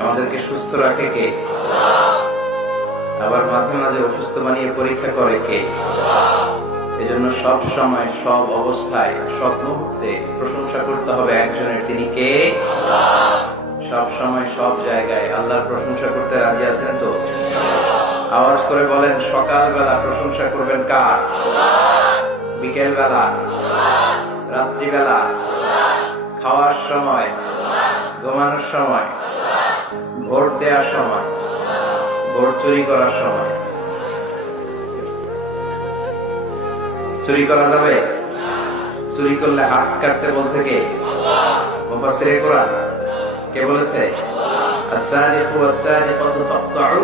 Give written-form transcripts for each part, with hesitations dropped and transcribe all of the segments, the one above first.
আমাদেরকে সুস্থ রাখে কে? আবার মাঝে মাঝে অসুস্থ বানিয়ে পরীক্ষা করে কে? এজন্য সব সময়, সব অবস্থায়, সব মুহূর্তে প্রশংসা করতে হবে একজনের, তিনি কে? সব সময়, সব জায়গায় আল্লাহর প্রশংসা করতে রাজি আছেন তো? আওয়াজ করে বলেন, সকালবেলা প্রশংসা করবেন কার? বিকেল বেলা, রাত্রিবেলা, খাওয়ার সময়, ঘুমানোর সময়, ভোট দেওয়ার সময়, ভোট চুরি করার সময়। চুরি করা যাবে? চুরি করলে হাত কাটতে বলছে কে? মুফাসসিরে কোরআন কে বলেছে? আস-সারিকু ওয়াস-সারিকাতু ফাকতাউ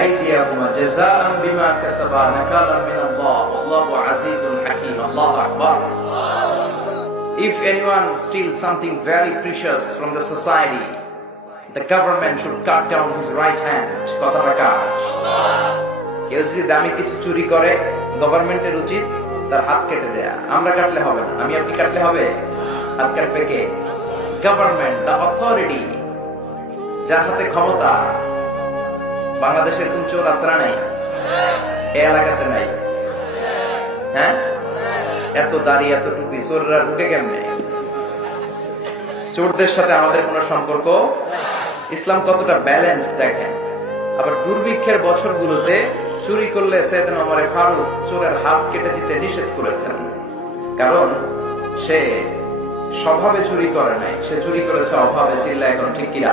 আইদিয়াহুমা জাযাআন বিমা কাসাবা নাকালাম মিনাল্লাহ ওয়াল্লাহু আজিজুন হাকীম। আল্লাহু আকবার। If anyone steals something very precious from the society, the government should cut down his right hand. কথাটা কার? কেউ যদি দামি কিছু চুরি করে, গভর্নমেন্টের উচিত তার হাত কেটে দেয়া। আমরা কাটলে হবে না, আমি আপনি কাটলে হবে? হাত কাটবে কে? গভর্নমেন্ট, দ্য অথরিটি, যার হাতে ক্ষমতা। বাংলাদেশের কোন চোর আসরা নাই? এই এলাকাতে নাই? হ্যাঁ, এত দাড়ি, এত টুপি, চোররা ঢুকে কেমনে? চোরদের সাথে আমাদের কোনো সম্পর্ক? ইসলাম কতটা ব্যালেন্স দেখেন। আবার দুর্ভিক্ষের বছরগুলোতে চুরি করলে সাইয়েদনা ওমর ফারুক চোরের হাত কেটে দিতে নিষেধ করেছেন, কারণ সে স্বভাবে চুরি করে নাই, সে চুরি করেছে অভাবে। চিল্লা এখন ঠিক কিনা?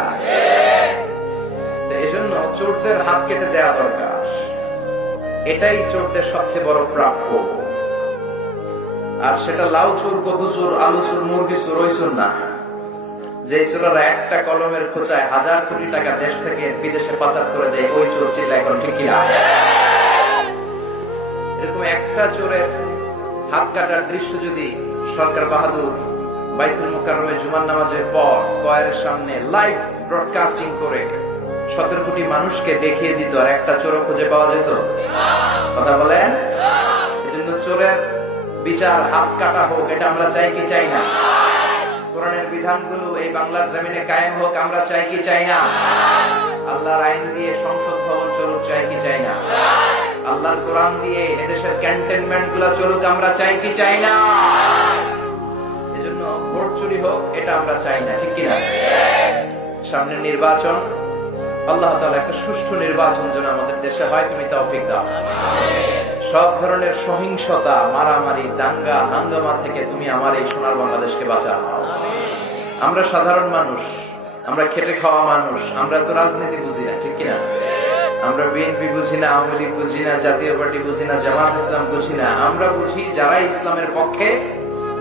এই জন্য চোরদের হাত কেটে দেওয়া দরকার। এটাই চোরদের সবচেয়ে বড় প্রাপ্য। আর সেটা লাউ চোর, কদু চোর, আলু চোর, মুরগি চোর, ওই চোর না। যে চোরেরা একটা কলমের খোঁচায় 1000 কোটি টাকা দেশ থেকে বিদেশে পাচার করে দেয়, ওই চোর। চিল্লা এখন ঠিক কিনা? এরকম একটা চোরের হাত কাটার দৃশ্য যদি সরকার বাহাদুর বাইতুল মুকাররমে জুমার নামাজের পর স্কয়ারের সামনে লাইভ ব্রডকাস্টিং করে 17 কোটি মানুষকে দেখিয়ে দিত, আর একটা চোরও খুঁজে পাওয়া যেত? কথা বলেন। এজন্য চোরের বিচার, হাত কাটা হোক, এটা আমরা চাই কি চাই না? কোরআনের বিধানগুলো এই বাংলার জমিনে কায়েম হোক, আমরা চাই কি চাই না? আল্লাহর আইন দিয়ে সংসদ ভবন চলুক, চাই কি চাই না? আল্লাহর কোরআন দিয়ে এদেশের ক্যান্টনমেন্ট গুলা চলুক, আমরা চাই কি চাই না? এজন্য ভোট চুরি হোক, এটা আমরা চাই না, ঠিক কিনা? সামনে নির্বাচন, আল্লাহ তাআলা একটা সুষ্ঠু নির্বাচন যেন আমাদের দেশে হয়, তুমি তৌফিক দাও। সব ধরনের সহিংসতা, মারামারি, দাঙ্গা, হাঙ্গামা থেকে তুমি আমার এই সোনার বাংলাদেশকে বাঁচাও। আমরা সাধারণ মানুষ, আমরা খেটে খাওয়া মানুষ, আমরা তো রাজনীতি বুঝি না, ঠিক কিনা? আমরা বিএনপি বুঝি না, আওয়ামী লীগ বুঝি না, জাতীয় পার্টি বুঝি না, জামাত ইসলাম বুঝি না। আমরা বুঝি যারাই ইসলামের পক্ষে,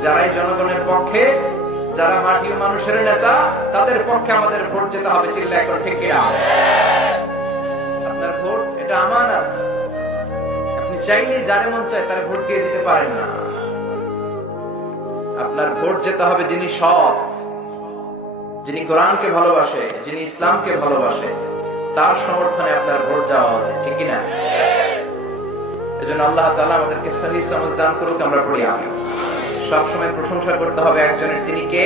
যারাই জনগণের পক্ষে, যারা মাটি ও মানুষের নেতা, তাদের পক্ষে আমাদের ভোট যেতে হবে। চিল্লা এখন ঠিক কিনা? আপনার ভোট এটা আমানত। আপনি চাইলে যারে মন চায় তারে ভোট দিয়ে দিতে পারেন না। আপনার ভোট যেতে হবে যিনি সৎ, যিনি কোরআনকে ভালোবাসে, যিনি ইসলামকে ভালোবাসে, তার সমর্থনে আপনার ভোট যাওয়া হবে, ঠিক কিনা? এজন্য আল্লাহ তাআলা আমাদেরকে সহি সমঝ দান করুক। আমরা পড়ি আমিন। সবসময় প্রশংসা করতে হবে একজনের, তিনি কে?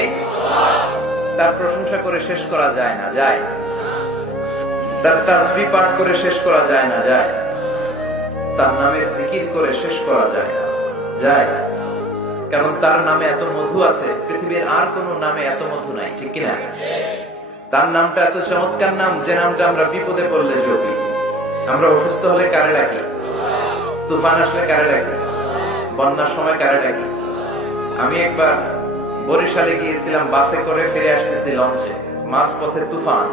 তার প্রশংসা করে শেষ করা যায় না, যায়? তার তাসবিহ পাঠ করে শেষ করা যায় না, যায়? তার নামের জিকির করে শেষ করা যায় না, যায়? কারণ তার নামে এত মধু আছে, পৃথিবীর আর কোন নামে এত মধু নাই, ঠিক কিনা? তার নামটা এত চমৎকার নাম, যে নামটা আমরা বিপদে পড়লে জপি। আমরা অসুস্থ হলে কারে ডাকি? তুফান আসলে কারে ডাকি? বন্যার সময় কারে ডাকি? আমি একবার বরিশালে গিয়েছিলাম, বাসে করে ফিরে আসতেছি লঞ্চে, মাঝ পথে তুফান।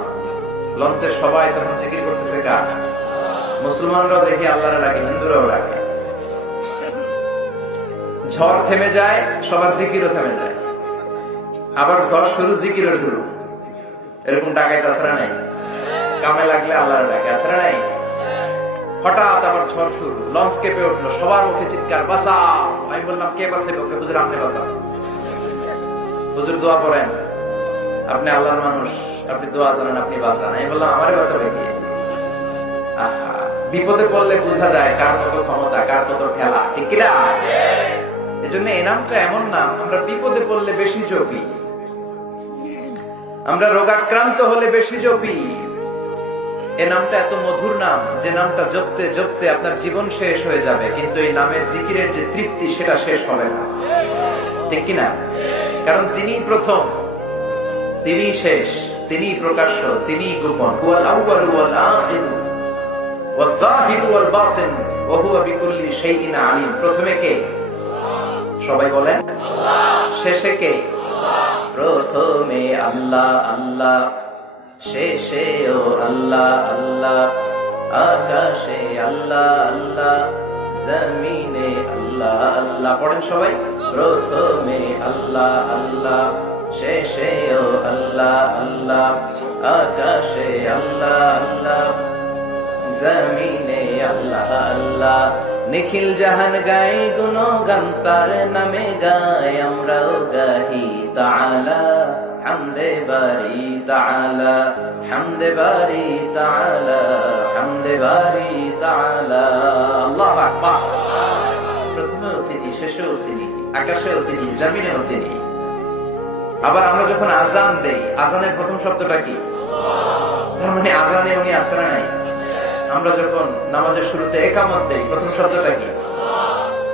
লঞ্চের সবাই তখন জিকির করতেছে কার? মুসলমানরাও দেখি আল্লাহরে ডাকে, হিন্দুরাও ডাকে। ঝড় থেমে যায়, সবার জিকিরও থেমে যায়। আবার ঝড় শুরু, জিকিরও শুরু। এরকম ডাকাই তাছাড়া নাই? কামে লাগলে আল্লাহরে ডাকে, আছাড়া নাই? হঠাৎ আবার ঝড় শুরু, লঞ্চ কেঁপে উঠলো, সবার মুখে চিৎকার, বাঁচাও। আমি বললাম, কে বাঁচাইব? হুজুর আপনি বাঁচাও। হুজুর দোয়া করেন, আপনি আল্লাহর মানুষ, আপনি দোয়া জানেন, আপনি বাঁচান। আমি বললাম, আমারে বাঁচাবে কি? আহা, বিপদে পড়লে বোঝা যায় কার কত ক্ষমতা, কার কত খেলা, ঠিক কিনা? এজন্য এই নামটা এমন নাম, আমরা বিপদে পড়লে বেশি জপি, আমরা রোগাক্রান্ত হলে বেশি জপি, এই নামটা এত মধুর নাম যে নামটা জপতে জপতে আপনার জীবন শেষ হয়ে যাবে, কিন্তু এই নামের জিকিরের যে তৃপ্তি সেটা শেষ হবে না, ঠিক কিনা? কারণ তিনি প্রথম, তিনি শেষ, তিনি প্রকাশ্য, তিনি গোপন। হুয়াল আউয়াল ওয়াল আখির ওয়াল যাহির ওয়াল বাতিন ওয়া হুয়া বিকুল্লি শাইইন আলিম। প্রথমে কে? সবাই বলেন আল্লাহ। শেষে কে? প্রথমে আল্লাহ আল্লাহ, শেষেও আল্লাহ আল্লাহ, আকাশে আল্লাহ আল্লাহ, জমিনে আল্লাহ আল্লাহ। পড়েন সবাই, প্রথমে আল্লাহ আল্লাহ, শেষেও আল্লাহ আল্লাহ, আকাশে আল্লাহ আল্লাহ, জমিনে আল্লাহ আল্লাহ। নিখিল জাহান গাই গুণগান তার নামে গাই, আমরাও গাহি তাআলা হামদে বারি তাআলা, হামদে বারি তাআলা, হামদে বারি তাআলা। আল্লাহু আকবার। প্রথমেও তিনি, শেষেও তিনি, আকাশেও তিনি, জমিনেও তিনি। আবার আমরা যখন আজান দেই, আজানের প্রথম শব্দটা কি? মানে আজানে উনি আছেন নাই? আমরা যখন নামাজের শুরুতে একামত দেই, প্রথম শব্দটা কি?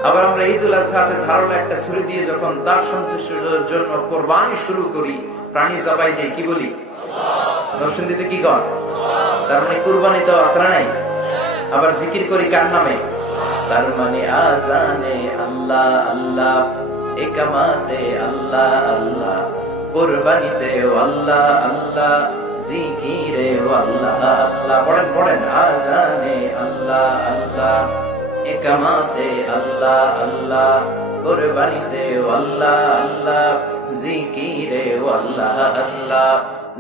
আবার আমরা ঈদুল আজহাতে ধারালো একটা ছুরি দিয়ে যখন তার সন্তুষ্টির জন্য কোরবানি শুরু করি, প্রাণী জবাই দেই, কি বলি? দর্শন দিতে কি কর? তার মানে কুরবানি তো আসরা নাই। আবার জিকির করি কার নামে? তার মানে আজানে আল্লাহ আল্লাহ, একামাতে আল্লাহ আল্লাহ, কোরবানিতে আল্লাহ আল্লাহ, জিকিরে আল্লাহ আল্লাহ। পড়েন পড়েন, আজানে আল্লাহ আল্লাহ, একামাতে আল্লাহ আল্লাহ, কোরবানিতে আল্লাহ আল্লাহ, জিকিরে আল্লাহ আল্লাহ।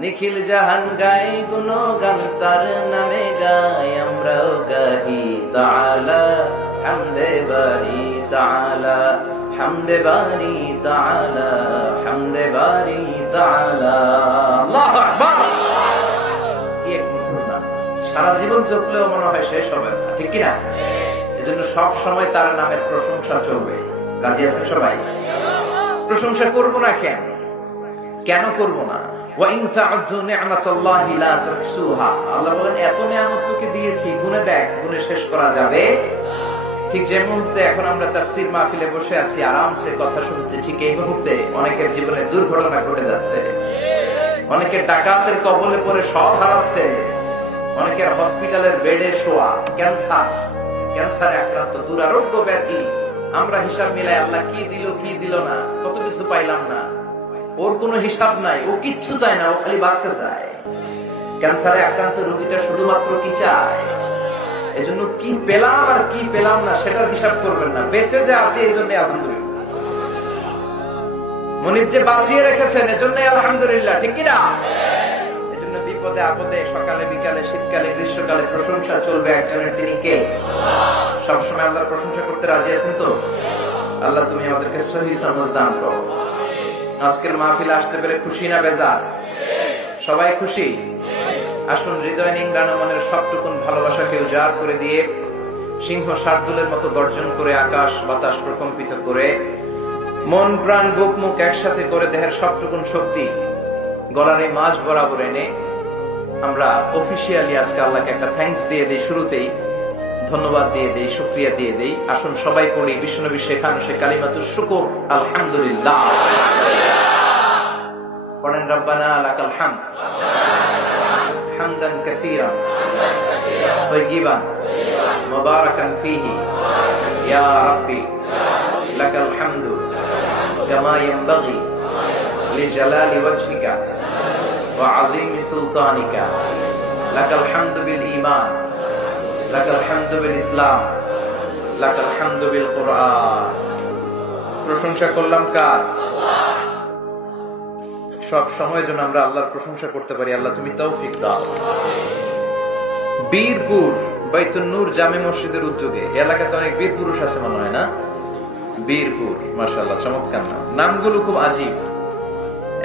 নিখিল জাহান গাই গুণগান তার নামে গাই, আমরাও গাহি তাআলা হামদে বারি তাআলা, হামদে বারি তাআলা, হামদে বারি তাআলা। আল্লাহু আকবার। কি এক মধুর নাম, সারা জীবন জপলেও মনে হয় শেষ হবে না, ঠিক কিনা? এজন্য সব সময় তার নামের প্রশংসা চলবে। রাজি আছেন সবাই? প্রশংসা করব না কেন? কেন করব না? ওয়া ইন তা'উদ্দু নি'মাতাল্লাহি লা তুহসুহা। আল্লাহ বলেন এত নিয়ামত তোকে দিয়েছি, গুণে দেখ, গুণে শেষ করা যাবে? ঠিক যে মুহূর্তে এখন আমরা তাফসীর মাহফিলে বসে আছি, আরামসে কথা শুনছি, ঠিক এই মুহূর্তে অনেকের জীবনে দুর্ঘটনা ঘটে যাচ্ছে, অনেকের ডাকাতের কবলে পড়ে সব হারাচ্ছে, অনেকের হসপিটালের বেডে শোয়া, ক্যান্সারে আক্রান্ত, দুরারোগ্য ব্যাধি। আমরা হিসাব মিলাই আল্লাহ কি দিল কি দিল না, কত কিছু পাইলাম না, ওর কোনো হিসাব নাই, ও কিচ্ছু চায় না, ও খালি বাঁচতে চায়। ক্যান্সারে আক্রান্ত রোগীটা শুধুমাত্র কি চায়? এজন্য কি পেলাম আর কি পেলাম না সেটার হিসাব করবেন না, বেঁচে যে আছি এই জন্য আলহামদুলিল্লাহ। মনিব যে বাঁচিয়ে রেখেছেন এজন্য আলহামদুলিল্লাহ, ঠিক কিনা? এজন্য বিপদে আপদে, সকালে বিকালে, শীতকালে গ্রীষ্মকালে প্রশংসা চলবে একজনের, তিনি কে? সবসময় আল্লাহর প্রশংসা করতে রাজি আছেন তো? আল্লাহ তুমি আমাদেরকে সহি সমঝ দান করো। আজকের মাহফিলে আসতে পেরে খুশি না বেজার? সবাই খুশি? আসুন হৃদয় নিংড়ানো মনের সবটুকুন ভালোবাসাকে উজাড় করে দিয়ে, সিংহ শার্দুলের মতো গর্জন করে, আকাশ বাতাস প্রকম্পিত করে, মন প্রাণ বুক মুখ একসাথে করে, দেহের সবটুকুন শক্তি গলার এই মাঝ বরাবর এনে আমরা অফিসিয়ালি আজকে আল্লাহকে একটা থ্যাঙ্কস দিয়ে দেই, শুরুতেই ধন্যবাদ দিয়ে দেই, শুকরিয়া দিয়ে দেই। আসুন সবাই পড়ি বিশ্বনবী শেখানো সে কালিমাতুশ শুকর, আলহামদুলিল্লাহ। পড়েন, রব্বানা লাকাল হামদ হামদান কাসীরান তাইয়িবান মুবারাকান ফীহি ইয়া রাব্বি লাকাল হামদু কামা ইয়ানবাগি লিজালালি ওয়াজহিকা ওয়া আযীমি সুলতানিকা, লাকাল হামদু বিল ঈমান, লাকাল হামদু বিল ইসলাম, লাকাল হামদু বিল কুরআন। প্রশংসা করলাম কার? আল্লাহ। সব সময় যেন আমরা আল্লাহর প্রশংসা করতে পারি। আল্লাহ তুমি তৌফিক দাও। বীরপুর বাইতুন নূর জামে মসজিদের উদ্যোগে এলাকাতে অনেক বীর পুরুষ আছে মনে হয় না? বীরপুর, মাশাআল্লাহ, চমৎকার নাম। নামগুলো খুব আজীব,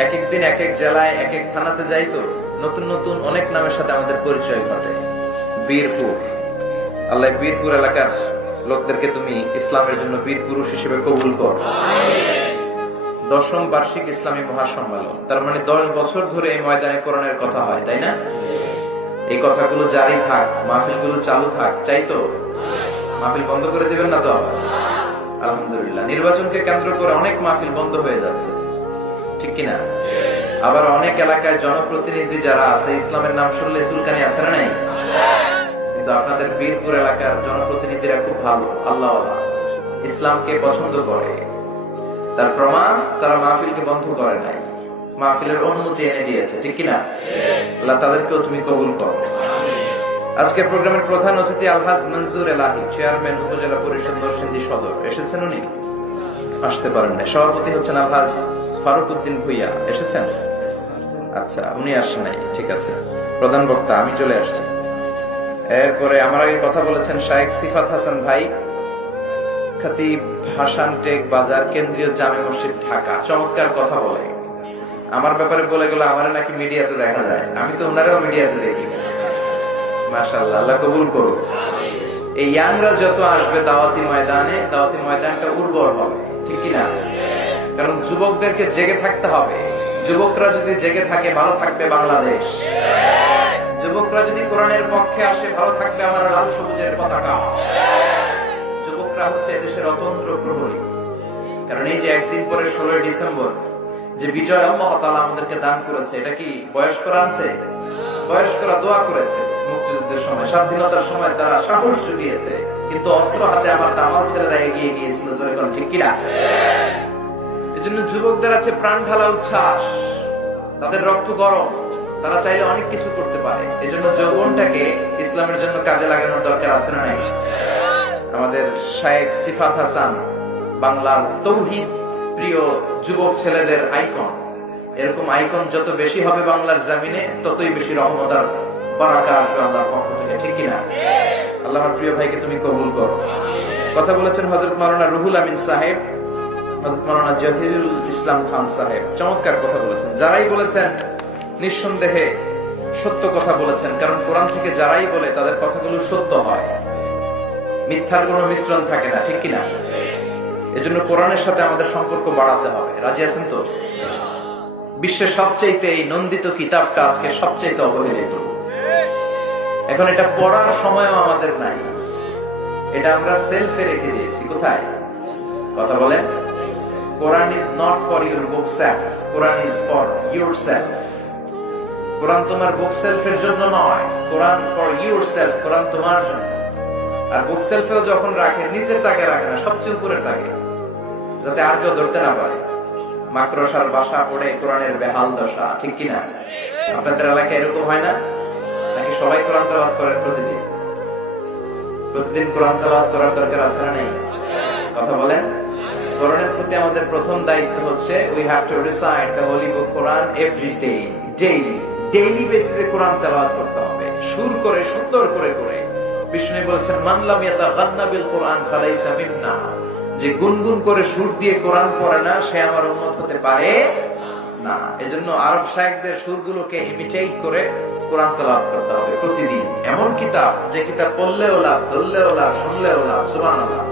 এক এক দিন এক এক জেলায় এক এক থানাতে যাই তো নতুন নতুন অনেক নামের সাথে আমাদের পরিচয় ঘটে। বীরপুর, আল্লাহ বীরপুর এলাকার লোকদেরকে তুমি ইসলামের জন্য বীর পুরুষ হিসেবে কবুল কর। 10ম বার্ষিক ইসলামী মহাসম্মেলন, তার মানে 10 বছর ধরে এই ময়দানে কোরআনের কথা হয়, তাই না? এই কথাগুলো জারি থাক, মাহফিলগুলো চালু থাক, চাই তো? মাহফিল বন্ধ করে দিবেন না তো? আলহামদুলিল্লাহ, নির্বাচনকে কেন্দ্র করে অনেক মাহফিল বন্ধ হয়ে যাচ্ছে, ঠিক কিনা? আবার অনেক এলাকায় জনপ্রতিনিধি যারা আছে, ইসলামের নাম শুনলে চুলকানি আছে না নাই? কিন্তু আপনাদের বীরপুর এলাকার জনপ্রতিনিধিরা খুব ভালো, আল্লাহ ইসলামকে পছন্দ করে। তার প্রমাণ, তারা মাহফিলকে বন্ধ করে নাই, মাহফিলের অনুমতি এনে দিয়েছে, ঠিক কিনা? আল্লাহ তাদেরকেও তুমি কবুল করো। আজকের প্রোগ্রামের প্রধান অতিথি আলহাজ মনজুর এলাহি, চেয়ারম্যান উপজেলা পরিষদ নরসিংদী সদর, এসেছেন। উনি আসতে পারেন না। সভাপতি হচ্ছেন আলহাজ ফারুক উদ্দিন ভুইয়া, এসেছেন? আচ্ছা, উনি আসেন নাই, ঠিক আছে। প্রধান বক্তা আমি চলে আসছি। এরপরে আমার আগে কথা বলেছেন শায়েখ সিফাত হাসান ভাই, খতিব হাসান টেক বাজার, কেন্দ্রীয় জামে মসজিদ, ঢাকা। চমৎকার কথা বলে, আমার ব্যাপারে বলে গেল আমার নাকি মিডিয়াতে দেখা যায়, আমি তো ওনারাও মিডিয়াতে দেখি। মাশাআল্লাহ, আল্লাহ কবুল করুন। এই ইয়াংরা যত আসবে দাওয়াতি ময়দানে, দাওয়াতি ময়দানটা উর্বর হবে, ঠিক কিনা? কারণ যুবকদেরকে জেগে থাকতে হবে। যুবকরা যদি জেগে থাকে, ভালো থাকবে বাংলাদেশ। যুবকরা যদি কোরআনের পক্ষে আসে, ভালো থাকবে আমার লাল সবুজের পতাকা। যুবকরা হচ্ছে এদেশের অতন্ত্র প্রহরী। কারণ এই যে একদিন পরে 16 ডিসেম্বর যে বিজয় আল্লাহ তাআলা আমাদেরকে দান করেছে, এটা কি বয়স্করা আছে? বয়স্করা দোয়া করেছে মুক্তিযুদ্ধের সময়, স্বাধীনতার সময় তারা সাহস জুগিয়েছে, কিন্তু অস্ত্র হাতে আমার তামাল ছেলেরা এগিয়ে গিয়েছিল, জোরে কোন ঠিক কিনা? এজন্য যুবকদের আছে প্রাণ ঢালা উচ্ছ্বাস, তাদের রক্ত গরম, তারা চাইলে অনেক কিছু করতে পারে। এজন্য যৌবনটাকে ইসলামের জন্য কাজে লাগানোর দরকার আছে না নাই? আমাদের শায়েখ সিফাত হাসান বাংলার তৌহিদ প্রিয় যুবক ছেলেদের আইকন। এরকম আইকন যত বেশি হবে বাংলার জমিনে, ততই বেশি রহমত আর বারাকা আসবে আল্লাহর পক্ষ থেকে, ঠিক কিনা? আল্লাহ আমার প্রিয় ভাইকে তুমি কবুল করো। কথা বলেছেন হযরত মাওলানা রুহুল আমিন সাহেব, হযরত মাওলানা জহিরুল ইসলাম খান সাহেব, চমৎকার কথা বলেছেন। যারাই বলেছেন নিঃসন্দেহে সত্য কথা বলেছেন, কারণ কোরআন থেকে যারাই বলে তাদের কথাগুলো সত্য হয়, মিথ্যার কোনো মিশ্রণ থাকে না, ঠিক কিনা? এজন্য কোরআনের সাথে আমাদের সম্পর্ক বাড়াতে হবে। রাজি আছেন তো? বিশ্বের সবচেয়ে এই নন্দিত কিতাবটা আজকে সবচেয়ে অবহেলিত। এখন এটা পড়ার সময়ও আমাদের নাই, এটা আমরা সেলফে রেখে দিয়েছি। কোথায়? কথা বলেন। Quran is not for your bookshelf, Quran is for yourself. Quran তোমার বুক সেলফের জন্য নয়, Quran for yourself, Quran তোমার জন্য। আর বুক সেলফেও যখন রাখে, নিচের তাকে রাখে না, সবচেয়ে উপরের তাকে, যাতে আর কেউ ধরতে না পারে। মাকড়সার বাসা পড়ে কোরআনের বেহাল দশা, ঠিক কিনা? আপনাদের এলাকায় এরকম হয় না? নাকি সবাই কোরআন তেলাওয়াত করেন প্রতিদিন? প্রতিদিন কোরআন তেলাওয়াত করার দরকার আছে না নেই? কথা বলেন। কোরআনের প্রতি আমাদের প্রথম দায়িত্ব হচ্ছে we have to recite the holy book Quran every day, daily বেসিসে কোরআন তেলাওয়াত করতে হবে, সুর করে, সুন্দর করে করে। বিষ্ণু বলেছেন মান লাম ইয়াতাগান্না বিল কোরআন ফালাইসা মিন্না, যে গুনগুন করে সুর দিয়ে কোরআন পড়ে না, সে আমার উম্মত হতে পারে না। এজন্য আরব শায়েখদের সুরগুলোকে ইমিটেট করে কোরআন তেলাওয়াত করতে হবে প্রতিদিন। এমন কিতাব, যে কিতাব পড়লেও লাভ, ধরলেও লাভ, শুনলেও লাভ। সুবহানাল্লাহ।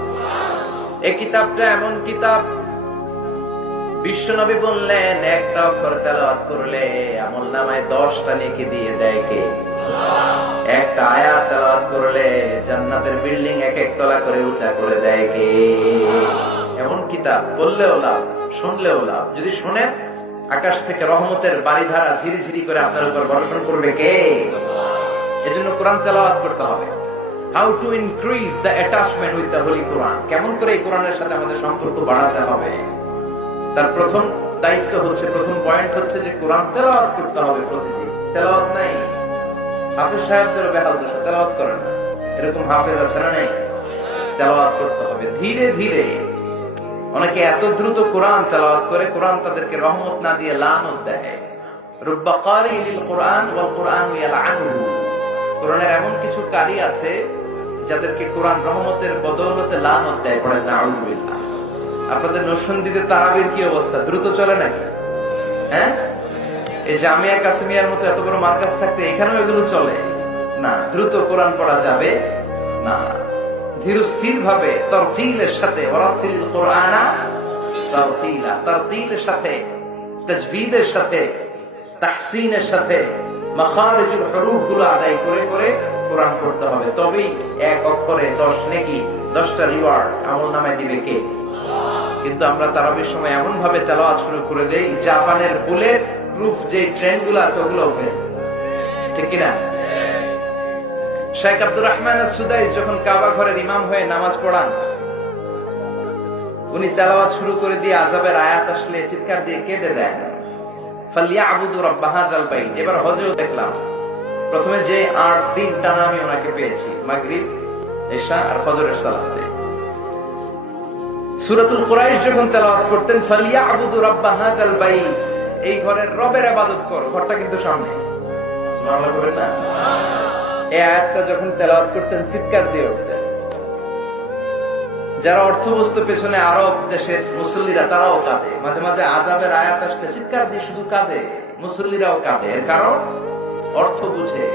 এই কিতাবটা এমন কিতাব, বিশ্বনবী বললেন একটা অক্ষর তেলাওয়াত করলে আমলনামায় 10টা নেকি দিয়ে দেয় কে? একটা আয়াত তেলাওয়াত করলে জান্নাতের বিল্ডিং এক এক তলা করে উঁচা করে দেয় কে? এমন কিতাব, পড়লেও লাভ, শুনলেও লাভ। যদি শুনেন, আকাশ থেকে রহমতের বাড়িধারা ঝিরি ঝিরি করে আপনার উপর বর্ষণ করবে কে? এজন্য কোরআন তেলাওয়াত করতে হবে। How to increase the attachment with the Holy Quran? কেমন করে এই কোরআনের সাথে আমাদের সম্পর্ক বাড়াতে হবে? তার প্রথম দায়িত্ব হচ্ছে, প্রথম পয়েন্ট হচ্ছে যে কোরআন তেলাওয়াত করতে হবে প্রতিদিন। তেলাওয়াত নাই, হাফেজ সাহেবদের বেহাল দশা, তেলাওয়াত করে না। এরকম হাফেজ আছে না? নেই? তেলাওয়াত করতে হবে ধীরে ধীরে। অনেকে এত দ্রুত কোরআন তেলাওয়াত করে, কোরআন তাদেরকে রহমত না দিয়ে লানত দেয়। রুব্বা কারি লিল কোরআন ওয়াল কোরআন ইয়ালআনুহু। কোরআনের এমন কিছু কারি আছে যাদেরকে কোরআন রহমতের বদৌলতে লানত দেয়, পড়ে নাউযুবিল্লাহ। আপনাদের নরসিংদীতে তারাবির কি অবস্থা? দ্রুত চলে নাকি? হ্যাঁ, এই জামিয়া কাসিমিয়ার মতো এত বড় মার্কাজ থাকতে এখানেও এগুলো চলে না। দ্রুত কোরআন পড়া যাবে না, ধীর স্থির ভাবে তারতিলের সাথে, ওয়ারাতিল কোরআনা তারতিলা, তারতিলের সাথে, তাজবিদের সাথে, তাহসিনের সাথে মাখারিজুল হুরুফ গুলো আদায় করে করে কোরআন পড়তে হবে, তবেই এক অক্ষরে 10 নেকি 10টা রিওয়ার্ড আমলনামায় দিবে কে? কিন্তু আমরা তারাবির সময় এমন ভাবে তেলাওয়াত শুরু করে দেই, জাপানের বুলেট প্রুফ যে ট্রেন গুলো আছে ওগুলো ফেল, ঠিক কিনা? শেখ আব্দুর রহমান আস-সুদাইস যখন কাবা ঘরের ইমাম হয়ে নামাজ পড়ান, উনি তেলাওয়াত শুরু করে দিয়ে আযাবের আয়াত আসলে চিৎকার দিয়ে কেঁদে দেন, ফালিয়াবুদু রাব্ব হাযাল বাইত। এবার হজেও দেখলাম প্রথমে যে 8 দিন টানা আমি ওনাকে পেয়েছি, মাগরিব, ইশা আর ফজরের সালাতে। সূরাতুল কুরাইশ যখন তেলাওয়াত করতেন, ফালিয়াবুদু রাব্ব হাযাল বাইত, এই ঘরের রবের ইবাদত করো, ঘরটা কিন্তু সামনে, সুবহানাল্লাহ বলেন না? এই আয়াতটা যখন তেলাওয়াত করতেন চিৎকার দিয়ে উঠতেন। যারা অর্থবস্তু পেছনে আরব দেশের মুসল্লিরা তারাও কাঁদে, মাঝে মাঝে আযাবের আয়াত আসলে চিৎকার দিয়ে শুধু কাঁদে, মুসল্লিরাও কাঁদে, এর কারণ অর্থ বুঝে।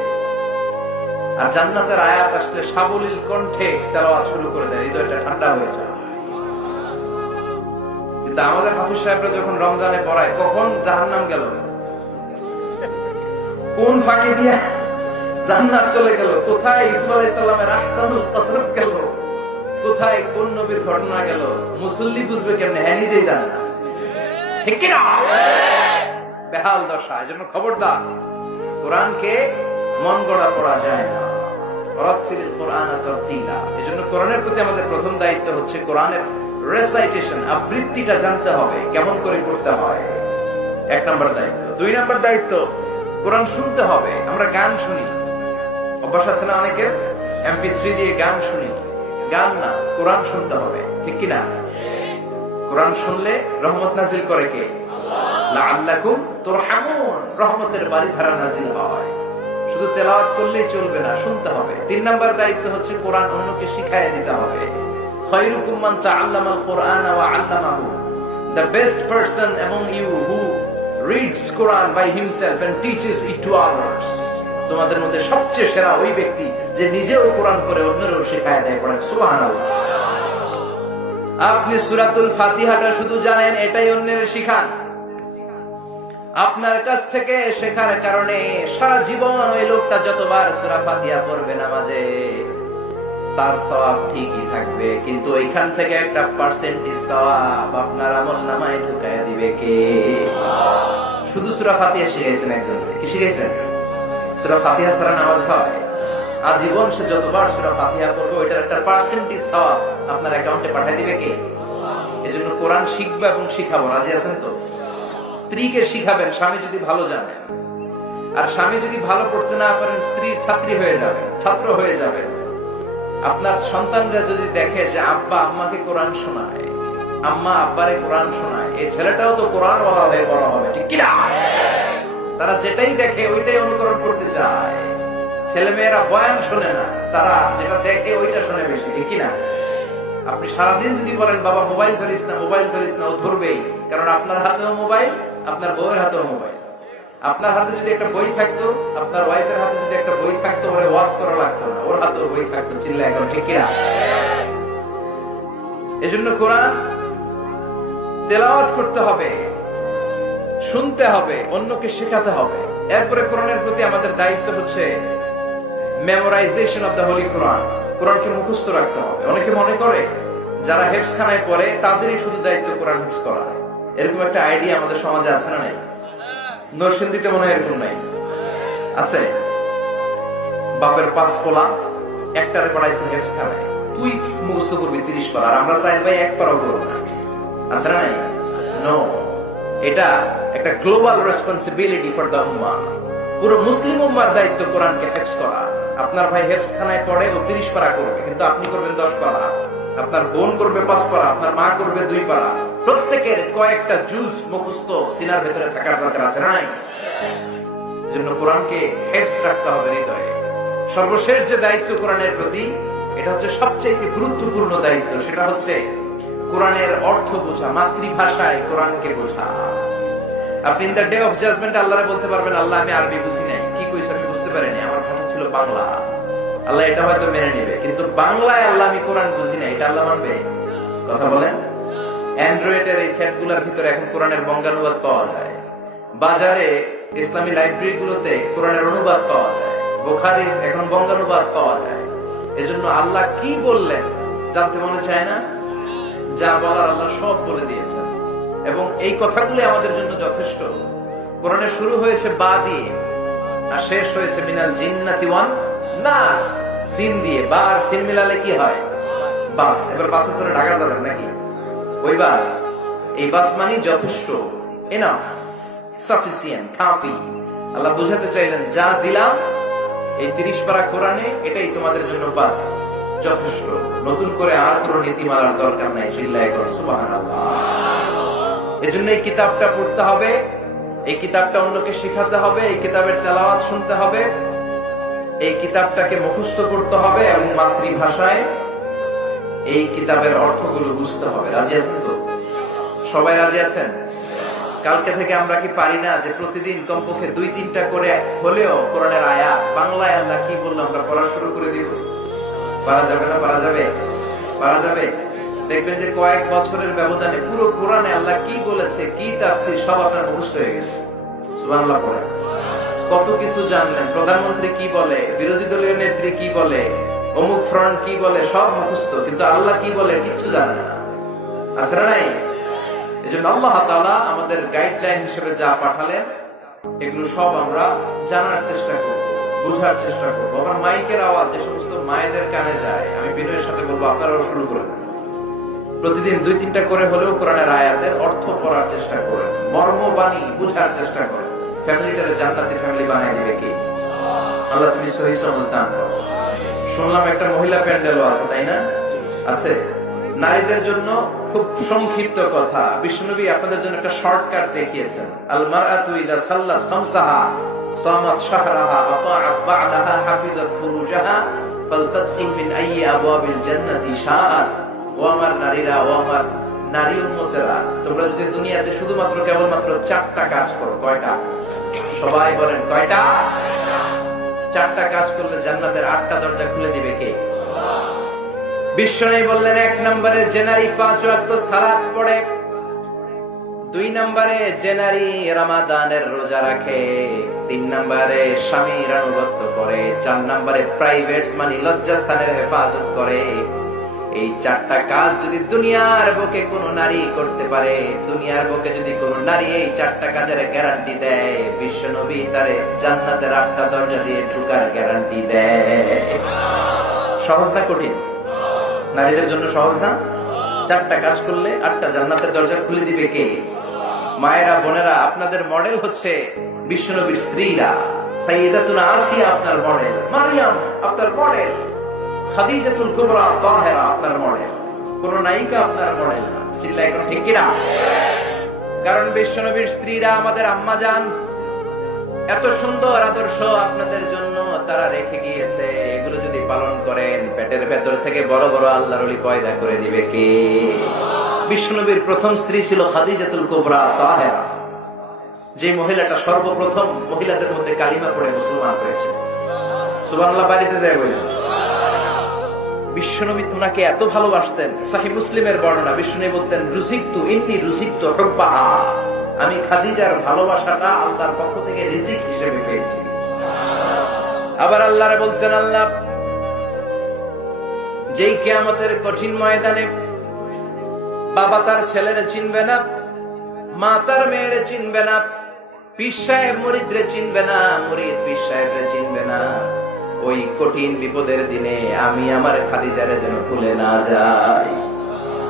আর জান্নাতের আয়াত আসলে সাবলীল কণ্ঠে তেলাওয়াত শুরু করে দেয়, হৃদয়টা ঠান্ডা হয়ে যায়। কিন্তু আমাদের হাফিজ সাহেবরা যখন রমজানে পড়ায়, কখন জাহান্নাম গেল, কোন ফাঁকি দিয়া জান্নাত চলে গেল, কোথায় ইউসুফ আলাইহিস সালামের আহসানুল কসরাস গেল, কোথায় কোন নবীর ঘটনা গেল, মুসল্লি বুঝবে কেমনে? হ্যাঁ, নিজেই জানে না, ঠিক কিনা? বেহাল দশা। এজন্য খবরদার, কোরআনকে মন গড়া পড়া যায় না। রাত্তিলিল কুরআনা তারতিলা। এজন্য কোরআনের প্রতি আমাদের প্রথম দায়িত্ব হচ্ছে কোরআনের রেসাইটেশন, আবৃত্তিটা জানতে হবে, কেমন করে করতে হয়, 1 নম্বর দায়িত্ব। 2 নম্বর দায়িত্ব, কোরআন শুনতে হবে। আমরা গান শুনি, অভ্যাস আছে না অনেকের, MP3 দিয়ে গান শুনি। গান না, কোরআন শুনতে হবে, ঠিক কিনা? কোরআন শুনলে রহমত নাজিল করে কে? লাআল্লাকুম তুরহামুন, রহমতের বারিধারা নাজিল হয়। শুধু তেলাওয়াত করলেই চলবে না, শুনতে হবে। 3 নম্বর দায়িত্ব হচ্ছে কোরআন অন্যকে শিখাইয়ে দিতে হবে। খায়রুকুম মান তাআল্লামাল কুরআনা ওয়া আল্লামাহু, the best person among you who reads Quran by himself and teaches it to others. তোমাদের মধ্যে সবচেয়ে সেরা ওই ব্যক্তি যে নিজেও কোরআন পড়ে অন্যেরও শেখায় দেয়। পড়েন সুবহানাল্লাহ। আপনি সূরাতুল ফাতিহাটা শুধু জানেন, এটাই অন্যের শিখান। আপনার কাছ থেকে শেখার কারণে সারা জীবন ওই লোকটা যতবার সূরা ফাতিহা পড়বে নামাজে, তার সওয়াব ঠিকই থাকবে, কিন্তু ওইখান থেকে একটা পার্সেন্টেজ সওয়াব আপনার আমলনামায় ঢুকায়া দিবে কে? শুধু সূরা ফাতিহা শিখাইছেন একজন, কি শিখাইছেন? সূরা ফাতিহা ছাড়া নামাজ হয়? আজীবন সে যতবার সূরা ফাতিহা পড়বে ওইটার একটা পার্সেন্টেজ সওয়াব আপনার অ্যাকাউন্টে পাঠিয়ে দিবে কে? এজন্য কোরআন শিখবা এবং শিখাবো, রাজি আছেন তো? স্ত্রীকে শিখাবেন, স্বামী যদি ভালো জানেন। আর স্বামী যদি ভালো পড়তে না পারেন, স্ত্রীর ছাত্রী হয়ে যাবে, ছাত্র হয়ে যাবে। আপনার সন্তানরা যদি দেখে যে আব্বা আম্মাকে কোরআন শোনায়, আম্মা আব্বারে কোরআন শোনায়, এই ছেলেটাও তো কোরআন ওয়ালা হয়ে বড় হবে, ঠিক কিনা? তারা যেটাই দেখে ওইটাই অনুকরণ করতে চায়। ছেলে মেয়েরা বয়ান শোনে না, তারা যেটা দেখে ওইটা শোনে বেশি, ঠিক কিনা? আপনি সারাদিন যদি বলেন বাবা মোবাইল ধরিস না, মোবাইল ধরিস না, ও ধরবেই, কারণ আপনার হাতেও মোবাইল, আপনার বউয়ের হাতেও মোবাইল। আপনার হাতে যদি একটা বই থাকতো, আপনার ওয়াইফের হাতে যদি একটা বই থাকতো, ওরে ওয়াজ করা লাগতো না, ওর হাতেও বই থাকতো, চিল্লায় এখন, ঠিক কিনা? এজন্য কোরআন তেলাওয়াত করতে হবে, শুনতে হবে, অন্যকে শেখাতে হবে। এরপরে কোরআনের প্রতি আমাদের দায়িত্ব হচ্ছে মেমোরাইজেশন অফ দ্য হোলি কোরআন। কোরআনকে মুখস্থ রাখতে হবে। অনেকে মনে করে যারা হেফজখানায় পড়ে তাদেরই শুধু দায়িত্ব কোরআন হিফজ করা, এরকম একটা আইডিয়া আমাদের সমাজে আছে না? নাই? নরসিংদীতে মনে হয় এরকম নাই, আছে? বাপের 5 পোলা, একটারে পড়াইছে হেফজখানায়, তুই মুখস্থ করবি 30 পারা, আর আমরা চাই ভাই 1 পারাও করবো না, আছে না? নাই? নো, এটা একটা গ্লোবাল রেসপন্সিবিলিটি ফর দ্য উম্মাহ। পুরো মুসলিম উম্মার দায়িত্ব কোরআনকে হিফজ করা। আপনার ভাই হেফজখানায় পড়ে, ও 30 পারা করবে, কিন্তু আপনি করবেন 10 পারা, আপনার বোন করবে 5 পারা, আপনার মা করবে 2 পারা। প্রত্যেকের কয়েকটা জুজ মুখস্থ সিনার ভেতরে থাকার দরকার আছে না? নাই? এজন্য কোরআনকে হিফজ রাখতে হবে হৃদয়ে। সর্বশেষ যে দায়িত্ব কোরআনের প্রতি, এটা হচ্ছে সবচেয়ে গুরুত্বপূর্ণ দায়িত্ব, সেটা হচ্ছে কোরআনের অর্থ বোঝা, মাতৃভাষায় কোরআনকে বোঝা। আপনি in the day of judgement আল্লাহরে বলতে পারবেন, আল্লাহ আমি আরবি বুঝি নাই, কি কইছ আমি বুঝতে পারিনি, আমার ভাষা ছিল বাংলা। আল্লাহ এটা হয়তো মেনে নেবে, কিন্তু বাংলায় আল্লাহ আমি কোরআন বুঝি না, এটা আল্লাহ মানবে? কথা বলেন। অ্যান্ড্রয়েডের এই সেটগুলোর ভিতরে এখন কোরআনের বঙ্গানুবাদ পাওয়া যায়। বাজারে ইসলামী লাইব্রেরি গুলোতে কোরআনের অনুবাদ পাওয়া যায়, বুখারীর এখন বঙ্গানুবাদ পাওয়া যায়। এজন্য আল্লাহ কি বললেন জানতে মনে চায় না? যা বলার আল্লাহ সব বলে দিয়েছেন, এবং এই কথাগুলো আমাদের জন্য যথেষ্ট। কোরআনে শুরু হয়েছে বা দিয়ে আর শেষ হয়েছে মিনাল জিন্নাতি ওয়ান নাস, সিন দিয়ে। বা আর সিন মিলালে কি হয়? বাস। এবার বাসে চড়ে ঢাকা যাবেন নাকি? ওই বাস। এই বাস মানে যথেষ্ট, এনাফ, সাফিসিয়েন্ট, কাফি। আল্লাহ বুঝাতে চাইলেন যা দিলাম এই 30 পারা কোরআনে, এটাই তোমাদের জন্য বাস, যথেষ্ট। নতুন করে আর কোনো নীতিমালার দরকার নাই। চিল্লায় করো সুবহানাল্লাহ। এজন্য এই কিতাবটা পড়তে হবে, এই কিতাবটা অন্যকে শিখাতে হবে, এই কিতাবের তেলাওয়াত শুনতে হবে, এই কিতাবটাকে মুখস্থ করতে হবে এবং মাতৃভাষায় এই কিতাবের অর্থগুলো বুঝতে হবে। রাজি আছেন তো? সবাই রাজি আছেন? কালকে থেকে আমরা কি পারি না যে প্রতিদিন কমপক্ষে 2-3টা করে হলেও কোরআনের আয়াত বাংলায় আল্লাহ কি বললো আমরা পড়া শুরু করে দিব? পারা যাবে না? পারা যাবে? পারা যাবে? দেখবেন যে কয়েক বছরের ব্যবধানে পুরো কোরআনে আল্লাহ কি বলেছে, কি তাফসীর সব আপনার মুখস্থ হয়ে গেছে। সুবহানাল্লাহ পড়ে কত কিছু জানলেন। প্রধানমন্ত্রী কি বলে, বিরোধী দলীয় নেত্রী কি বলে, অমুক ফ্রন্ট কি বলে, সব মুখস্থ। কিন্তু আল্লাহ কি বলে কিচ্ছু জানেন না। আছে না নাই? এজন্য আল্লাহ তাআলা আমাদের গাইডলাইন হিসেবে যা পাঠালেন এগুলো সব আমরা জানার চেষ্টা করব, বোঝার চেষ্টা করব। আমার মাইকের আওয়াজ যে সমস্ত মায়েদের কানে যায়, আমি বিনয়ের সাথে বলবো আপনারাও শুরু করে দেন। প্রতিদিন 2-3টা করে হলেও কোরআনের আয়াতের অর্থ পড়ার চেষ্টা করেন, মর্মবাণী বুঝার চেষ্টা করেন। ফ্যামিলিটারে জান্নাতি ফ্যামিলি বানিয়ে দিবে কি আল্লাহ? তুমি সহি সমঝ দান করো। শুনলাম একটা মহিলা প্যান্ডেলও আছে, তাই না? আছে। নারীদের জন্য খুব সংক্ষিপ্ত কথা, বিশ্বনবী আপনাদের জন্য একটা শর্টকাট দেখিয়েছেন। আল মারআতু ইযা সাল্লাত খামসাহা সামাত শাহরাহা আতাআত বা'দাহা হাফিজাত ফুরুজাহা ফালতাতকি মিন আইয়ি আবওয়াবিল জান্নাতি শাআত। ও আমার নারীরা, ও আমার নারী উম্মতেরা, তোমরা যদি দুনিয়াতে শুধুমাত্র কেবলমাত্র 4টা কাজ করো। কয়টা? সবাই বলেন কয়টা? 4টা কাজ করলে জান্নাতের 8টা দরজা খুলে দিবে কে? বিশ্বনবী বললেন 1 নম্বরে যে নারী 5 ওয়াক্ত সালাত পড়ে, 2 নম্বরে যে নারী রমাদানের রোজা রাখে, 3 নম্বরে স্বামীর আনুগত্য করে, 4 নম্বরে প্রাইভেটস মানে লজ্জাস্থানের হেফাজত করে। এই 4টা কাজ যদি দুনিয়ার বুকে কোন নারী করতে পারে, দুনিয়ার বুকে যদি কোন নারী এই 4টা কাজের গ্যারান্টি দেয়, বিশ্বনবী তারে জান্নাতের 8টা দরজা দিয়ে ঢোকার গ্যারান্টি দেয়। সহজ না কঠিন? নারীদের জন্য সহজ না? 4টা কাজ করলে 8টা জান্নাতের দরজা খুলে দিবে কে? মায়েরা, বোনেরা, আপনাদের মডেল হচ্ছে বিশ্বনবীর স্ত্রীরা। সাইয়্যিদাতুনা আসিয়া আপনার মডেল, মারিয়াম আপনার মডেল, খাদিজাতুল কুবরা তাহেরা আপনার মডেল। কোন নায়িকা আপনার মডেল না। চিল্লায় এখন ঠিক কিনা? কারণ বিশ্বনবীর স্ত্রীরা আমাদের আম্মা জান। এত সুন্দর আদর্শ আপনাদের জন্য তারা রেখে গিয়েছে। এগুলো যদি পালন করেন, পেটের ভেতর থেকে বড় বড় আল্লাহর ওলি পয়দা করে দিবে কে? বিশ্বনবীর প্রথম স্ত্রী ছিল খাদিজাতুল কুবরা তাহেরা, যে মহিলাটা সর্বপ্রথম মহিলাদের মধ্যে কালিমা পড়ে মুসলমান হয়েছে। সুবহানাল্লাহ বাড়িতে যায় বলে। বিশ্বনবী ওনাকে এত ভালোবাসতেন। সহিহ মুসলিমের বর্ণনা, বিশ্বনবী বলতেন রুজিকতু ইন্নী রুজিকতু হুব্বাহা, আমি খাদিজার ভালোবাসাটা আল্লাহর পক্ষ থেকে রিজিক হিসেবে পেয়েছি। আবার আল্লাহরে বলছেন, আল্লাহ যেই কিয়ামতের কঠিন ময়দানে বাবা তার ছেলের চিনবে না, মা তার মেয়ের চিনবে না, পীর সাহেব মুরিদরে চিনবে না, মুরিদ পীর সাহেবরে চিনবে না, ওই কঠিন বিপদের দিনে আমি আমার খাদিজারে যেন ভুলে না যাই,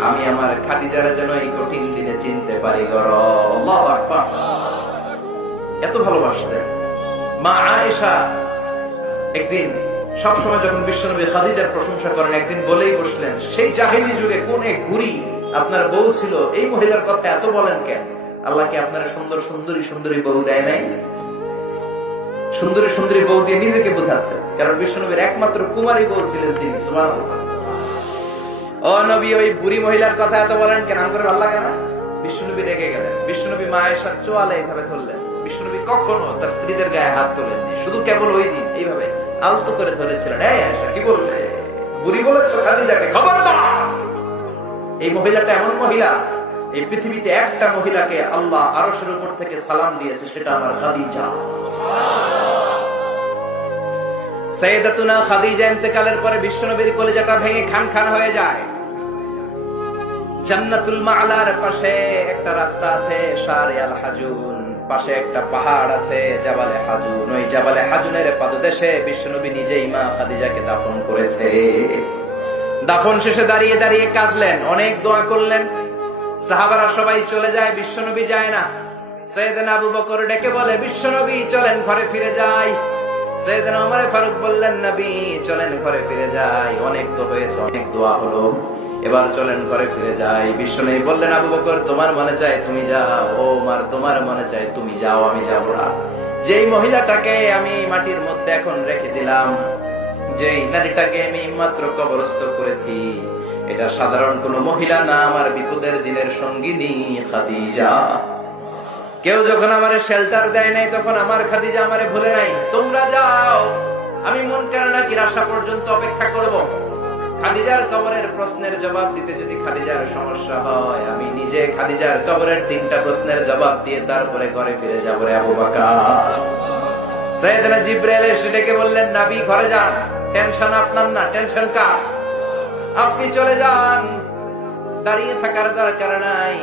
আমি আমার খাদিজারে যেন এই কঠিন দিনে চিনতে পারি। আল্লাহু আকবার। এত ভালোবাসতেন। মা আয়েশা একদিন, সবসময় যখন বিশ্বনবী খাদিজার প্রশংসা করেন, একদিন বলেই বসলেন, সেই জাহিলি যুগে কোন এক বুড়ি আপনার বউ ছিল, এই মহিলার কথা এত বলেন কেন? আল্লাহ কি আপনার সুন্দর সুন্দরী সুন্দরী বউ দেয় নাই? সুন্দরী সুন্দরী বউ দিয়ে নিজেকে বোঝাচ্ছে, কারণ বিশ্বনবীর একমাত্র কুমারী বউ ছিলেন তিনি। সুবহানাল্লাহ। ও নবী, ওই বুড়ি মহিলার কথা এত বলেন কেন? নাম করে ভালো লাগে না? বিশ্বনবী রেগে গেলেন। বিশ্বনবী মা আয়েশার চোয়ালে এইভাবে ধরলেন। বিশ্বনবী কখনো তার স্ত্রীদের গায়ে হাত তোলেননি, শুধু কেবল ওই দিন এইভাবে আলতো করে ধরেছিলেন। এই আয়েশা, কি বললে? বুড়ি বলেছো খাদিজাকে? খবরদার! এই মহিলাটা এমন মহিলা, এই পৃথিবীতে একটা মহিলাকে আল্লাহ আরশের উপর থেকে সালাম দিয়েছে, সেটা আমার খাদিজা। সাইয়েদাতুনা খাদিজা ইন্তেকালের পরে বিশ্বনবীর কলিজাটা ভেঙে খান খান হয়ে যায়। জান্নাতুল মাআলার পাশে একটা রাস্তা আছে, শারে আল হাজুন, পাশে একটা পাহাড় আছে জাবালে হাজুন। ওই জাবালে হাজুনের পাদদেশে বিশ্বনবী নিজেই মা খাদিজাকে দাফন করেছে। দাফন শেষে দাঁড়িয়ে দাঁড়িয়ে কাঁদলেন, অনেক দোয়া করলেন। সাহাবারা সবাই চলে যায়, বিশ্বনবী যায় না। সাইয়েদনা আবু বকর ডেকে বলে, বিশ্বনবী চলেন ঘরে ফিরে যাই। সাইয়েদনা ওমর ফারুক বললেন, নবী চলেন ঘরে ফিরে যাই, অনেক তো হয়েছে, অনেক দোয়া হলো, এবার চলেন ঘরে ফিরে যাই। বিশ্বনবী বললেন, আবু বকর তোমার মনে চায় তুমি যাও, ও ওমর তোমার মনে চায় তুমি যাও, আমি যাব না। যেই মহিলাটাকে আমি মাটির মধ্যে এখন রেখে দিলাম, যেই নারীটাকে আমি মাত্র কবরস্থ করেছি, এটা সাধারণ কোন মহিলা না, আমার বিপদের দিনের সঙ্গিনী খাদিজা। কেউ যখন আমারে শেল্টার দেয় নাই, তখন আমার খাদিজা আমারে ভুলে নাই। তোমরা যাও, আমি মন কেন কি আশা পর্যন্ত অপেক্ষা করব। খাদিজার কবরের প্রশ্নের জবাব দিতে যদি খাদিজার সমস্যা হয়, আমি নিজে খাদিজার কবরের 3টা প্রশ্নের জবাব দিয়ে তারপরে ঘরে ফিরে যাব রে আবু বকর। সাইয়েদনা জিবরাইল এসে ডেকে বললেন, নবী ঘরে যান, টেনশন আপনার না, টেনশন কার? আপনি চলে যান, দাঁড়িয়ে থাকার দরকার নাই।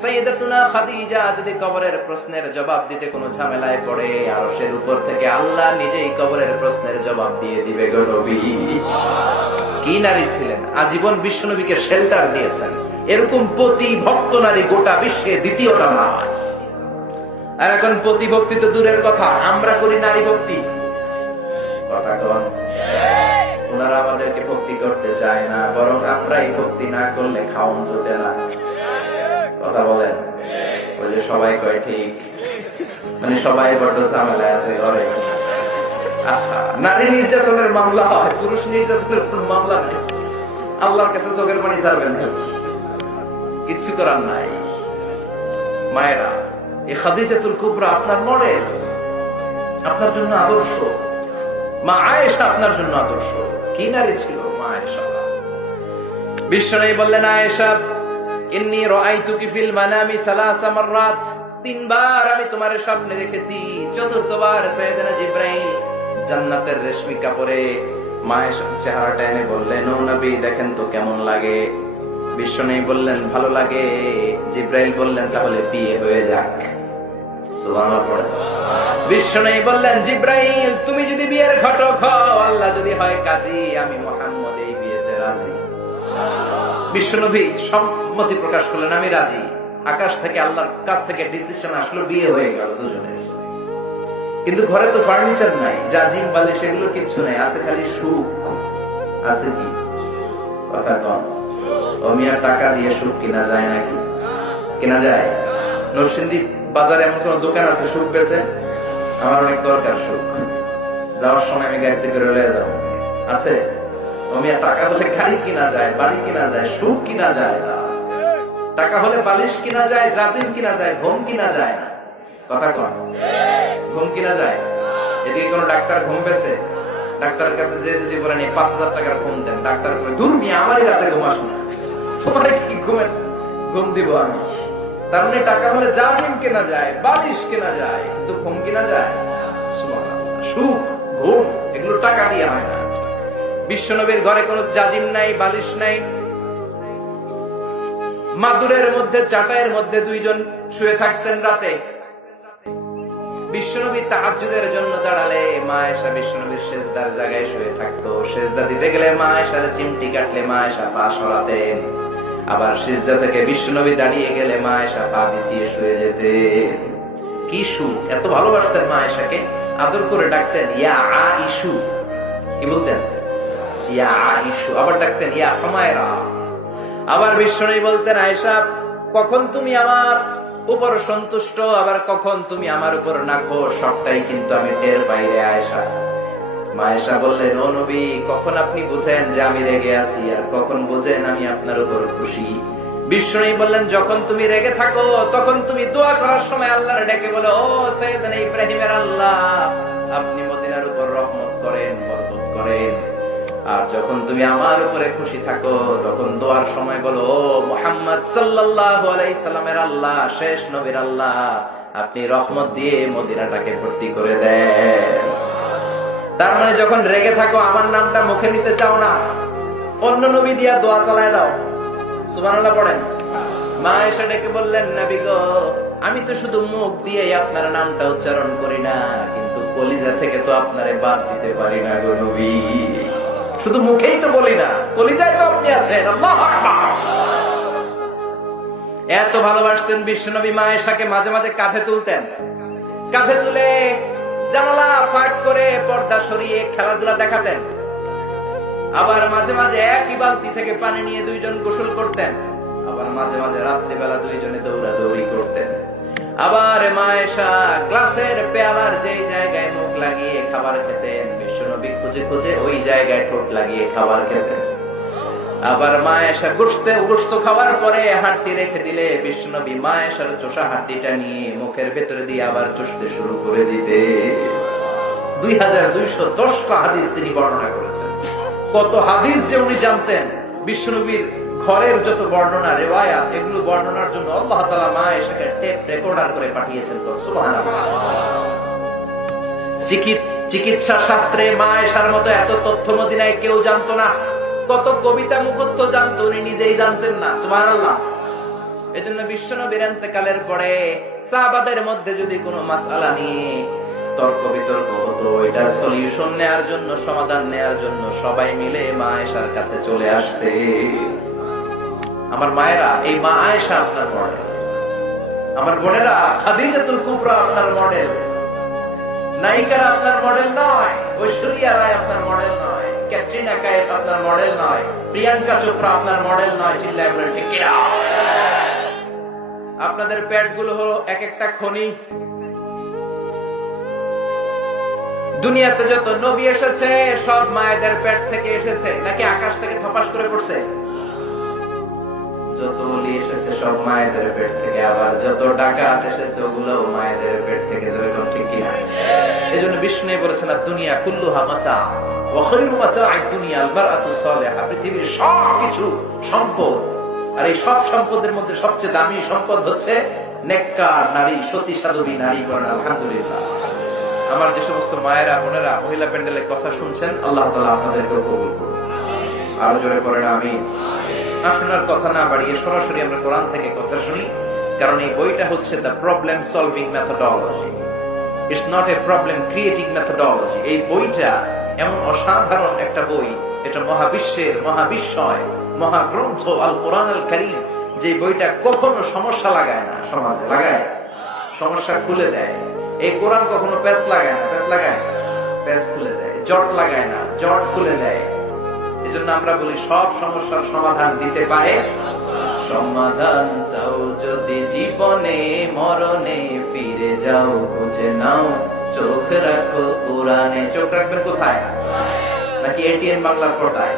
সাইয়েদাতুনা খাদিজা যদি কবরের প্রশ্নের জবাব দিতে কোনো ঝামেলায় পড়ে, আরশের উপর থেকে আল্লাহ নিজেই কবরের প্রশ্নের জবাব দিয়ে দিবে গো নবী। কি নারী ছিলেন, আজীবন বিশ্বনবীকে শেল্টার দিয়েছেন। এরকম প্রতি ভক্ত নারী গোটা বিশ্বে দ্বিতীয়টা নয়। আর এখন প্রতিভক্তি তো দূরের কথা, আমরা করি নারী ভক্তি। কথা কন, ওনারা আমাদেরকে ভক্তি করতে চায় না, বরং আমরাই ভক্তি না করলে খাওন জোটে না। কথা বলেন, ওই যে সবাই কয় ঠিক, মানে সবাই বড় ঝামেলায় আছে ঘরে। নারী নির্যাতনের মামলা হয়, পুরুষ নির্যাতনের মামলা নেই। আল্লাহর কাছে চোখের পানি ছাড়বেন, কিচ্ছু করার নাই। মায়েরা, এই খাদিজাতুল কুবরা আপনার মডেল, আপনার জন্য আদর্শ। মা আয়েশা আপনার জন্য আদর্শ। কি নারী ছিল মা আয়েশা। বিশ্বনবী বললেন, আয়েশা ইন্নী রাআইতুকি ফিল মানামি 3 মাররাত, 3 বার আমি তোমার স্বপ্নে দেখেছি। চতুর্থবার সাইয়েদনা জিবরাইল জান্নাতের রেশমি কাপড়ে মা আয়েশার চেহারাটা এনে বললেন, ও নবী দেখেন তো কেমন লাগে। বিশ্বনবী বললেন, ভালো লাগে। জিবরাইল বললেন, তাহলে বিয়ে হয়ে যাক। সুবহানাল্লাহ। বিশ্বনবী বললেন, জিবরাইল তুমি যদি বিয়ের ঘটক হও, আল্লাহ যদি হয় কাজী, আমি মুহাম্মদ এই বিয়েতে রাজি। বিশ্বনবী সম্মতি প্রকাশ করলেন, আমি রাজি। আকাশ থেকে আল্লাহর কাছ থেকে ডিসিশন আসলো, বিয়ে হয়ে গেল দুজনের। কিন্তু ঘরে তো ফার্নিচার নাই, জাজিম বালিশ এগুলো কিছু নাই, আছে খালি সুখ। আছে কি? কথা কম। ও মিয়া, টাকা দিয়ে সুখ কিনা যায় নাকি? কিনা যায়? নরসিংদী বাজারে এমন কোন দোকান আছে সুখ বেচে? আমার অনেক দরকার সুখ, যাওয়ার সময় আমি গাড়িতে করে লয়ে যাবো। আছে? ও মিয়া, টাকা হলে গাড়ি কিনা যায়, বাড়ি কিনা যায়, সুখ কিনা যায় না। টাকা হলে বালিশ কিনা যায়, জাজিম কিনা যায়, ঘুম কিনা যায় না। কথা কন, ঘুম কিনা যায়? এদিকে কোন ডাক্তার ঘুম বেছে? ডাক্তারের কাছে যে যদি বলেন 5,000 টাকার ঘুম দেন, ডাক্তার বলে, দূর মিয়া, আমারই রাতে ঘুম আসে না, তোমার কি ঘুম দিব আমি? তার মানে টাকা হলে জাজিম কেনা যায়, বালিশ কেনা যায়, কিন্তু ঘুম কিনা যায়? সুবহানাল্লাহ। সুখ, ঘুম এগুলো টাকা দিয়ে হয় না। বিশ্বনবীর ঘরে কোনো জাজিম নাই, বালিশ নাই। মাদুরের মধ্যে, চাটাইয়ের মধ্যে 2 জন শুয়ে থাকতেন রাতে। বিশ্বনবী তাহাজ্জুদের জন্য দাঁড়ালে মা আয়েশা বিশ্বনবীর সেজদার জায়গায় শুয়ে থাকতো। সেজদা দিতে গেলে মা আয়েশার চিমটি কাটলে মা আয়েশা পা সরাতেন। আবার সিজদা থেকে বিশ্বনবী দাঁড়িয়ে গেলে মা আয়েশা পা বিছিয়ে শুয়ে যেতেন। কি সুখ! এত ভালোবাসতেন মা আয়েশাকে, আদর করে ডাকতেন ইয়া আইশু। কি বলতেন? ইয়া আইশু। আবার ডাকতেন ইয়া হুমায়রা। আবার বিশ্বনবী বলতেন, আয়েশা কখন তুমি আমার উপর সন্তুষ্ট, আবার কখন তুমি আমার উপর নাখোশ, সবটাই কিন্তু আমি টের বাইরে। আয়েশা, মা আয়েশা বললেন, ও নবী, কখন আপনি বুঝেন যে আমি রেগে আছি, আর কখন বুঝেন আমি আপনার উপর খুশি? বিশ্বনবী বললেন, যখন তুমি রেগে থাকো তখন তুমি দোয়া করার সময় আল্লাহর ডেকে বলো, ও সাইয়েদনা ইব্রাহিমের আল্লাহ, আপনি মদিনার উপর রহমত করেন, বরকত করেন। আর যখন তুমি আমার উপরে খুশি থাকো তখন দোয়ার সময় বলো, ও মুহাম্মদ সাল্লাল্লাহু আলাইহি সাল্লামের আল্লাহ, শেষ নবীর আল্লাহ, আপনি রহমত দিয়ে মদিনাটাকে ভর্তি করে দেন। তার মানে যখন রেগে থাকো আমার নামটা মুখে নিতে চাও না, অন্য নবী দিয়া দোয়া চালায় দাও। সুবহানাল্লাহ পড়েন। মা এসে ডেকে বললেন, নবী গো, আমি তো শুধু মুখ দিয়ে আপনার নামটা উচ্চারণ করি না, কিন্তু কলিজা থেকে তো আপনারে বাদ দিতে পারি না গো নবী। শুধু মুখেই তো বলি না, কলিজায় তো আপনি আছেন। আল্লাহু আকবার। এত ভালোবাসতেন বিশ্বনবী মা আয়েশাকে মাঝে মাঝে কাঁধে তুলতেন। কাঁধে তুলে জানালা ফাঁক করে পর্দা সরিয়ে খেলাধুলা দেখাতেন। আবার মাঝে মাঝে একই বালতি থেকে পানি নিয়ে দুইজন গোসল করতেন। আবার মাঝে মাঝে রাত্রিবেলা দুইজনে দৌড়াদৌড়ি করতেন। আবার মা আয়েশা গ্লাসের পেয়ালার যেই জায়গায় মুখ লাগিয়ে খাবার খেতেন, বিশ্বনবী খুঁজে খুঁজে ওই জায়গায় ঠোঁট লাগিয়ে খাবার খেতেন। আবার মা আয়েশা গোশত খাওয়ার পরে হাড্ডি রেখে দিলে বিশ্বনবী মা আয়েশার চোষা হাড্ডিটা নিয়ে মুখের ভেতরে দিয়ে আবার চুষতে শুরু করে দিতে। 2210টা হাদিস তিনি বর্ণনা করেছেন। কত হাদিস যে উনি জানতেন। বিশ্বনবীর ঘরের যত বর্ণনা, রিওয়ায়াত, এগুলো বর্ণনার জন্য আল্লাহ তাআলা মা আয়েশাকে টেপ রেকর্ডার করে পাঠিয়েছেন। সুবহানাল্লাহ। চিকিৎসা শাস্ত্রে মা আয়েশার মতো এত তথ্য মদিনায় কেউ জানতো না। কত কবিতা মুখস্থ জানতো, উনি নিজেই জানতেন না। সুবহানাল্লাহ। এজন্য বিশ্বনবীর ইন্তেকালের পরে সাহাবাদের মধ্যে যদি কোনো মাসআলা নিয়ে তর্ক বিতর্ক হতো, এটার সলিউশন নেয়ার জন্য, সমাধান নেয়ার জন্য সবাই মিলে মা আয়েশার কাছে চলে আসতে। আমার মায়েরা, এই মা আয়েশা আপনার মডেল। আমার বোনেরা, খাদিজাতুল কুবরা আপনার মডেল। নায়িকারা আপনার মডেল নয়, ঐশ্বরিয়া রায় আপনার মডেল নয়, ক্যাটরিনা কাইফ আপনার মডেল নয়, প্রিয়াঙ্কা চোপড়া আপনার মডেল নয়। চিল্লায় বলেন ঠিক কিনা? আপনাদের পেটগুলো হলো এক একটা খনি। দুনিয়াতে যত নবী এসেছে সব মায়েদের পেট থেকে এসেছে, নাকি আকাশ থেকে ধপাস করে পড়ছে? যত ওলি এসেছে সব মায়েদের পেট থেকে। আবার যত ডাকাত এসেছে ওগুলো মায়েদের পেট থেকে। ঠিক কিনা? এই জন্য বিষ্ণু বলেছেন, দুনিয়া কুল্লুহা মাতা ওয়া খায়রু মাতা'আদ দুনিয়া আল মারআতু সালিহা। পৃথিবীর সবকিছু সম্পদ, আর এই সব সম্পদের মধ্যে সবচেয়ে দামি সম্পদ হচ্ছে নেককার নারী, সতী সাধবী নারী। করেন আলহামদুলিল্লাহ। আমার যে সমস্ত মায়েরা, বোনেরা মহিলা প্যান্ডেলের কথা শুনছেন, আল্লাহ তাআলা আপনাদেরকে কবুল করুন। আরো জোরে পড়েন আমিন। শোনার কথা না বাড়িয়ে সরাসরি আমরা কোরআন থেকে কথা শুনি, কারণ এই বইটা হচ্ছে the problem solving methodology. It's not a problem creating methodology. এই বইটা এমন অসাধারণ একটা বই, এটা মহাবিশ্বের মহাবিস্ময় মহাগ্রন্থ আল কোরআন আল কারীম, যে বইটা কখনো সমস্যা লাগায় না, সমাজে লাগায় সমস্যা খুলে দেয়। এই কোরআন কখনো প্যাচ লাগায় না, প্যাচ লাগায় না, প্যাচ খুলে দেয়। জট লাগায় না, জট খুলে দেয়। এজন্য আমরা বলি সব সমস্যার সমাধান দিতে পারে। সমাধান চাও যদি জীবনে, মরণে ফিরে যাও, খুঁজে নাও, চোখ রাখো কোরআনে। চোখ রাখবেন কোথায়? নাকি এটিএন বাংলার পর্দায়?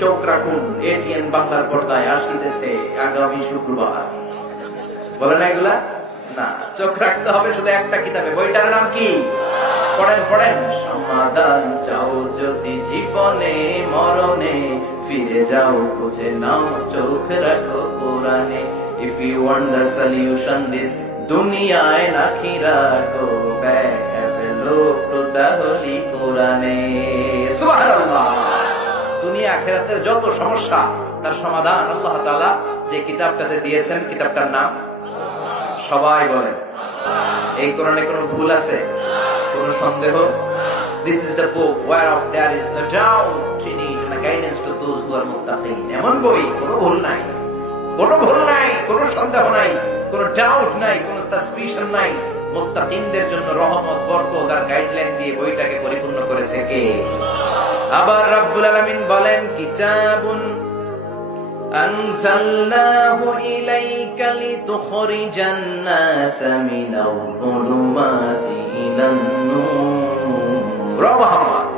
চোখ রাখুন এটিএন বাংলার পর্দায়, আসিতেছে আগামী শুক্রবার। বলে না এগুলা? না, চোখ রাখতে হবে শুধু একটা কিতাবে। বইটার নাম কি? পড়েন পড়েন। সমাধান চাও যদি জীবনে, মরণে ফিরে যাও, খুঁজে নাও, চোখ রাখো কোরআনে। If you want the solution this dunya and akhirah, go back, have a look to the holy Quran. সুবহানাল্লাহ। দুনিয়া আখিরাতের যত সমস্যা তার সমাধান আল্লাহ তাআলা যে কিতাবটাতে দিয়েছেন, কিতাবটার নাম সবাই বলেন। এই কোরআনে কোনো ভুল আছে? কোনো সন্দেহ? This is the book whereof there is no doubt in it and a guidance to those who are muttaqin. এমন বই, কোনো ভুল নাই, কোনো ভুল নাই, কোনো সন্দেহ নাই, কোনো ডাউট নাই, কোনো সাসপিশন নাই। মুত্তাকিনদের জন্য রহমত, বরকত আর গাইডলাইন দিয়ে বইটাকে পরিপূর্ণ করেছে কে? আবার রব্বুল আলামিন বলেন, কিতাবুন أنزلناه إليك لتخرج الناس من الظلمات إلى النور. Muhammad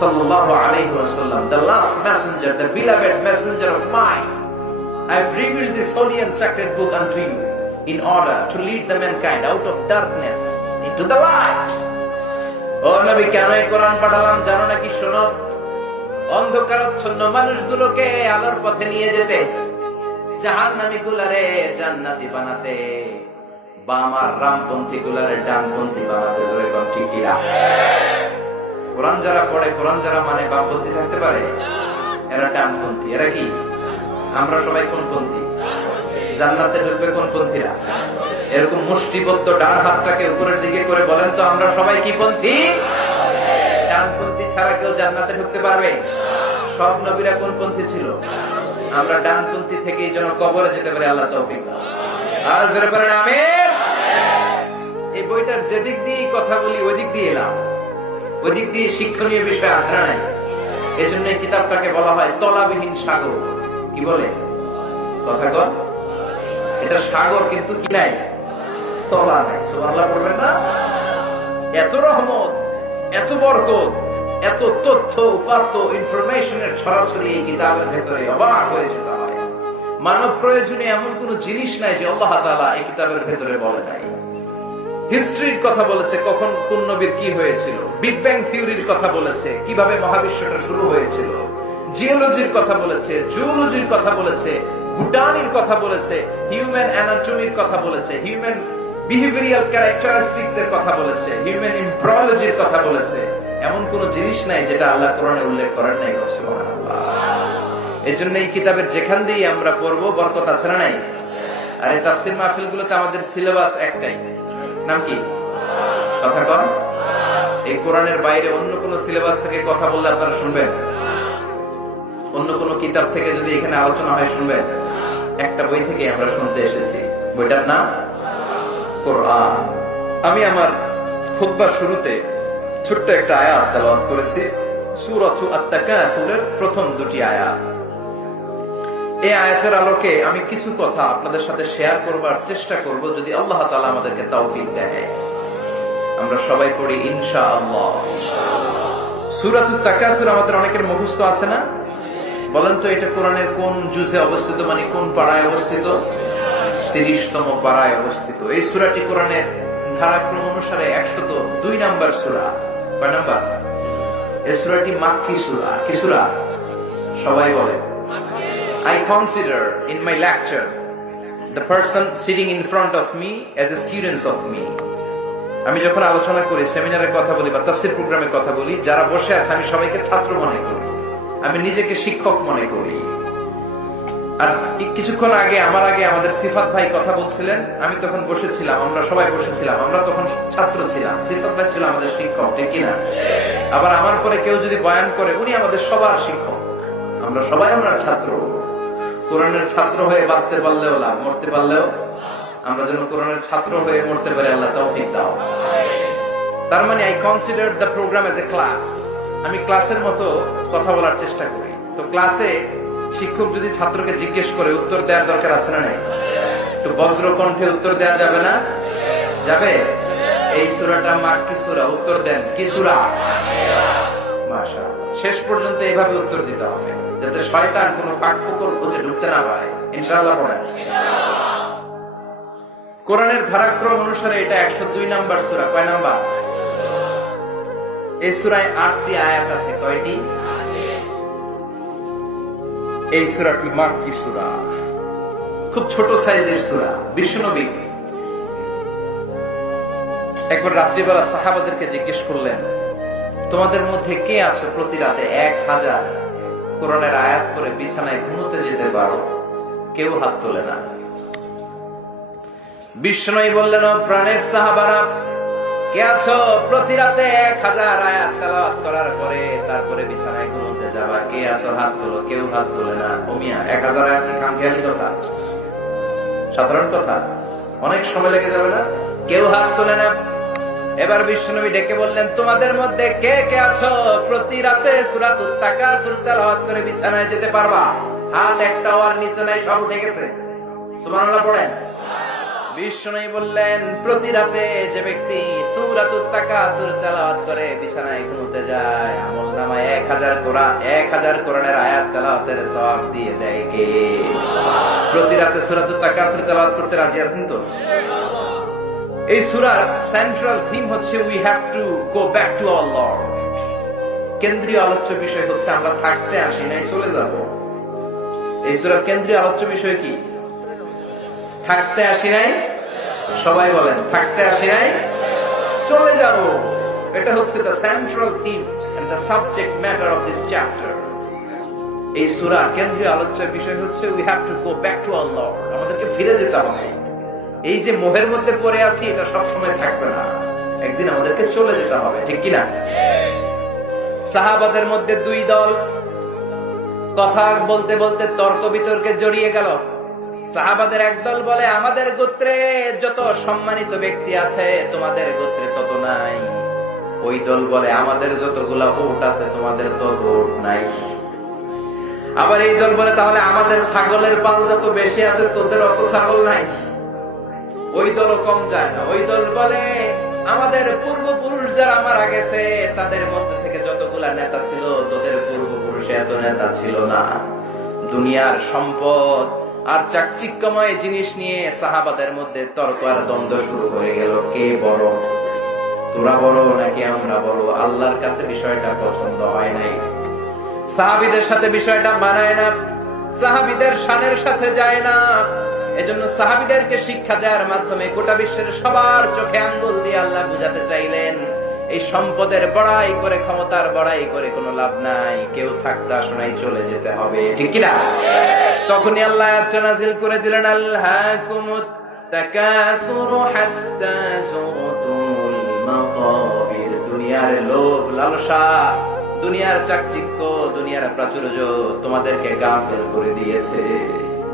sallallahu alayhi wa sallam, the last messenger, the beloved messenger of mine, I have revealed this holy and sacred book unto you in order to lead the mankind out of darkness into the light. ও নবী, কেন এই কোরআন পাঠালাম জানো নাকি? শোনো। ও অন্ধকারাচ্ছন্ন মানুষগুলোকে আলোর পথে নিয়ে যেতে, জাহান্নামী গুলারে জান্নাতি বানাতে, বামার রামপন্থী গুলারে ডানপন্থী বানাতে। জোরে কোন ঠিক কিনা? কোরআন যারা পড়ে, কোরআন যারা মানে বামপন্থী থাকতে পারে? এরা ডানপন্থী। এরা কি? আমরা সবাই কোন পন্থী? জান্নাতে ঢুকবে কোন পন্থীরা? এরকম মুষ্টিবদ্ধ ডান হাতটাকে উপরের দিকে করে বলেন তো, আমরা সবাই কি পন্থী? ডানপন্থী ছাড়া কেউ জান্নাতে ঢুকতে পারবে? সব নবীরা কোন পন্থী ছিল? আমরা ডানপন্থী থেকে যেন কবরে যেতে পারি, আল্লাহ তৌফিক দাও। আর জোরে পড়েন আমিন। এই বইটার যেদিক দিয়ে কথা বলি ওই দিক দিয়ে এলাম, ওই দিক দিয়ে শিক্ষণীয় বিষয় আছে না নাই? এই জন্য এই কিতাবটাকে বলা হয় তলাবিহীন সাগর। কি বলে? কথা কর। এটা সাগর কিন্তু কি নাই? তলা নাই। সুবহানাল্লাহ পড়বেন না? এত রহমত, এত বরকত, এত তথ্য উপাত্ত ইনফরমেশনের ছড়াছড়ি এই কিতাবের ভেতরে, অবাক হয়ে যেতে হয়। মানব প্রয়োজনে এমন কোন জিনিস নাই যে আল্লাহ তাআলা এই কিতাবের ভেতরে বলে নাই। হিস্ট্রির কথা বলেছে, কখন কোন নবীর কি হয়েছিল। বিগ ব্যাং থিওরির কথা বলেছে, কিভাবে মহাবিশ্বটা শুরু হয়েছিল। জিওলজির কথা বলেছে, জুওলজির কথা বলেছে, ভুটানির কথা বলেছে, হিউম্যান অ্যানাটমির কথা বলেছে, হিউম্যান বিহেভিয়ারাল ক্যারেক্টারিস্টিক্স এর কথা বলেছে, হিউম্যান এমব্রিয়োলজির কথা বলেছে। এমন কোন জিনিস নাই যেটা আল্লাহ কোরআনে উল্লেখ করেন নাই। সুবহানাল্লাহ। এই জন্য এই কিতাবের যেখান দিয়ে আমরা পড়বো বরকত আছে না নাই? আর এই তাফসীর মাহফিলগুলোতে আমাদের সিলেবাস একটাই, নাম কি? কথা কর। এই কোরআনের বাইরে অন্য কোন সিলেবাস থেকে কথা বললে আপনারা শুনবেন? অন্য কোন কিতাব থেকে যদি এখানে আলোচনা হয় শুনবেন? একটা বই থেকে আমরা শুনতে এসেছি, বইটার নাম কোরআন। আমি আমার খুতবার শুরুতে ছোট্ট একটা আয়াত তেলাওয়াত করেছি, সূরাতু আত-তাকাসুরের প্রথম দুটি আয়াত। এই আয়াতের আলোকে আমি কিছু কথা আপনাদের সাথে শেয়ার করবার চেষ্টা করব, যদি আল্লাহ তাআলা আমাদেরকে তৌফিক দেয়। আমরা সবাই পড়ি ইনশাআল্লাহ। সূরাতুত তাকাসুর আমাদের অনেকের মুখস্থ আছে না? বলেন তো এটা কোরআনের কোন জুজে অবস্থিত, মানে কোন পাড়ায় অবস্থিত? 30তম পাড়ায় অবস্থিত। এই সূরাটি কোরআনের ধারাক্রম অনুসারে 102 নাম্বার সূরা। কয় নাম্বার? এই সূরাটি মাক্কি সূরা। কি সূরা? সবাই বলে। I consider in my lecture the person sitting in front of me as a student of me. আমি যখন আলোচনা করি, সেমিনারের কথা বলি বা তাফসীর প্রোগ্রামের কথা বলি, যারা বসে আছে আমি সবাইকে ছাত্র মনে করি, আমি নিজেকে শিক্ষক মনে করি। আর কিছুক্ষণ আগে আমার আগে আমাদের সিফাত ভাই কথা বলছিলেন, আমি তখন বসেছিলাম, আমরা সবাই বসেছিলাম, আমরা তখন ছাত্র ছিলাম। সিফাত ভাই ছিল আমাদের শিক্ষক, ঠিক কিনা? আবার আমার পরে কেউ যদি বয়ান করে, উনি আমাদের সবার শিক্ষক। আমরা সবাই আমরা ছাত্র। কোরআনের ছাত্র হয়ে বাঁচতে পারলেও লাভ, মরতে পারলেও। আমরা যেন কোরআনের ছাত্র হয়ে মরতে পারি, আল্লাহ তৌফিক দাও। তার মানে I consider the program as a class. আমি ক্লাসের মতো কথা বলার চেষ্টা করি। তো ক্লাসে শিক্ষক যদি ছাত্রকে জিজ্ঞেস করে, উত্তর দেওয়ার দরকার আছে না নাই? একটু বজ্র কণ্ঠে উত্তর দেওয়া যাবে না? যাবে? এই সূরাটা মাক্কি সূরা, উত্তর দেন কি সূরা? মাশাআল্লাহ। শেষ পর্যন্ত এইভাবে উত্তর দিতে হবে যাতে শয়তান কোন ফাঁকফোকর খুঁজে ঢুকতে না পারে। ইনশাআল্লাহ পড়েন। কোরআনের ধারাক্রম অনুসারে এটা 102 নাম্বার সূরা। কয় নাম্বার? এই সূরায় 8টি আয়াত আছে। কয়টি? এই সূরাটি মাক্কি সূরা, খুব ছোট সাইজের সূরা। বিশ্বনবী একবার রাত্রিবেলা সাহাবাদেরকে জিজ্ঞেস করলেন, তোমাদের মধ্যে কে আছো প্রতি রাতে 1000 কোরআনের আয়াত করে বিছানায় ঘুমোতে যেতে পারো? কেউ হাত তোলে না। বিশ্বনবী বললেন, ও প্রাণের সাহাবারা, কে আছো প্রতি রাতে 1000 আয়াত তেলাওয়াত করার পরে তারপরে বিছানায় ঘুমোতে যাবা? কে আছো হাত তোলো। কেউ হাত তোলে না। ও মিয়া, 1000 আয়াত কি খামখেয়ালি কথা? সাধারণ কথা, অনেক সময় লেগে যাবে না? কেউ হাত তোলে না। এবার বিশ্বনবী ডেকে বললেন, তোমাদের মধ্যে কে কে আছো প্রতি রাতে সূরাতুত তাকাসুর তেলাওয়াত করে বিছানায় যেতে পারবা? হাত একটাও আর নিচে নাই, সব উঠে গেছে। সুবহানাল্লাহ পড়েন। বিশ্বনবী বললেন, প্রতি রাতে যে ব্যক্তি সূরাতুত তাকাসুর তেলাওয়াত করে বিছানায় ঘুমোতে যায়, আমলনামায় 1000 কোরআনের আয়াত তেলাওয়াতের সওয়াব দিয়ে দেয় কে? প্রতি রাতে সূরাতুত তাকাসুর তেলাওয়াত করতে রাজি আছেন তো? এই সূরার সেন্ট্রাল থিম হচ্ছে we have to go back to our Lord. কেন্দ্রীয় আলোচ্য বিষয় হচ্ছে আমরা থাকতে আসি নাই, চলে যাব। এই সূরার কেন্দ্রীয় আলোচ্য বিষয় কি? থাকতে আসি নাই। সবাই বলেন, থাকতে আসি নাই, চলে যাব। এটা হচ্ছে the central theme and the subject matter of this chapter. এই সূরা কেন্দ্রীয় আলোচ্যের বিষয় হচ্ছে we have to go back to our Lord. আমাদেরকে ফিরে যেতে হবে। এই যে মোহের মধ্যে পড়ে আছি, এটা সব সময় থাকবে না, একদিন আমাদেরকে চলে যেতে হবে, ঠিক কি না? সাহাবাদের মধ্যে দুই দল কথা বলতে বলতে তর্ক বিতর্কে জড়িয়ে গেল। সাহাবাদের একদল বলে, আমাদের গোত্রে যত সম্মানিত ব্যক্তি আছে তোমাদের গোত্রে তত নাই। ওই দল বলে, আমাদের যতগুলা উট আছে তোমাদের তত উট নাই। আবার এই দল বলে, তাহলে আমাদের ছাগলের পাল যত বেশি আছে তোদের অত ছাগল নাই। ওই দলও কম যায় না। ওই দল বলে, আমাদের পূর্বপুরুষ যারা মারা গেছে তাদের মধ্যে থেকে যতগুলা নেতা ছিল তোদের পূর্বপুরুষে এত নেতা ছিল না। দুনিয়ার সম্পদ আর চাকচিক্যময় জিনিস নিয়ে সাহাবাদের মধ্যে তর্ক আর দ্বন্দ্ব শুরু হয়ে গেল। কে বড়, তোরা বড় নাকি আমরা বড়? আল্লাহর কাছে বিষয়টা পছন্দ হয় নাই, সাহাবীদের সাথে বিষয়টা মানায় না, সাহাবীদের শানের সাথে যায় না। এজন্য সাহাবীদেরকে শিক্ষা দেওয়ার মাধ্যমে গোটা বিশ্বের সবার চোখে আঙ্গুল দিয়ে আল্লাহ বুঝাতে চাইলেন, এই সম্পদের বড়াই করে, ক্ষমতার বড়াই করে কোনো লাভ নাই, কেউ থাকতে আসো নাই, চলে যেতে হবে, ঠিক কিনা? তখনই আল্লাহ আয়াতটা নাযিল করে দিলেন, আল্লাহকুমুত তাকাসুরু হাত্তা যুরতুমুল মাকাবির। দুনিয়ার লোভ লালসা, দুনিয়ার চাকচিক্য, দুনিয়ার প্রাচুর্য তোমাদেরকে গাফেল করে দিয়েছে।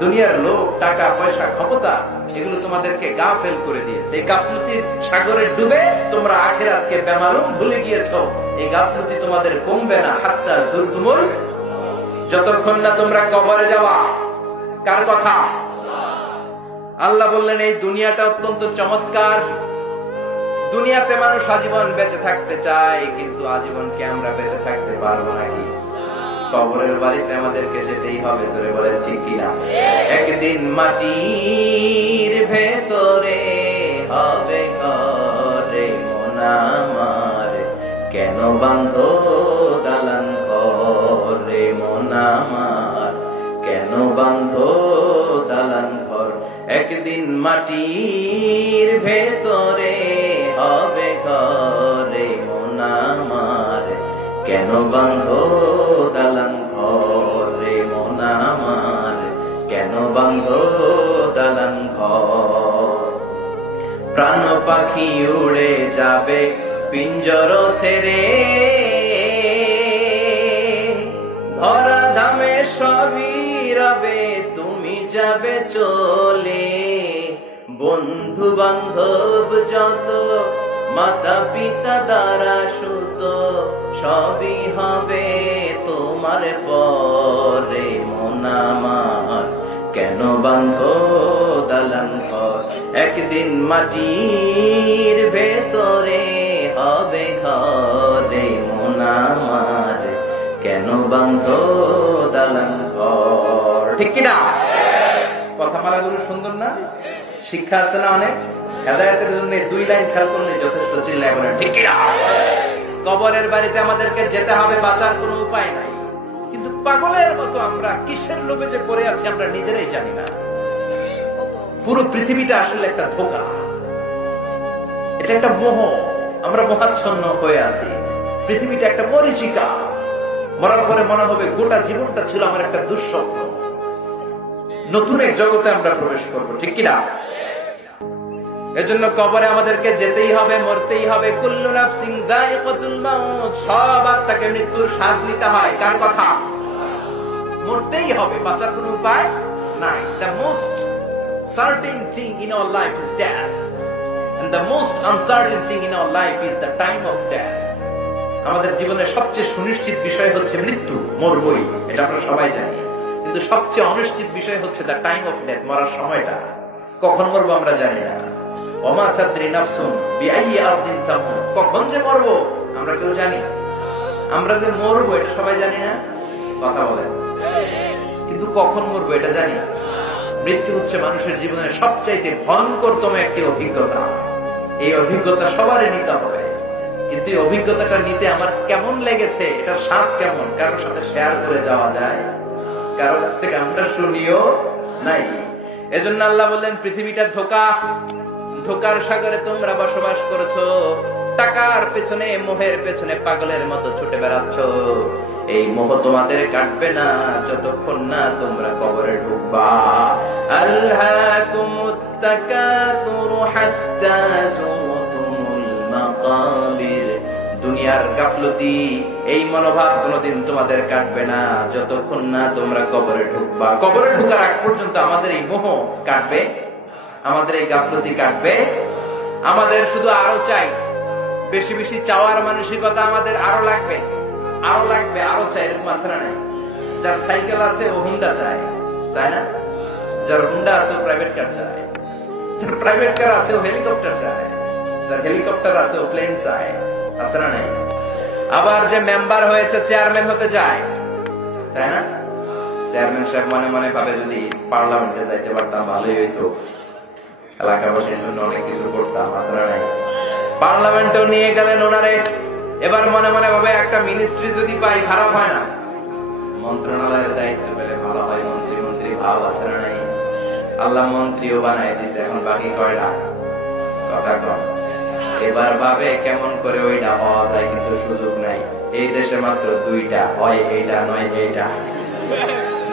দুনিয়ার লোভ, টাকা পয়সা, ক্ষমতা, এগুলো তোমাদেরকে গাফেল করে দিয়েছে। এই গাফলতির সাগরে ডুবে তোমরা আখিরাতকে বেমালুম ভুলে গিয়েছো। এই গাফলতি তোমাদের কমবে না হাত্তা যুরতুমুল, যতক্ষণ না তোমরা কবরে যাওয়া। কার কথা? আল্লাহ বললেন, এই দুনিয়াটা অত্যন্ত চমৎকার। দুনিয়াতে মানুষ আজীবন বেঁচে থাকতে চায়, কিন্তু আজীবন কি আমরা বেঁচে থাকতে পারবো নাকি? কবরের বাড়িতে আমাদেরকে যেতেই হবে, জোরে বলে ঠিক কিনা? একদিন মাটির ভেতরে হবে ঘরে মন আমার, কেন বাঁধো দালান ঘরে মন আমার, কেন বাঁধো দালান ঘর? একদিন মাটির ভেতরে হবে ঘরে মন আমার, কেন বাঁধো দালান ঘরে মন আমার, কেন বাঁধো দালান ঘর? প্রাণ পাখি উড়ে যাবে পিঞ্জর ছেড়ে, ধরা ধামে সবই রবে তুমি যাবে চলে। বন্ধু বান্ধব যত, মাতা পিতা দ্বারা সুত, সবই হবে তোমার পরে মন আমার, কেন বাঁধো দালান ঘর? একদিন মাটির ভেতরে হবে ঘরে মন আমার, কেন বাঁধো দালান ঘর? ঠিক কিনা? কথামালাগুলো সুন্দর না? শিক্ষা আছে না অনেক? হেদায়েতের জন্য দুই লাইন খেয়াল করলে যথেষ্ট, চিল্লায় বলেন ঠিক কিনা? কবরের বাড়িতে আমাদেরকে যেতে হবে, বাঁচার কোনো উপায় নাই। কিন্তু পাগলের মতো আমরা কিসের লোভে যে পড়ে আছি আমরা নিজেরাই জানি না। পুরো পৃথিবীটা আসলে একটা ধোঁকা, এটা একটা মোহ। আমরা মোহাচ্ছন্ন হয়ে আছি। পৃথিবীটা একটা মরীচিকা। মরার পরে মনে হবে গোটা জীবনটা ছিল আমার একটা দুঃস্বপ্ন। নতুন এক জগতে আমরা প্রবেশ করবো, ঠিক কিনা? এজন্য কবরে আমাদেরকে যেতেই হবে, মরতেই হবে। কুল্লু নাফসিন যায়িকাতুল মাউত, সব আত্মাকে মৃত্যুর স্বাদ নিতে হয়। কার কথা? মরতেই হবে, বাঁচার কোনো উপায় নাই। The most certain thing in our life is death, and the most uncertain thing in our life is the time of death. আমাদের জীবনের সবচেয়ে সুনিশ্চিত বিষয় হচ্ছে মৃত্যু, মরবই, এটা আমরা সবাই জানি। কিন্তু সবচেয়ে অনিশ্চিত বিষয় হচ্ছে the time of death, মরার সময়টা। কখন মরবো আমরা জানি না। ওমা তাদরি নাফসুন বিআইয়ি আরদিন তামুত, কখন যে মরবো আমরা কেউ জানি? আমরা যে মরবো এটা সবাই জানি না? কথা বলেন। কিন্তু কখন মরবো এটা জানি? মৃত্যু হচ্ছে মানুষের জীবনের সবচাইতে ভয়ঙ্করতম একটি অভিজ্ঞতা। এই অভিজ্ঞতা সবারই নিতে হবে, কিন্তু কিন্তু এই অভিজ্ঞতাটা নিতে আমার কেমন লেগেছে, এটার স্বাদ কেমন, কারোর সাথে শেয়ার করে যাওয়া যায়, কারো কাছ থেকে আমরা শুনিও নাই। এজন্য আল্লাহ বললেন পৃথিবীটা ধোঁকা, ধোঁকার সাগরে তোমরা বসবাস করেছো, টাকার পেছনে মোহের পেছনে পাগলের মতো ছুটে বেড়াচ্ছ। এই মোহ তোমাদের কাটবে না যতক্ষণ না তোমরা কবরে ঢুকবা। আল্লাহকুমুত তাকাসুরু হাত্তা যুরতুমুল মাকাবির। দুনিয়ার গাফলতি, এই মনোভাব কোনোদিন তোমাদের কাটবে না যতক্ষণ না তোমরা কবরে ঢুকবা। কবরে ঢুকার আগ পর্যন্ত আমাদের এই মোহ কাটবে, আমাদের এই গাফলতি কাটবে। আমাদের শুধু আরো চাই, বেশি বেশি চাওয়ার মানসিকতা আমাদের আরো লাগবে, আরো লাগবে, আরো চাই। এরকম আছে না নাই? যার সাইকেল আছে ও হুন্ডা চায়, চায় না? যার হুন্ডা আছে ও প্রাইভেট কার চায়, যার প্রাইভেট কার আছে ও হেলিকপ্টার চায়, যার হেলিকপ্টার আছে ও প্লেন চায়, আছে না নাই? আবার যে মেম্বার হয়েছে চেয়ারম্যান হতে চায়, চায় না? চেয়ারম্যান সাহেব মনে মনে ভাবে যদি পার্লামেন্টে যাইতে পারতাম ভালোই হইতো, এলাকাবাসীর জন্য অনেক কিছু করতাম, আছে না নাই? পার্লামেন্টেও নিয়ে গেলেন ওনারে, এবার মনে মনে ভাবে একটা মিনিস্ট্রি যদি পাই খারাপ হয় না, মন্ত্রণালয়ের দায়িত্ব পেলে ভালো হয়, মন্ত্রী মন্ত্রী ভাব, আছে না নাই? আল্লাহ মন্ত্রীও বানায় দিছে, এখন বাকি কয়টা? কথা কম। এবার ভাবে কেমন করে ওইটা হওয়া যায়, কিন্তু সুযোগ নাই। এই দেশে মাত্র দুইটা, হয় এইটা নয় এইটা।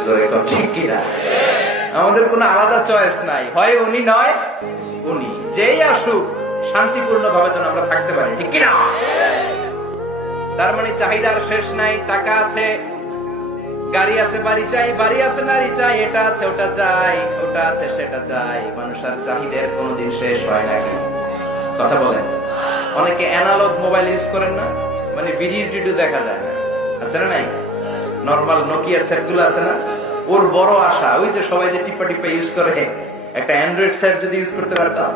জোরে কম, ঠিক কিনা? আমাদের কোনো আলাদা চয়েস নাই, হয় উনি নয় উনি। যেই আসুক শান্তিপূর্ণ ভাবে যেন আমরা থাকতে পারি, ঠিক কিনা? তার মানে চাহিদার শেষ নাই। টাকা আছে, গাড়ি আছে, বাড়ি চাই, বাড়ি আছে, নারী চাই, এটা আছে ওটা চাই, ওটা আছে সেটা চাই। মানুষের চাহিদার কোনোদিন শেষ হয় নাকি? কথা বলেন। অনেকে অ্যানালগ মোবাইল ইউজ করেন না, মানে ভিডিও টিডিও দেখা যায় না, আছে না নাই? নরমাল নোকিয়ার সেট গুলো আছে না, ওর বড় আশা ওই যে সবাই যে টিপা টিপা ইউজ করে, একটা অ্যান্ড্রয়েড সেট যদি ইউজ করতে পারতাম,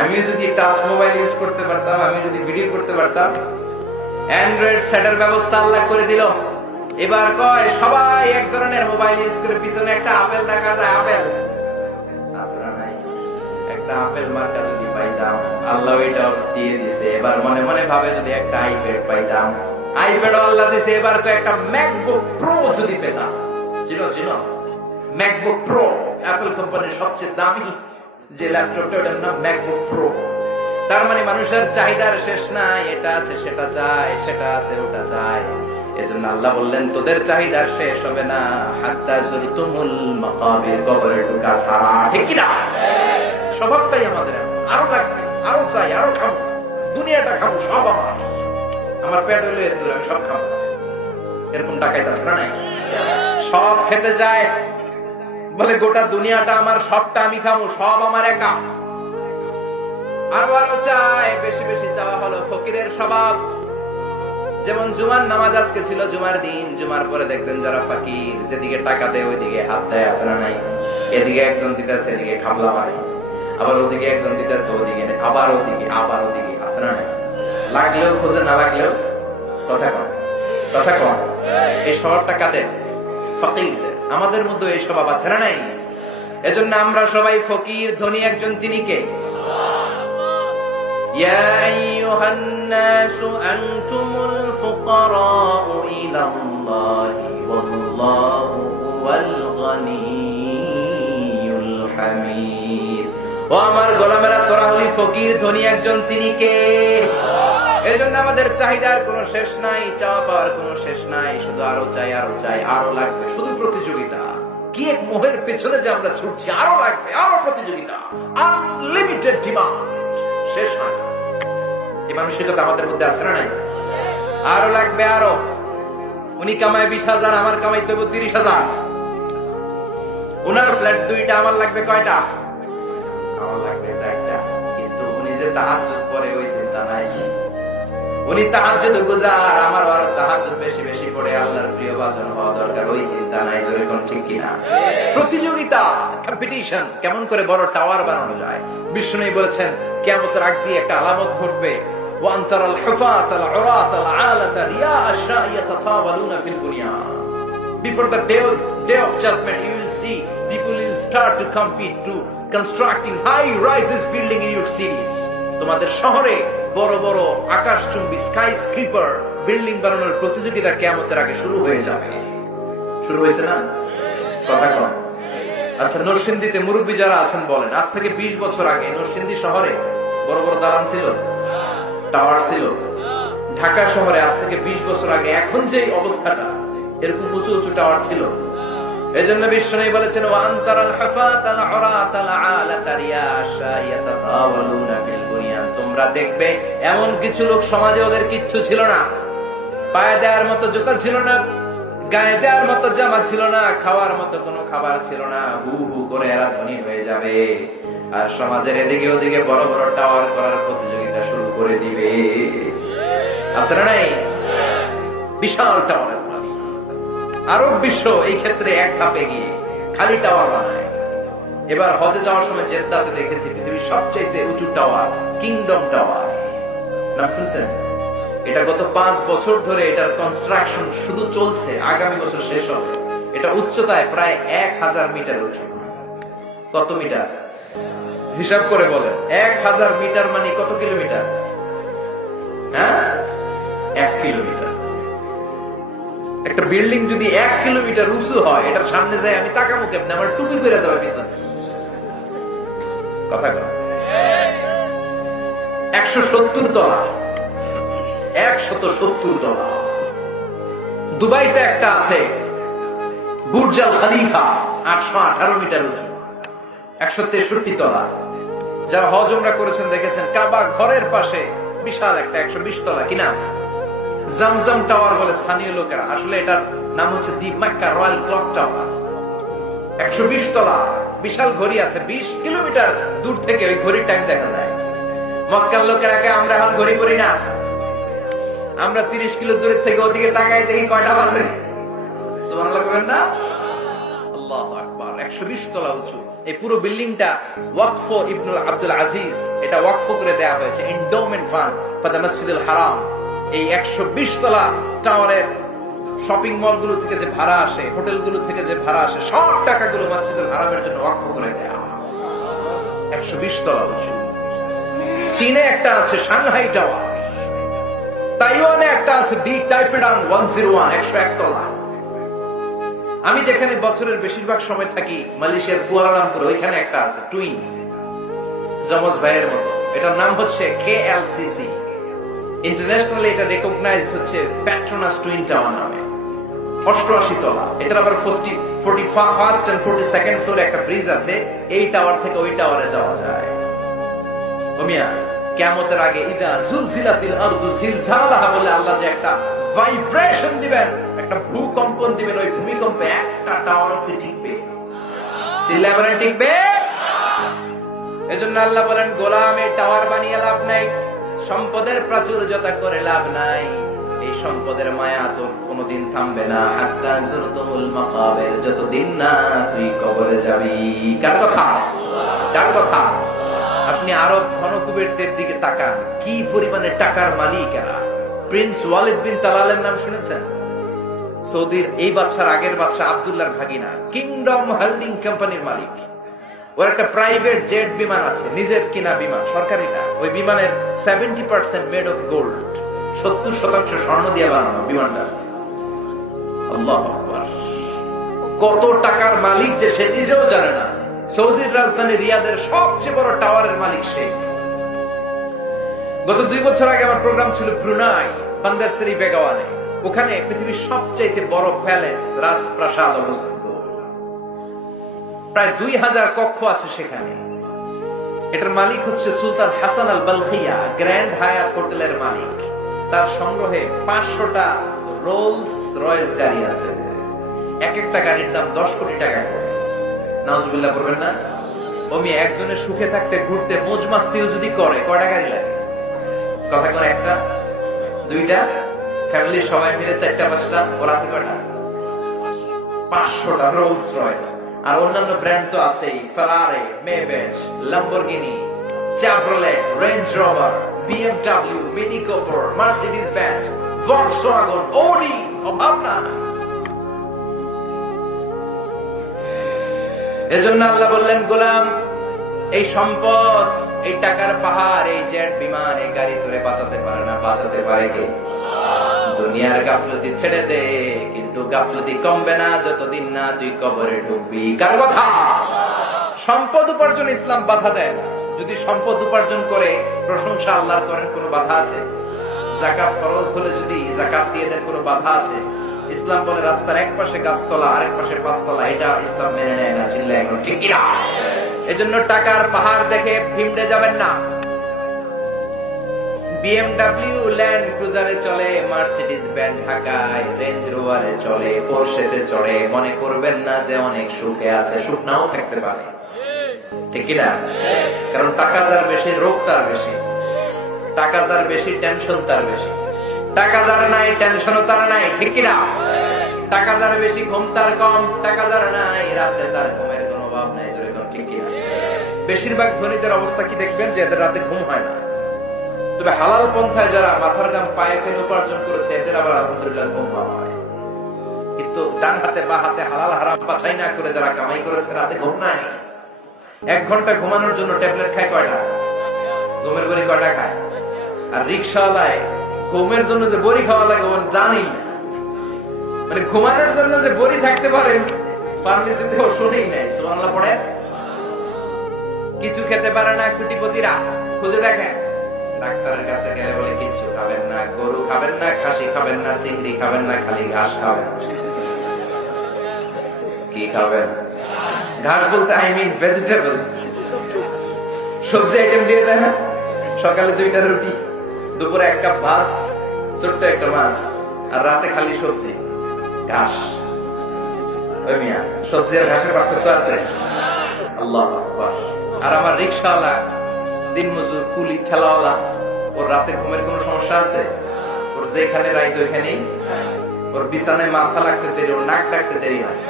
আমিও যদি টাচ মোবাইল ইউজ করতে পারতাম, আমি যদি ভিডিও করতে পারতাম। অ্যান্ড্রয়েড সেটের ব্যবস্থা আল্লাহ করে দিল। এবার কয় সবাই এক ধরনের মোবাইল ইউজ করে, পিছনে একটা আপেল দেখা যায়, আপেল একটা আপেল মার্কা যদি পাইতাম, আল্লাহ ওইটা দিয়ে দিছে। এবার মনে মনে ভাবে যদি একটা আইপ্যাড পাইতাম, আইপ্যাড আল্লাহ দিছে। এবার একটা ম্যাকবুক প্রো যদি পেতাম, চিনো চিনো ম্যাকবুক প্রো, অ্যাপল কোম্পানির সবচেয়ে দামি যে ল্যাপটপটা, ওটার নাম ম্যাকবুক প্রো। তার মানে মানুষের চাহিদার শেষ নাই, এটা আছে সেটা চায়, সেটা আছে ওটা চায়। এজন্য আল্লাহ বললেন তোদের চাহিদার শেষ হবে না হাত্তা যুরতুমুল মাকাবির, কবরে ঢোকা ছাড়া, ঠিক কি না? স্বভাবটাই আমাদের আরো লাগবে, আরো চাই, আরো খাবো, দুনিয়াটা খাবো, সব আমার, আমার পেট হইলে এত আমি সব খাবো, এরকম টাকাই তাছাড়া নাই। সব খেতে যায়, বলে গোটা দুনিয়াটা আমার, সবটা আমি খাবো, সব আমার একা। আরো আরো চায়, বেশি বেশি চাওয়া হলো ফকিরের স্বভাব। যেমন জুমার নামাজ আজকে ছিল জুমার দিন, জুমার পরে দেখবেন যারা ফকির, যেদিকে টাকা দেয় ওইদিকে হাত দেয়, আছে না নাই? এদিকে একজন দিতেছে, এদিকে খাবলা মারে, আবার ওদিকে একজন দিতেছে, ওদিকে আবার ওদিকে, আবার ওদিকে, আছে না নাই? লাগলেও খোঁজে, না লাগলেও কথা কম, কথা কম। এই স্বভাবটা কাদের? ফকিরদের। আমাদের মধ্যে এই স্বভাব আছে না নাই? এজন্য আমরা সবাই ফকির। ধনী একজন, তিনি কে? يا أيها الناس أنتم الفقراء إلى الله والله هو الغني الحميد। ও আমার গোলামেরা, তোরা হলি ফকির, ধনী একজন, তিনি কে? এজন্য আমাদের চাহিদার কোনো শেষ নাই, চাওয়া পাওয়ার কোনো শেষ নাই, শুধু আরো চাই, আরো চাই, আরো লাগবে, শুধু প্রতিযোগিতা। কি এক মোহের পেছনে যে আমরা ছুটছি, আরো লাগবে, আরো প্রতিযোগিতা, আনলিমিটেড ডিমান্ড, শেষ হয়। এই মানসিকতা আমাদের মধ্যে আছে না নাই? আরো লাগবে, আরো। উনি কামায় 20,000, আমার কামাই তো 30,000। উনার ফ্ল্যাট 2টা, আমার লাগবে কয়টা? আমার লাগবে 4টা। কিন্তু উনি যে তাহাজ্জুদ পড়ে ওই চিন্তা নাই। উনি তাহাজ্জুদ গুজার, আমার আরো তাহাজ্জুদ বেশি বেশি পড়ে আল্লাহর প্রিয় ভাজন হওয়া দরকার, ওই চিন্তা নাই। জোরে কোন ঠিক কিনা? প্রতিযোগিতা, কম্পিটিশন, কেমন করে বড় টাওয়ার বানানো যায়। বিষ্ণু বলেছেন কিয়ামতের আগ দিয়ে একটা আলামত ঘটবে, ওয়ান তারাল হুফাতাল উরাতাল আলাতা রিয়া আশা ইয়াতাতাওয়ালুনা ফিল বুনিয়ান। Before the day of judgment, you will see people will start to compete to constructing high rises building in your cities. তোমাদের শহরে বড় বড় আকাশচুম্বী স্কাই স্ক্রিপার বিল্ডিং বানানোর প্রতিযোগিতা কিয়ামতের আগে শুরু হয়ে যাবে। শুরু হয়েছে না? কথা কম। আচ্ছা, নরসিংদীতে মুরব্বী যারা আছেন বলেন, আজ থেকে 20 বছর আগে নরসিংদী শহরে বড় বড় দালান ছিল, টাওয়ার ছিল? ঢাকা শহরে আজ থেকে 20 বছর আগে এখন যে অবস্থাটা, এরকম উঁচু উঁচু টাওয়ার ছিল? এজন্য বিশ্বনবী বলেছেন, ওয়া আনতারাল হাফাতাল উরাতাল আলাতা রিয়াশা ইয়াতাতাওয়ালুনা ফিল বুনিয়ান, তোমরা দেখবে এমন কিছু লোক সমাজে, ওদের কিচ্ছু ছিল না, পায়ে দেওয়ার মতো জুতা ছিল না, গায়ে দেওয়ার মতো জামা ছিল না, খাওয়ার মতো কোনো খাবার ছিল না, হু হু করে এরা ধনী হয়ে যাবে আর সমাজের এদিকে ওদিকে বড় বড় টাওয়ার করার প্রতিযোগিতা শুরু করে দিবে। আছে না নাই? বিশাল টাওয়ার। আরব বিশ্ব এই ক্ষেত্রে এক ধাপে গিয়ে খালি টাওয়ার বানায়। এবার হজে যাওয়ার সময় জেদ্দাতে দেখেছি পৃথিবীর সবচেয়ে উঁচু টাওয়ার, কিংডম টাওয়ার। নাম শুনছেন? এটা গত 5 বছর ধরে এটার কনস্ট্রাকশন শুধু চলছে, আগামী বছর শেষ হবে। এটা উচ্চতায় প্রায় 1000 মিটার উঁচু। কত মিটার? হিসাব করে বলেন। 1000 মিটার মানে কত কিলোমিটার? হ্যাঁ, 1 কিলোমিটার। একটা বিল্ডিং যদি 1 কিলোমিটার উঁচু হয়, এটার সামনে যায় আমি তাকাবো কেমনে? আমার টুপি পেরে যাবে পিছনে। কথা কর। 170 তলা, 170 তলা। দুবাইতে একটা আছে বুর্জ আল খলিফা, 818 মিটার উঁচু, 163 তলা। যারা হজ উমরা করেছেন দেখেছেন, কাবা ঘরের পাশে বিশাল একটা 120 তলা, কিনা জমজম টাওয়ার বলে স্থানীয় লোকেরা। আসলে এটার নাম হচ্ছে দি মক্কা রয়্যাল ক্লক টাওয়ার। 120 তলা, বিশাল ঘড়ি আছে। 20 কিলোমিটার দূর থেকে ওই ঘড়ির টাইম দেখা যায়। মক্কার লোকেরাকে আমরা এখন ঘড়ি পড়ি না, আমরা 30 কিলো দূরের থেকে ওদিকে তাকাই দেখি কয়টা বাজে। সুবহানাল্লাহ বলেন না? আল্লাহু আকবার। 120 তলা উঁচু এই পুরো বিল্ডিংটা ওয়াকফ ইবনুল আব্দুল আজিজ, এটা ওয়াকফ করে দেয়া হয়েছে, এন্ডোমেন্ট ফান্ড ফর দ্য মসজিদুল হারাম। এই 120 তলা টাওয়ারের শপিং মল গুলো থেকে যে ভাড়া আসে, হোটেল গুলো থেকে যে ভাড়া আসে, সব টাকাগুলো মসজিদুল হারামের জন্য ওয়াকফ করে দেয়া। 120 তলা উঁচু। চীনে একটা আছে সাংহাই টাওয়ার, তাইওয়ানে একটা আছে দি টাইপেডান 101, 101 তলা। আমি যেখানে বছরের বেশিরভাগ সময় থাকি, মালয়েশিয়ার কুয়ালালামপুর, ওইখানে একটা আছে টুইন, যমজ ভাইয়ের মতো। এটার নাম হচ্ছে KLCC। ইন্টারন্যাশনালি এটা রেকগনাইজড হচ্ছে পেট্রোনাস টুইন টাওয়ার নামে। 88 তলা। এটার আবার 41st and 42nd ফ্লোরে একটা ব্রিজ আছে। এই টাওয়ার থেকে ওই টাওয়ারে যাওয়া যায়। ওমিয়া, কিয়ামতের আগে ইদা জুলজিলাতিল আরদু জিলজালাহা বলে আল্লাহ যে একটা ভাইব্রেশন দিবেন, একটা ভূকম্পন দিবেন, ওই ভূমিকম্পে একটা টাওয়ার কি টিকবে? চিল্লায় বলেন টিকবে? এজন্য আল্লাহ বলেন, গোলাম এই টাওয়ার বানিয়ে লাভ নাই, সম্পদের প্রাচুর্যতা করে লাভ নাই, এই সম্পদের মায়া তোর কোনদিন থামবে না। হাত্তা যুরতুমুল মাকাবির, যতদিন না তুই কবরে যাবি। কার কথা? কার কথা? আপনি আরব ধনকুবেরদের দিকে তাকান, কি পরিমাণে টাকার মালিক এরা। প্রিন্স ওয়ালিদ বিন তালালের নাম শুনেছেন? সৌদির এই বাদশার আগের বাদশা আব্দুল্লাহর ভাগিনা, কিংডম হোল্ডিং কোম্পানির মালিক। ওর একটা প্রাইভেট জেট বিমান আছে, নিজের কিনা বিমান, সরকারি না। ওই বিমানের 70% মেড অফ গোল্ড, 70% স্বর্ণ দিয়ে বানানো বিমানটা। আল্লাহু আকবার। কত টাকার মালিক যে সে নিজেও জানে না। সৌদির রাজধানী রিয়াদের সবচেয়ে বড় টাওয়ারের মালিক সে। গত 2 বছর আগে আমার প্রোগ্রাম ছিল ব্রুনাই, বান্দার সেরি বেগাওয়ানে। ওখানে পৃথিবীর সবচেয়ে বড় প্যালেস, রাজপ্রাসাদ অবস্থিত। প্রায় 2000 কক্ষ আছে সেখানে। এটার মালিক হচ্ছে সুলতান হাসান আল বালখিয়া, গ্র্যান্ড হায়াত হোটেলের মালিক। তার সংগ্রহে 500টা রোলস রয়েস গাড়ি আছে। এক একটা গাড়ির দাম 10 কোটি টাকা করে। নাউজুবিল্লাহ করবেন না? ওমি একজনের সুখে থাকতে ঘুরতে মোজ মাস্তিও যদি করে, কয়টা গাড়ি লাগে? কথা কোন? একটা, দুইটা, ফ্যামিলির সবাই মিলে 4টা 5টা, ওর আছে কয়টা? 500টা রোলস রয়েস। আর অন্যান্য ব্র্যান্ড তো আছেই, Ferrari, Maybach, Lamborghini, Chevrolet, Range Rover, BMW, Mini Cooper, Mercedes Benz, Volkswagen, Audi, অভাব না। এজন্য আল্লাহ বললেন, গোলাম এই সম্পদ এই টাকার পাহাড়, এই জেট বিমান, এই গাড়ি তোরে বাঁচাতে পারে না। বাঁচাতে পারে কে? দুনিয়ার গাফলতি ছেড়ে দে, কিন্তু গাফলতি কমবে না যতদিন না তুই কবরে ঢুকবি। কার কথা? সম্পদ উপার্জন ইসলাম বাধা দেয় না। যদি সম্পদ উপার্জন করে প্রশংসা আল্লাহর করেন, কোনো বাধা আছে? যাকাত ফরজ হলে যদি যাকাত দিয়ে দেন, কোনো বাধা আছে? ইসলাম বলে রাস্তার এক পাশে গাছতলা, আরেক পাশে পাঁচতলা, এটা ইসলাম মেনে নেয় না। চিল্লা এখন ঠিক কিনা? এজন্য টাকার পাহাড় দেখে ভিমড়ে যাবেন না। বিএমডব্লিউ ল্যান্ড ক্রুজারে চলে, মার্সিডিজ বেঞ্জ হাঁকায়, রেঞ্জ রোভারে চলে, পোরশেতে চড়ে, মনে করবেন না যে অনেক সুখে আছে। সুখ নাও থাকতে পারে, ঠিক কিনা? কারণ টাকা যার বেশি, রোগ তার বেশি। টাকা যার বেশি, টেনশন তার বেশি। টাকা যার নাই, টেনশনও তার নাই, ঠিক কিনা? টাকা যার বেশি, ঘুম তার কম। টাকা যার নাই, রাতে তার ঘুমের কোনো অভাব নাই, ঠিক কিনা? বেশিরভাগ ধনীদের অবস্থা কি দেখবেন, যে এদের রাতে ঘুম হয় না। তবে হালাল পন্থায় যারা মাথার গাম পায়ে ফেলে উপার্জন করেছে, এদের আবার আলহামদুলিল্লাহ ঘুম হয়। কিন্তু ডান হাতে বা হাতে হালাল হারাম বাছাই না করে যারা কামাই করেছে, রাতে ঘুম নাই। 1 ঘন্টা ঘুমানোর জন্য ট্যাবলেট খায় কয়টা? ঘুমের বড়ি কয়টা খায়? আর রিক্সাওয়ালায় ঘুমের জন্য যে বড়ি খাওয়া লাগে জানি না। মানে ঘুমানোর জন্য যে বড়ি থাকতে পারেন, ফার্মেসিতে শুনেই নাই। সুবহানাল্লাহ পড়ে। কিছু খেতে পারে না কোটিপতিরা, খুঁজে দেখেন। ডাক্তারের কাছে গেলে বলে কিচ্ছু খাবেন না, গরু খাবেন না, খাসি খাবেন না, চিংড়ি খাবেন না, খালি ঘাস খাবেন। কি খাবেন? ঘাস বলতে আই মিন ভেজিটেবল। সবজি আইটেম দিয়ে দেয় না। সকালে 2টা রুটি, দুপুরে 1 কাপ ভাত, ছোট্ট একটা মাছ, আর রাতে খালি সবজি ঘাস। ওই মিয়া, সবজি আর ঘাসের পার্থক্য আছে? আল্লাহু আকবার। আর আমার রিক্সাওয়ালা, দিনমজুর, কুলি, ঠেলাওয়ালা, ওর রাতে ঘুমের কোন সমস্যা আছে? ওর যেখানে রাইত ওইখানেই। ওর বিছানায় মাথা লাগতে দেরি, ওর নাক ডাকতে দেরি হয়।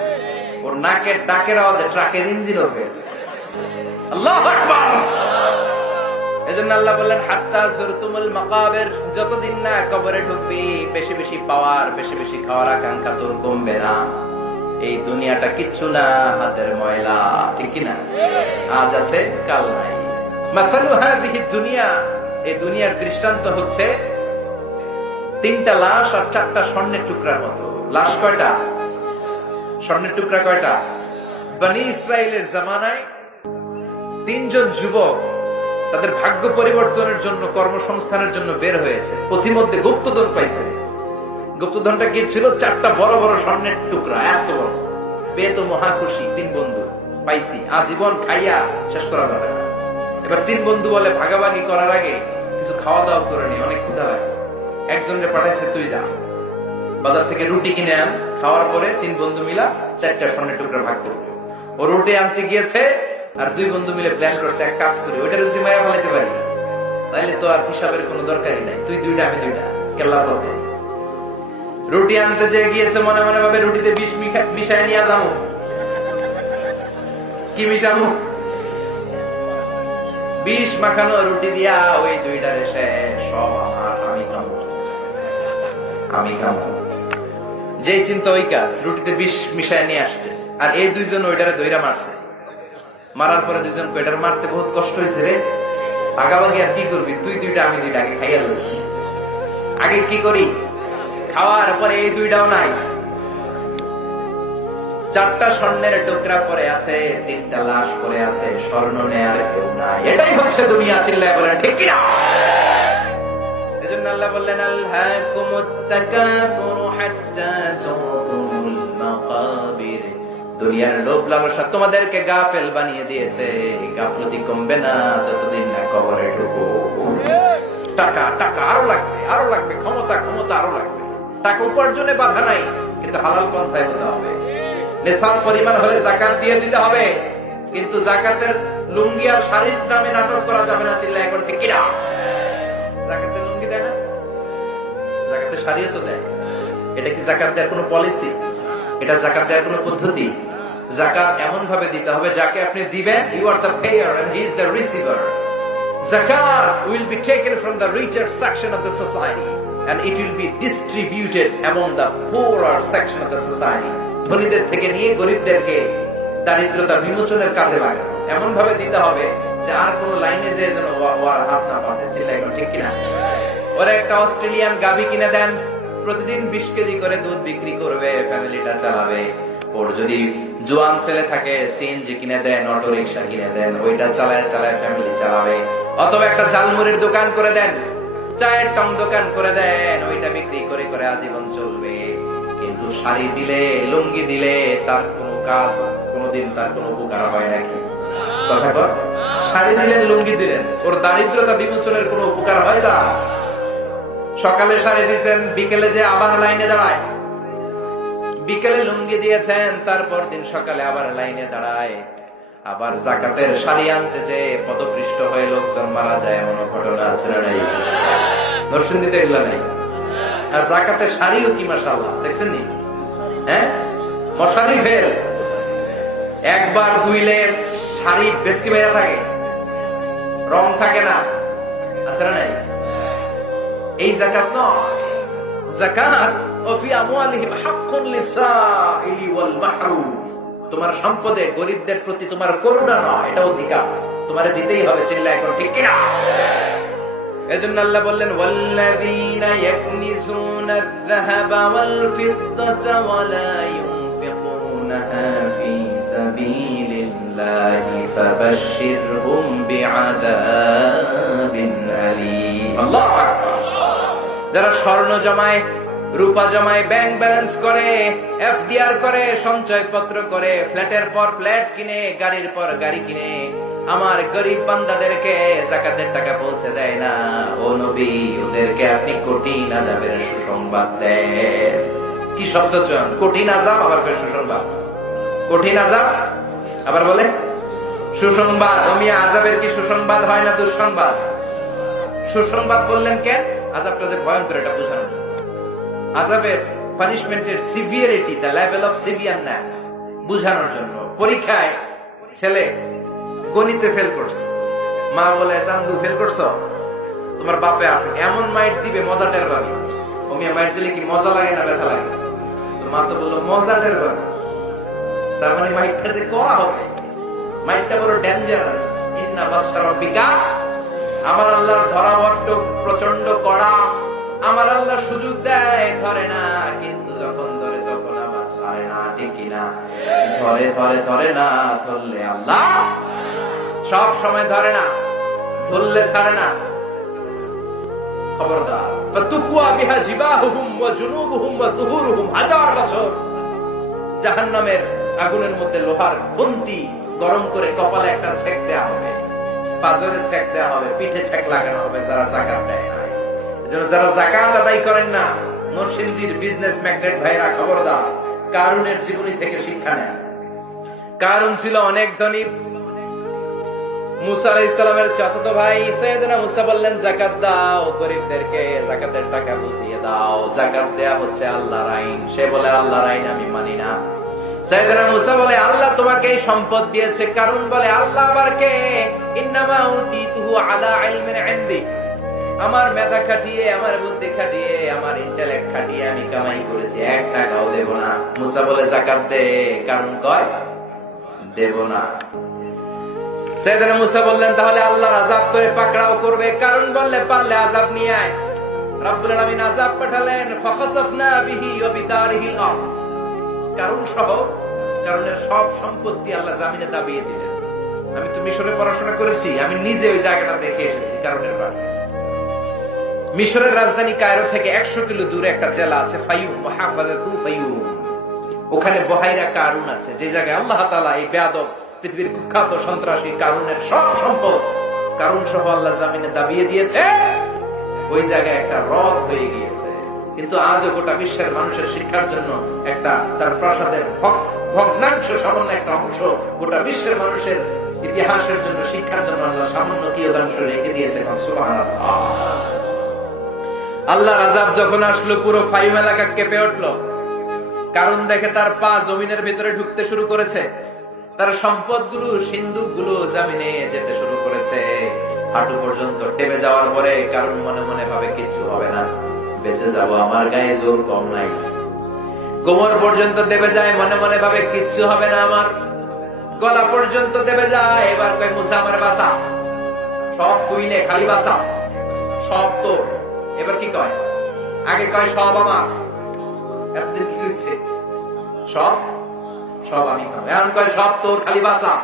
ওর নাকের ডাকের আওয়াজে ট্রাকের ইঞ্জিন হবে। আল্লাহু আকবার। এজন্য আল্লাহ বললেন, হাত্তা যুরতুমুল মাকাবির, যতদিন না কবরে ঢুকবি, বেশি বেশি পাওয়ার, বেশি বেশি খাওয়ার আকাঙ্ক্ষা তোর কমবে না। এই দুনিয়াটা কিচ্ছু না, হাতের ময়লা, ঠিক কিনা? আজ আছে, কাল নাই। মাসালু হাযিহি দুনিয়া, এই দুনিয়ার দৃষ্টান্ত হচ্ছে 3টা লাশ আর 4টা স্বর্ণের টুকরার মতো। লাশ কয়টা? স্বর্ণের টুকরা কয়টা? বনি ইসরাইলের জামানায় 3 জন যুবক তাদের ভাগ্য পরিবর্তনের জন্য, কর্মসংস্থানের জন্য বের হয়েছে। পথিমধ্যে গুপ্তধন পাইছে। গুপ্তধনটা কি ছিল? 4টা বড় বড় স্বর্ণের টুকরা, এত বড়। পেয়ে তো মহা খুশি। 3 বন্ধু পাইছি, আজীবন খাইয়া শেষ করা যাবে না। এবার 3 বন্ধু বলে, ভাগাভাগি করার আগে কিছু খাওয়া দাওয়া করে নি, অনেক ক্ষুধা লাগছে। একজনকে পাঠাইছে, তুই যা বাজার থেকে রুটি কিনে আন। খাওয়ার পরে 3 বন্ধু মিলা 4টা স্বর্ণের টুকরা ভাগ করবে। ও রুটি আনতে গিয়েছে, আর 2 বন্ধু মিলে প্ল্যান করছে, এক কাজ করি, ওইটা যদি মায়া ফেলাইতে পারি তাইলে তো আর হিসাবের কোনো দরকারই নাই। তুই 2টা, আমি 2টা, কেল্লা পথে। রুটি আনতে যে গিয়েছে, মনে মনে ভাবে রুটিতে বিষ মিশায় নিয়ে যাবো। কি মিশাবো? বিষ মাখানো রুটি দিয়া ওই 2টা এসে সব আমার, আমি খাবো, আমি খাবো। যেই চিন্তা ওই কাজ, রুটিতে বিষ মিশায় নিয়ে আসছে। আর এই 2 জন ওইটারে দইরা মারছে। মারার পরে 2 জন ওইটারে মারতে বহুত কষ্ট হয়েছে রে। ভাগাভাগি আর কি করবি? তুই 2টা, আমি 2টা, আগে খাইয়া লইস। আগে কি করি? খাওয়ার পরে এই 2টাও নাই। 4টা স্বর্ণের টুকরা পরে আছে, 3টা লাশ পরে আছে, স্বর্ণ নেয়ার কেউ নাই। এটাই হচ্ছে দুনিয়া। চিল্লায় বলেন ঠিক কিনা? এজন্য আল্লাহ বললেন, আলহাকুমুত তাকাসুরু হাত্তা যুরতুমুল মাকাবির। দুনিয়ার লোভ লালসা তোমাদেরকে গাফেল বানিয়ে দিয়েছে। গাফলতি কমবে না যতদিন না কবরে ঢুকো। টাকা, টাকা আরো লাগবে, আরো লাগবে। ক্ষমতা, ক্ষমতা আরো লাগবে। টাকা উপার্জনে বাধা নাই, কিন্তু হালাল পন্থায় হতে হবে। নেশার পরিমাণ হলে যাকাত দিয়ে দিতে হবে, কিন্তু যাকাতের লুঙ্গি আর শাড়ির নামে নাটক করা যাবে না। চিল্লা এখন ঠিক কিনা? যাকাতের লুঙ্গি দেয় না, যাকাতের শাড়িও তো দেয়। এটা কি যাকাত দেওয়ার কোনো পলিসি? এটা যাকাত দেওয়ার কোনো পদ্ধতি? যাকাত এমন ভাবে দিতে হবে, যাকে আপনি দিবেন, you are the payer and he is the receiver. Zakat will be taken from the richer section of the society and it will be distributed among the poorer section of the society. ধনীদের থেকে নিয়ে গরিবদেরকে দারিদ্রতা বিমোচনের কাজে লাগে, এমন ভাবে দিতে হবে যে আর কোন লাইনে যে যেন ওর হাত না পাতে। চিল্লাই, ঠিক কিনা? ওরা একটা অস্ট্রেলিয়ান গাভী কিনে দেন, প্রতিদিন 20 কেজি করে দুধ বিক্রি করবে, ফ্যামিলিটা চালাবে। ওর যদি জোয়ান ছেলে থাকে, সিএনজি কিনে দেন, অটো রিক্সা কিনে দেন, ওইটা চালায় চালায় ফ্যামিলি চালাবে। অথবা একটা ঝালমুড়ির দোকান করে দেন, চায়ের টং দোকান করে দেন, ওইটা বিক্রি করে করে আজীবন চলবে। কিন্তু শাড়ি দিলে, লুঙ্গি দিলে তার কোনো কাজ, কোনোদিন তার কোনো উপকার হয় নাকি? কথা কর। শাড়ি দিলেন, লুঙ্গি দিলেন, ওর দারিদ্রতা বিমোচনের কোনো উপকার হয় না। সকালে শাড়ি দিচ্ছেন, বিকেলে যে আবার লাইনে দাঁড়ায়। বিকেলে লুঙ্গি দিয়েছেন, তারপর দিন সকালে আবার লাইনে দাঁড়ায়। আবার জাকাতের শাড়ি আনতে যে পদপৃষ্ট হয়ে লোকজন মারা যায়, এমন ঘটনা আছে না নাই? নরসিংদীতে এগুলা নাই। আর জাকাতের শাড়িও কি মাশাআল্লাহ, দেখছেন নি? হ্যাঁ, মশারি ফেল, একবার ধুইলে শাড়ি বেশকি বেড়া থাকে, রং থাকে না, আছে না নাই? এই জাকাত নয়। যাকাত ওয়া ফি আমওয়ালিহিম হাক্কুন লিসাইলি ওয়াল মাহরুম। তোমার সম্পদে গরিবদের প্রতি তোমার করুণা নয়, এটা অধিকার, তোমারে দিতেই হবে। চিল্লায় করো, ঠিক কিনা? এজন্য আল্লাহ বললেন, ওয়াল্লাযীনা ইয়াকনিজুনা আয-যাহাবা ওয়াল ফিদ্দাতা ওয়া লা ইউনফিকুনাহা ফী সাবিলিল্লাহি ফাবাশশিরহুম বিআযাবিন আলীম। আল্লাহু আকবার। যারা স্বর্ণ জমায়, রূপা জমায়, ব্যাংক ব্যালেন্স করে, এফডিআর করে, সঞ্চয়পত্র করে, ফ্ল্যাটের পর ফ্ল্যাট কিনে, গাড়ির পর গাড়ি কিনে, আমার গরিব বান্দাদেরকে যাকাতের টাকা পৌঁছে দেয় না, ও নবী, ওদেরকে আপনি কঠিন আযাবের সুসংবাদ দেন। কি শব্দ চয়ন! কঠিন আযাব, আবার সুসংবাদ। কঠিন আযাব, আবার বলে সুসংবাদ। আমি আযাবের কি সুসংবাদ হয় না দুঃসংবাদ? সুসংবাদ বললেন কেন? আযাবটা যে ভয়ঙ্কর এটা বোঝানো। আযাবের পানিশমেন্টের সিভিয়ারিটি, দ্য লেভেল অফ সিভিয়ারনেস বুঝানোর জন্য। পরীক্ষায় ছেলে গণিতে ফেল করছে, মা বলে, চান্দু ফেল করছো, তোমার বাপে আসো, এমন মাইট দিবে মজা টের পাবি। ওমিয়া মাইট দিলে কি মজা লাগে না ব্যথা লাগে? তো মা তো বললো মজা টের পাবি। তার মানে মাইটটা যে করা হবে, মাইটটা বড় ডেঞ্জারাস। ইন্না বাদশা রাব্বিকা, আমার আল্লাহর ধরা বড্ড প্রচন্ড কড়া। আমার আল্লাহ সুযোগ দেয়, ধরে না, কিন্তু যখন ধরে তখন আবার ছাড়ে না, ঠিক কিনা? ধরে ধরে ধরে না, ধরলে আল্লাহ সব সময় ধরে না, ধরলে ছাড়ে না। খবরদার। ফাতুকুয়া বিহা জিবাহুহুম ওয়া জুনুবুহুম ওয়া যুহুরুহুম। 1000 বছর জাহান্নামের আগুনের মধ্যে লোহার খুন্তি গরম করে কপালে একটা ছেক দেয়া হবে, পাজরে ছেক দেয়া হবে, পিঠে ছেক লাগানো হবে যারা যাকাত দেয় না। যারা যাকাত আদায় করেন না, নরসিংদীর বিজনেস ম্যাগনেট ভাইরা, খবরদার, কারুনের জীবনী থেকে শিক্ষা নেন। কারুন ছিল অনেক ধনী। মুসা আলাইহিস সালামের চাচাতো ভাই সাইয়েদনা মুসা বললেন, যাকাত দাও, গরিবদেরকে যাকাতের টাকা বুঝিয়ে দাও। যাকাত দেয়া হচ্ছে আল্লাহর আইন। সে বলে, আল্লাহর আইন আমি মানি না। সাইয়েদনা মুসা বলে, আল্লাহ তোমাকে এই সম্পদ দিয়েছে। কারুন বলে, আল্লাহ আবার কে? ইন্নামা উতীতুহু আলা ইলমিন ইনদি। আমার মেধা খাটিয়ে, আমার বুদ্ধি খাটিয়ে, আমার ইন্টেলেক্ট খাটিয়ে আমি কামাই করেছি, 1 টাকাও দেব না। মুসা বলে, যাকাত দে। কারণ কয়, দেব না। সাইয়েদনা মুসা বললেন, তাহলে আল্লাহর আযাব করে পাকড়াও করবে। কারণ বললে, পারলে আযাব নিয়ে আয়। রব্বুল আলামিন আযাব পাঠালেন, ফাখাসাফনা বিহি ওয়া বিদারিহিল আরদ। কারণ সহ কারণের সব সম্পত্তি আল্লাহ জামিনে দাবিয়ে দিলেন। আমি তো মিশরে পড়াশোনা করেছি, আমি নিজে ওই জায়গাটা দেখে এসেছি, কারণের পাশে। মিশরের রাজধানী কায়রো থেকে 100 কিলো দূরে একটা জেলা আছে, ফাইয়ুম, মুহাফাজাতু ফাইয়ুম। ওখানে বহাইরা কারুন আছে, যে জায়গায় আল্লাহ তাআলা এই বেয়াদব পৃথিবীর কুখ্যাত সন্ত্রাসী কারুনের সব সম্পদ কারুন সহ আল্লাহ জামিনে দাবিয়ে দিয়েছে। ওই জায়গায় একটা হ্রদ হয়ে গিয়েছে। কিন্তু আজও গোটা বিশ্বের মানুষের শিক্ষার জন্য একটা তার প্রাসাদের ভগ্নাংশ, সামান্য একটা অংশ গোটা বিশ্বের মানুষের ইতিহাসের জন্য, শিক্ষার জন্য আল্লাহ সামান্য কিয়দাংশ রেখে দিয়েছে। সুবহানাল্লাহ। আল্লাহর আযাব যখন আসলো, পুরো ফাইম এলাকা কেঁপে উঠলো। কারণ দেখে তার পা জমিনের ভিতরে ঢুকতে শুরু করেছে, তার সম্পদগুলো, সিন্ধুকগুলো জমিনে যেতে শুরু করেছে। হাঁটু পর্যন্ত টেপে যাওয়ার পরে কারণ মনে মনে ভাবে, কিচ্ছু হবে না, বেঁচে যাবো, আমার গায়ে জোর কম নাই। কোমর পর্যন্ত দেবে যায়, মনে মনে ভাবে, কিচ্ছু হবে না আমার। গলা পর্যন্ত দেবে যায়। এবার কয় মুসা আমার বাসা, সব তুই নে, খালি বাসা, সব তোর। এবার কি কয়? আগে কয় সব আমার, এতদিন কি হয়েছে? সব সব আমি খাবো। এখন কয় সব তোর, খালি বাসা।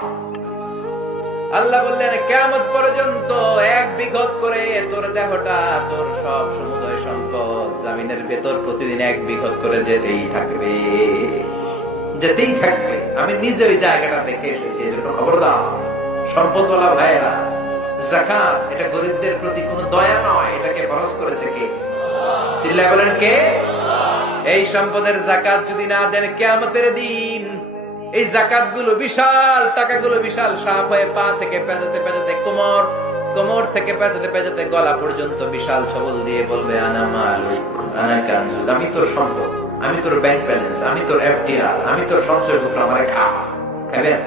আল্লাহ বললেন কিয়ামত পর্যন্ত 1 বিঘত করে তোর দেহটা, তোর সব সমুদয় সম্পদ জমিনের ভেতর প্রতিদিন 1 বিঘত করে যেতেই থাকবে, যেতেই থাকবে। আমি নিজে ওই জায়গাটা দেখে এসেছি, এই জন্য খবরদার সম্পদওয়ালা ভাইয়েরা, যাকাত এটা গরিবদের প্রতি কোনো দয়া নয়, এটাকে ফরজ করেছে কে? চিল্লায় বলেন কে? এই সম্পদের যাকাত যদি না দেন, কিয়ামতের দিন এই যাকাত গুলো বিশাল, টাকাগুলো বিশাল সাপ হয়ে পা থেকে পেঁচাতে পেঁচাতে কোমর, কোমর থেকে পেঁচাতে পেঁচাতে গলা পর্যন্ত বিশাল ছবল দিয়ে বলবে আনা মালিক আনা কানজুক, আমি তোর সম্পদ, আমি তোর ব্যাংক ব্যালেন্স, আমি তোর এফডিআর, আমি তোর সঞ্চয় টুকরা, আমারে খা। খাবেন?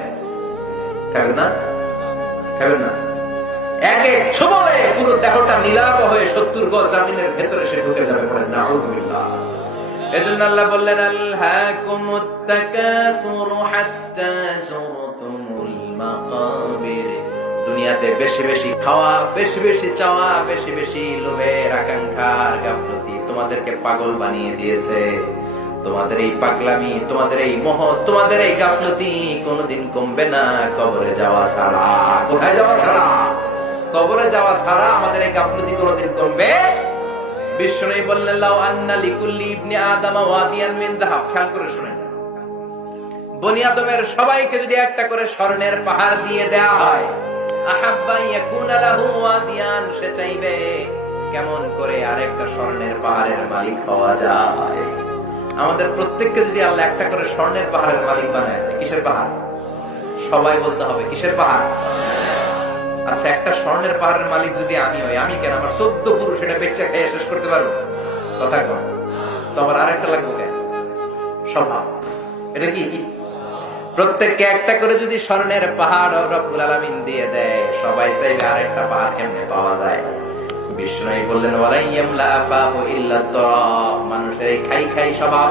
খাবেন না? খাবেন না? এক এক ছবলে পুরো দেহটা নীলাভ হয়ে 70 গজ জমিনের ভেতরে সে ঢুকে যাবে। পড়েন নাউযুবিল্লাহ। এজন্য আল্লাহ বললেন আলহাকুমুত তাকাসুর হাত্তা যুরতুমুল মাকাবির। দুনিয়াতে বেশি বেশি খাওয়া, বেশি বেশি চাওয়া, বেশি বেশি লোভের আকাঙ্ক্ষার গাফলতি তোমাদেরকে পাগল বানিয়ে দিয়েছে। তোমাদের এই পাগলামি, তোমাদের এই মোহ, তোমাদের এই গাফলতি কোনোদিন কমবে না কবরে যাওয়া ছাড়া। কোথায় যাওয়া ছাড়া? কবরে যাওয়া ছাড়া আমাদের এই গাফলতি কোনোদিন কমবে। বিশ্বনবী বললেন লাউ আন্না লিকুল্লি ইবনি আদম ওয়াদিয়ান মিন যাহাব। খেয়াল করে শুনেন, বনি আদমের সবাইকে যদি একটা করে স্বর্ণের পাহাড় দিয়ে দেয়া হয়, আহাব্বা ইয়াকুনা লাহু ওয়াদিয়ান, সে চাইবে কেমন করে আরেকটা স্বর্ণের পাহাড়ের মালিক হওয়া যায়। আমাদের প্রত্যেককে যদি আল্লাহ একটা করে স্বর্ণের পাহাড়ের মালিক বানায়, কিসের পাহাড়? সবাই বলতে হবে কিসের পাহাড়? আচ্ছা, একটা স্বর্ণের পাহাড়ের মালিক যদি আমি হই, আমি কেন আমার 14 পুরুষ এটা বেচা খেয়ে শেষ করতে পারবো? কথা কম। তো আবার আরেকটা লাগবে কেন? স্বভাব। এটা কি? প্রত্যেককে একটা করে যদি স্বর্ণের পাহাড় রব্বুল আলামিন দিয়ে দেয়, সবাই চাইবে আরেকটা পাহাড় কেমনে পাওয়া যায়। বিষ্ণু বললেন ওয়ালাইয়ামলা আফাহু ইল্লা তুরাব। মানুষের এই খাই খাই স্বভাব,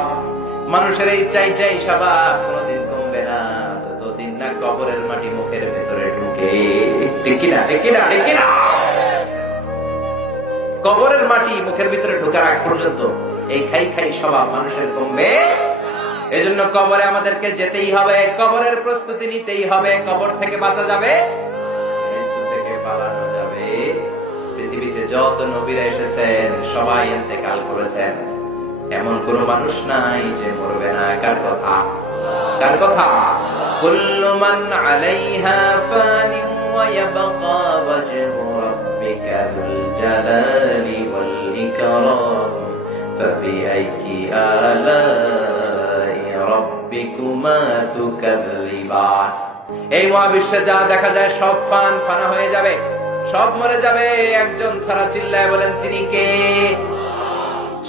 মানুষের এই চাই চাই স্বভাব কোনোদিন কমবে না যতদিন না কবরের মাটি মুখের ভেতরে ঢুকে। ঠিক কিনা? ঠিক কিনা? ঠিক কিনা? কবরের মাটি মুখের ভিতরে ঢোকার আগ পর্যন্ত এই খাই খাই স্বভাব মানুষের কমবে। এজন্য কবরে আমাদেরকে যেতেই হবে, কবরের প্রস্তুতি নিতেই হবে। কবর থেকে বাঁচা যাবে, মৃত্যু থেকে পালানো যাবে। পৃথিবীতে যত নবীরা এসেছেন সবাই ইন্তেকাল করেছেন, এমন কোন মানুষ নাই যে মরবে না। কার কথা? কার কথা? কুল্লু মান আলাইহা ফানিন ওয়া ইয়াবকা ওয়াজহু রাব্বিকা যুল জালালি ওয়াল ইকরাম ফাবিআইয়ি আলাই রাব্বিকুমা তুকাযযিবান। এই মহাবিশ্বে যা দেখা যায় সব ফানা হয়ে যাবে, সব মরে যাবে, একজন ছাড়া। চিল্লায় বলেন তিনি কে?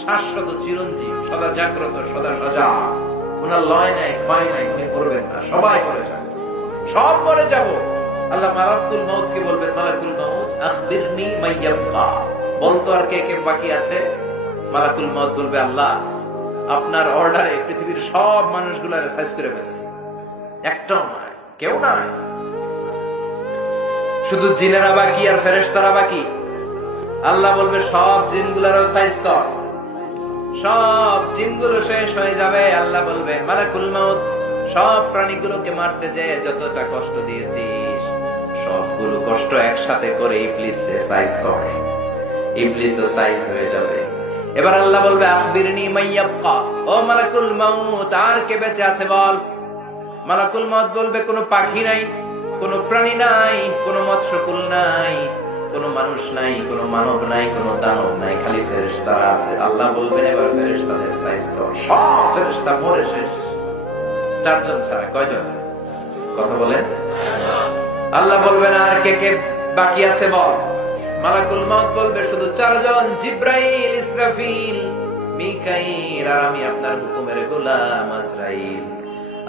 শাশ্বত চিরঞ্জীব, সদা জাগ্রত, সদা সজাগ। উনার লয় নাই, ক্ষয় নাই, উনি করবেন না, সবাই করে যাবে, সব মরে যাব। আল্লাহ মালাকুল মউত কে বলবেন, মালাকুল মউত আখবিরনি মাইয়াবকা, বলতো আর কে কে বাকি আছে। মালাকুল মউত বলবে আল্লাহ আপনার অর্ডারে পৃথিবীর সব মানুষগুলারে সাইজ করে ফেলছি, একটাও নয়, কেউ নাই, শুধু জিনেরা বাকি আর ফেরেশতারা বাকি। আল্লাহ বলবে সব জিনগুলারও সাইজ কর। সব জিনগুলো শেষ হয়ে যাবে। আল্লাহ বলবে মালাকুল মউত সব প্রাণীগুলোকে মারতে যে যতটা কষ্ট দিয়েছিস সবগুলো কষ্ট একসাথে করে ইবলিসে সাইজ কর। ইবলিসও সাইজ হয়ে যাবে। এবার আল্লাহ বলবে আখবিরনি মাইয়াবকা, ও মালাকুল মউত আর কে বেঁচে আছে বল। মালাকুল মউত বলবে কোনো পাখি নাই, কোনো প্রাণী নাই, কোনো মৎস্যকুল নাই, কোনো মানুষ নাই, কোনো মানব নাই, কোনো দানব নাই, খালি ফেরেশতারা আছে। আল্লাহ বলবেন এবার ফেরেশতাদের সাইজ কর। সব ফেরেশতা মরে শেষ, 4 জন ছাড়া। কয়জন? কথা বলেন। আল্লাহ বলবেন আর কে কে বাকি আছে বল। মালাকুল মউত বলবে শুধু 4 জন, জিব্রাইল, ইসরাফিল, মিকাইল আর আমি আপনার হুকুমের গোলাম আজরাইল।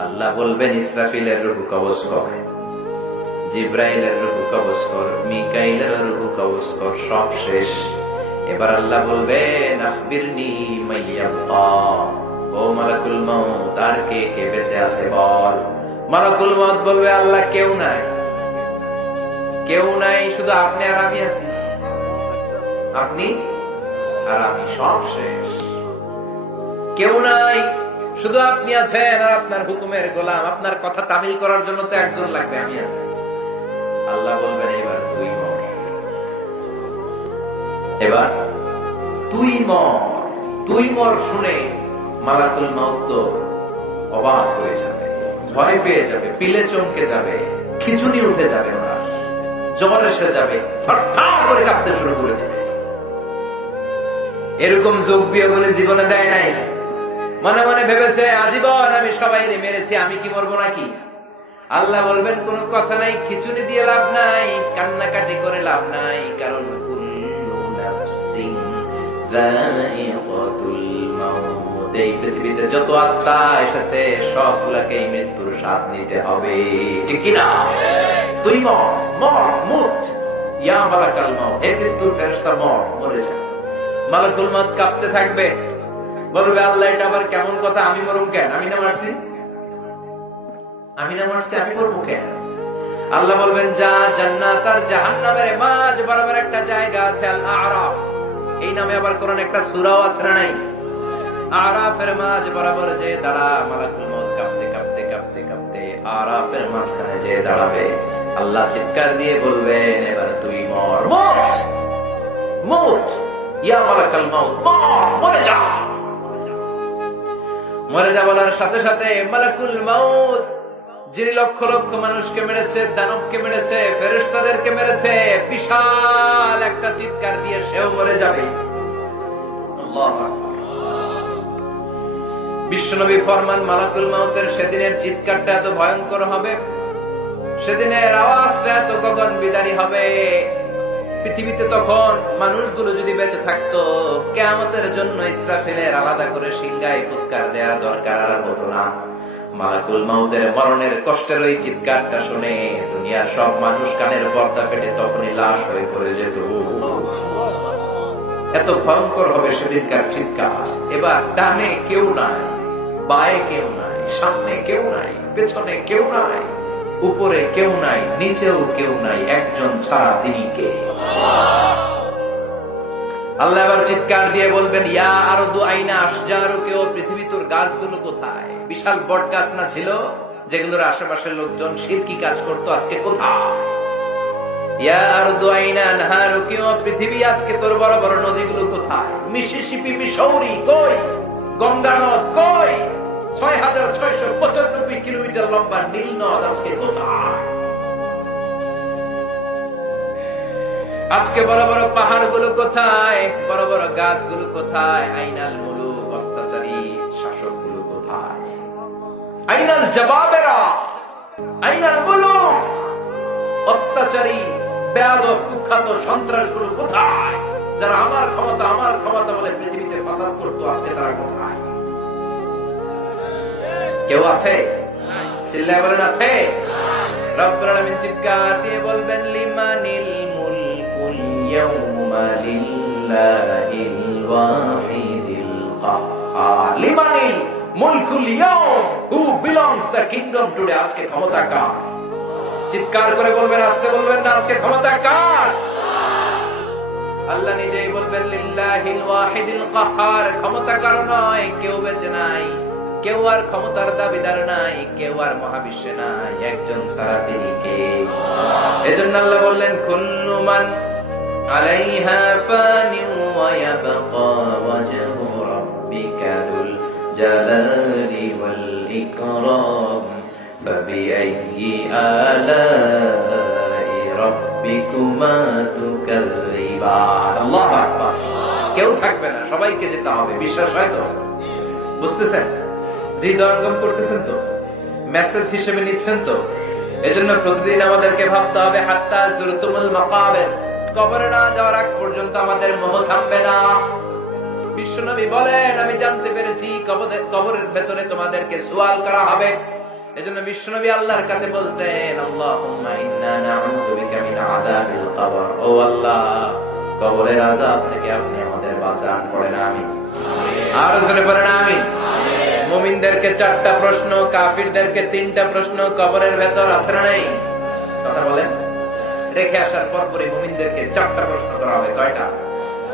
আল্লাহ বলবেন ইসরাফিলের রূহ কবজ কর, জিব্রাইলের রূহ কবজ কর, মিকাইলের রূহ কবজ কর, সব শেষ। এবার আল্লাহ বলবেন আখবিরনি মাইয়াবকা, ও মালাকুল মউত আর কে কে বেঁচে আছে বল। মালাকুল মউত বলবে, আল্লাহ কেউ নাই, কেউ নাই, শুধু আপনি আর আমি আছি, আপনি আর আমি, সব শেষ। কেউ নাই, শুধু আপনি আছেন আর আপনার হুকুমের গোলাম, আপনার কথা তামিল করার জন্য তো একজন লাগবে, আমি আছি। আল্লাহ বলবেন, এবার তুই মর, এবার তুই মর। তুই মর শুনে মালাকুল মউত তো অবাক হয়ে যাবে, ভয় পেয়ে যাবে, পিলে চমকে যাবে, খিচুনি উঠে যাবে, ওরা জ্বর এসে যাবে, হঠাৎ করে কাঁপতে শুরু করে দেবে। এরকম যোগ বিয়োগলে জীবনে দেয় নাই। মনে মনে ভেবেছে আজীবন আমি সবাই মেরেছি, আমি কি মরবো নাকি? আল্লাহ বলবেন, কোন কথা নাই, খিচুনি দিয়ে লাভ নাই, কান্নাকাটি করে লাভ নাই, কারণ কুল্লু নাফসিন যায়িকাতুল মাউত, এই পৃথিবীতে যত আত্মা এসেছে সবগুলোকে মৃত্যুর স্বাদ নিতে হবে, ঠিক কি না? তুই মর, মর, মুত, ইয়া মালাকাল মউত, হে মৃত্যুর ফেরেশতা মর, মরে যা। মালাকুল মউত কাঁপতে থাকবে, বলবে, আল্লাহ এটা আবার কেমন কথা, আমি মরুম কেন? আমি না মারছি, আমি না মারছি, আমি মরবো কেন? আল্লাহ বলবেন, যা, জান্নাত আর জাহান্নামের মাঝ বরাবর একটা জায়গা আছে, আল আরাফ, এই নামে আবার কোরআন একটা সূরাও আছে না নাই? আরাফের মাঝ বরাবর যে দাঁড়া, মালাকুল মউত কাঁপতে কাঁপতে কাঁপতে কাঁপতে আরাফের মাঝখানে যে দাঁড়াবে, আল্লাহ চিৎকার দিয়ে বলবেন, এবার তুই মর, মুত, মুত, ইয়া মালাকাল মউত, মর, মরে যা। মরে যা বলার সাথে সাথে মালাকুল মউত, যিনি লক্ষ লক্ষ মানুষকে মেরেছে, দানবকে মেরেছে, ফেরেশতাদেরকে মেরেছে, বিশাল একটা চিৎকার দিয়ে সেও মরে যাবে। আল্লাহু আকবার। বিশ্বনবী ফরমান, মালাকুল মউতের সেদিনের চিৎকারটা এত ভয়ঙ্কর হবে, সেদিনের আওয়াজটা এত গগন বিদারী হবে, পৃথিবীতে তখন মানুষগুলো যদি বেঁচে থাকতো, কিয়ামতের জন্য ইসরাফিলের আলাদা করে সিংহায় ফুৎকার দেওয়া দরকার হতো না। মালাকুল মউতের মরণের কষ্টের ওই চিৎকারটা শুনে দুনিয়ার সব মানুষ কানের পর্দা পেটে তখনই লাশ হয়ে পড়ে যেত। এত ভয়ঙ্কর হবে সেদিনকার চিৎকার। এবার ডানে কেউ নাই, বায়ে কেউ নাই, সামনে কেউ নাই, পেছনে কেউ নাই, উপরে কেউ নাই, নিচেও কেউ নাই, একজন ছাড়া, তিনি কে? আল্লাহ এবার চিৎকার দিয়ে বলবেন, ইয়া আরদু আইনা আশজারুকে, ও পৃথিবী তোর গাছগুলো কোথায়? বিশাল বট গাছ না ছিল যেগুলোর আশেপাশের লোকজন শিরকি কাজ করতো, আজকে কোথায়? ইয়া আরদু আইনা আনহারুকে, ও পৃথিবী আজকে তোর বড় বড় নদীগুলো কোথায়? মিসিসিপি, মিসৌরি কই? গঙ্গা নদ কই? ৬৬৯৫ কিলোমিটার লম্বা নীল নদ আজকে কোথায়? আজকে বড় বড় পাহাড় গুলো কোথায়? বড় বড় গাছগুলো কোথায়? আইনাল মুলুক, অত্যাচারী শাসক গুলো কোথায়? আইনাল জবাবেরা, আইনাল মুলুক, অত্যাচারী বেয়াদব কুখ্যাত সন্ত্রাস গুলো কোথায়? যারা আমার ক্ষমতা বলে পৃথিবীতে ফাসাদ করতো, আজকে তারা কোথায়? কেউ আছে? চিল্লায় বলেন, আছে? রব্বুল আলামিন চিৎকার দিয়ে বলবেন, লিমানিল মুলকুল ইয়াউমা লিল্লাহিল ওয়াহিদিল কাহ্হার। লিমানিল মুলকুল ইয়াউম, who belongs the kingdom today, আজকে ক্ষমতা কার? চিৎকার করে বলবেন, আজকে বলবেন না, আজকে ক্ষমতা কার? আল্লাহ নিজেই বলবেন, লিল্লাহিল ওয়াহিদিল কাহ্হার, ক্ষমতা কারো নয়, কেউ বেঁচে নাই, কেউ আর ক্ষমতার দাবিদার নাই, কেউ আর মহাবিশ্বে নাই, একজন ছাড়া, তিনি কে? এজন্য আল্লাহ বললেন, কুল্লু মান আলাইহা ফানিন ওয়া ইয়াবকা ওয়াজহু রাব্বিকা যুল জালালি ওয়াল ইকরাম ফাবিআইয়ি আলাই রাব্বিকুমা তুকাযযিবান। আল্লাহু আকবার। কেউ থাকবে না, সবাইকে যেতে হবে। বিশ্বাস হয় তো? বুঝতেছেন? হৃদয়ঙ্গম করতেছেন তো? মেসেজ হিসেবে নিচ্ছেন তো? এজন্য প্রতিদিন আমাদেরকে ভাবতে হবে, হাত্তা যুরতুমুল মাকাবির, কবরে না যাওয়ার আগ পর্যন্ত আমাদের মোহ থামবে না। বিশ্বনবী বলেন, আমি জানতে পেরেছি কবরের ভেতরে তোমাদেরকে সুয়াল করা হবে। এজন্য বিশ্বনবী আল্লাহর কাছে বলতেন, আল্লাহুম্মা ইন্না নাউযু বিকা মিন আযাবিল কবর, ও আল্লাহ, কবরের আযাব থেকে আপনি আমাদের বাঁচান। পড়েন আমিন। আর জোরে পড়েন আমিন। মুমিনদেরকে 4টা প্রশ্ন, কাফিরদেরকে 3টা প্রশ্ন কবরের ভেতর আছে না নাই? কথা বলেন। রেখে আসার পর পরে মুমিনদেরকে 4টা প্রশ্ন করা হবে। কয়টা?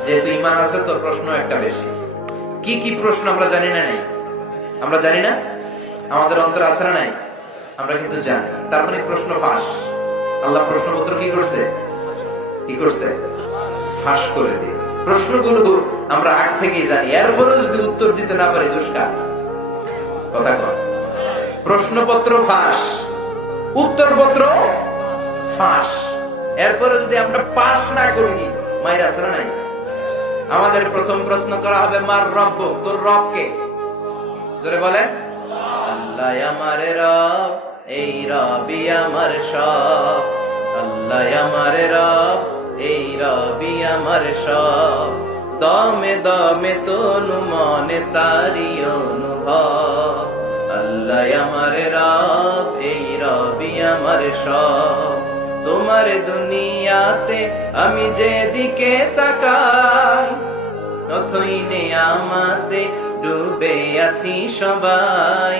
যেহেতু ঈমান আছে তো প্রশ্ন একটা বেশি। কি কি প্রশ্ন আমরা জানি না? নাই আমরা জানি না? আমাদের অন্তরে আছে না নাই? আমরা কিন্তু জানি। তার মানে প্রশ্ন ফাঁস। আল্লাহ প্রশ্নপত্র কি করছে? ফাঁস করে দিয়েছে। প্রশ্নগুলো আমরা আগ থেকেই জানি, এরপরে যদি উত্তর দিতে না পারি দুষ্কা কথা কর। প্রশ্নপত্র ফাঁস, উত্তরপত্র ফাঁস, এরপরে যদি আমরা পাস না করি মায়ের আছে না নাই? আমাদের প্রথম প্রশ্ন করা হবে মার রব্ব, তোর রব কে? জোরে বলেন। আল্লাহ আমার রব, এই রবি আমার সব। আল্লাহ আমার রব, এই রবি আমার সব। দমে দমে তনু মনে তারি অনুভব। আল্লাহ আমার রব, এই রবি আমার সব। তোমার দুনিয়াতে আমি যেদিকে তাকাই, অথই নেয়ামতে ডুবে আছি সবাই।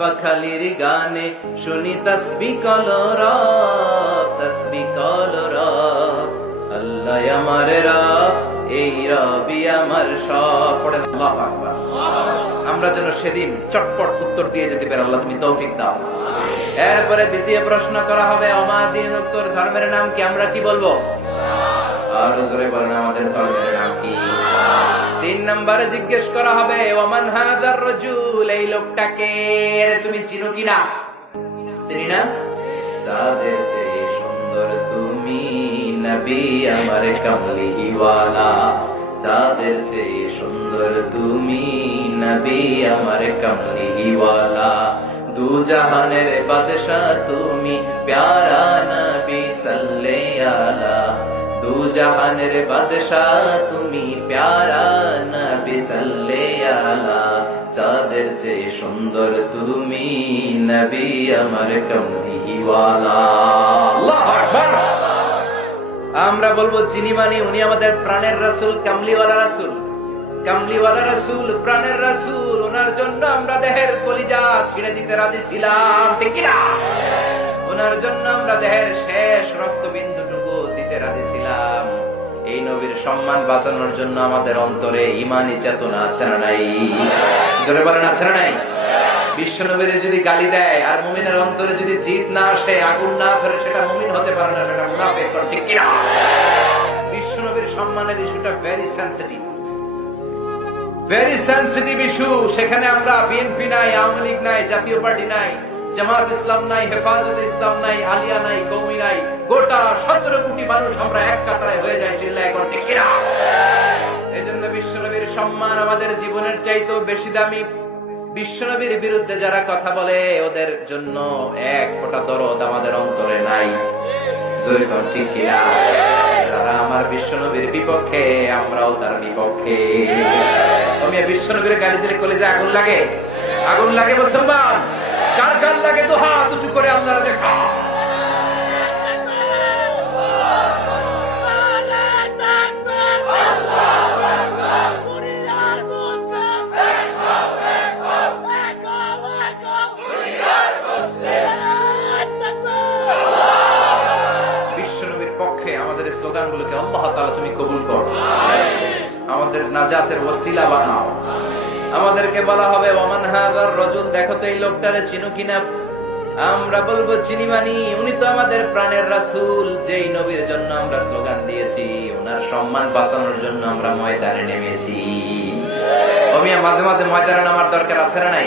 পাখালির গানে শুনি তাসবিহ কলরব, তাসবিহ কলরব। আল্লাহ আমার রব, এই রবি আমার সব। পড়েন আল্লাহু আকবার। আমরা যেন সেদিন চটপট উত্তর দিয়ে যেতে পারি, আল্লাহ তুমি তৌফিক দাও। এরপরে দ্বিতীয় প্রশ্ন করা হবে আমাদের উত্তর ধর্মের নাম কি? আমরা কি বলবো? আর জোরে বলেন, আমাদের ধর্মের নাম কি? 3 নম্বরে জিজ্ঞেস করা হবে ওমান হাদার রাজুল, এই লোকটাকে তুমি চিনো কিনা? চিনি না? যাদের চেয়ে সুন্দর তুমি নবী আমার কামলিওয়ালা। যাদের চেয়ে সুন্দর তুমি নবী আমার কামলিওয়ালা। দু জাহানের বাদশাহ তুমি প্যারা নবী সাল্লাল্লাহু আলা। দু জাহানের বাদশাহ তুমি প্যারা নবী সাল্লাল্লাহু আলা। যাদের চেয়ে সুন্দর তুমি নবী আমার কামলিওয়ালা। আল্লাহু আকবার। আমরা বলবো চিনি মানে উনি আমাদের প্রাণের রাসূল, কামলিওয়ালা রাসূল। কামলিওয়ালা রাসূল, প্রাণের রাসূল, ওনার জন্য আমরা দেহের কলিজা ছিঁড়ে দিতে রাজি ছিলাম, ঠিক কি না? ওনার জন্য আমরা দেহের শেষ রক্তবিন্দুটুকু দিতে রাজি ছিলাম। এই নবীর সম্মান বাঁচানোর জন্য আমাদের অন্তরে ঈমানি চেতনা আছে না নাই? জোরে বলেন, আছে না নাই? বিশ্ব নবীরে যদি গালি দেয় আর মুমিনের অন্তরে যদি জিত না আসে, আগুন না ধরে, সেটা মুমিন হতে পারে না, সেটা মুনাফিক, ঠিক কি না? বিশ্ব নবীর সম্মানের ইস্যুটা very sensitive, very sensitive issue. সেখানে আমরা বিএনপি নাই, আওয়ামী লীগ নাই, জাতীয় পার্টি নাই, জামাত ইসলাম নাই, হেফাজতে ইসলাম নাই, আলিয়া নাই, কওমি নাই, গোটা 17 কোটি মানুষ আমরা এক কাতারে হয়ে যাই, চিল্লায় এখন, ঠিক কি না? এই জন্য বিশ্বনবীর সম্মান আমাদের জীবনের চাইতেও বেশি দামি। বিশ্বনবীর বিরুদ্ধে যারা কথা বলে ওদের জন্য এক ফোঁটা দরদ আমাদের অন্তরে নাই, জোরে কোন, ঠিক কি না? যারা আমার বিশ্বনবীর বিপক্ষে, আমরাও তার বিপক্ষে। তুমি বিশ্বনবীর গালি দিলে কলেজে আগুন লাগে? আগুন লাগে মুসলমান? কার কার লাগে? তো হাত উঁচু করে আল্লাহর দেখা। বিশ্বনবীর পক্ষে আমাদের স্লোগানগুলোকে আল্লাহ তাআলা তুমি কবুল করো, আমাদের নাজাতের ওসিলা বানাও। আমাদেরকে বলা হবে ওমান হাযার রাজুল, দেখো তো এই লোকটারে চিনো কিনা? আমরা বলবো চিনি মানি, উনি তো আমাদের প্রাণের রাসূল, যেই নবীর জন্য আমরা স্লোগান দিয়েছি, ওনার সম্মান বাঁচানোর জন্য আমরা ময়দানে নেমেছি। মাঝে মাঝে ময়দানে নামার দরকার আছে না নাই?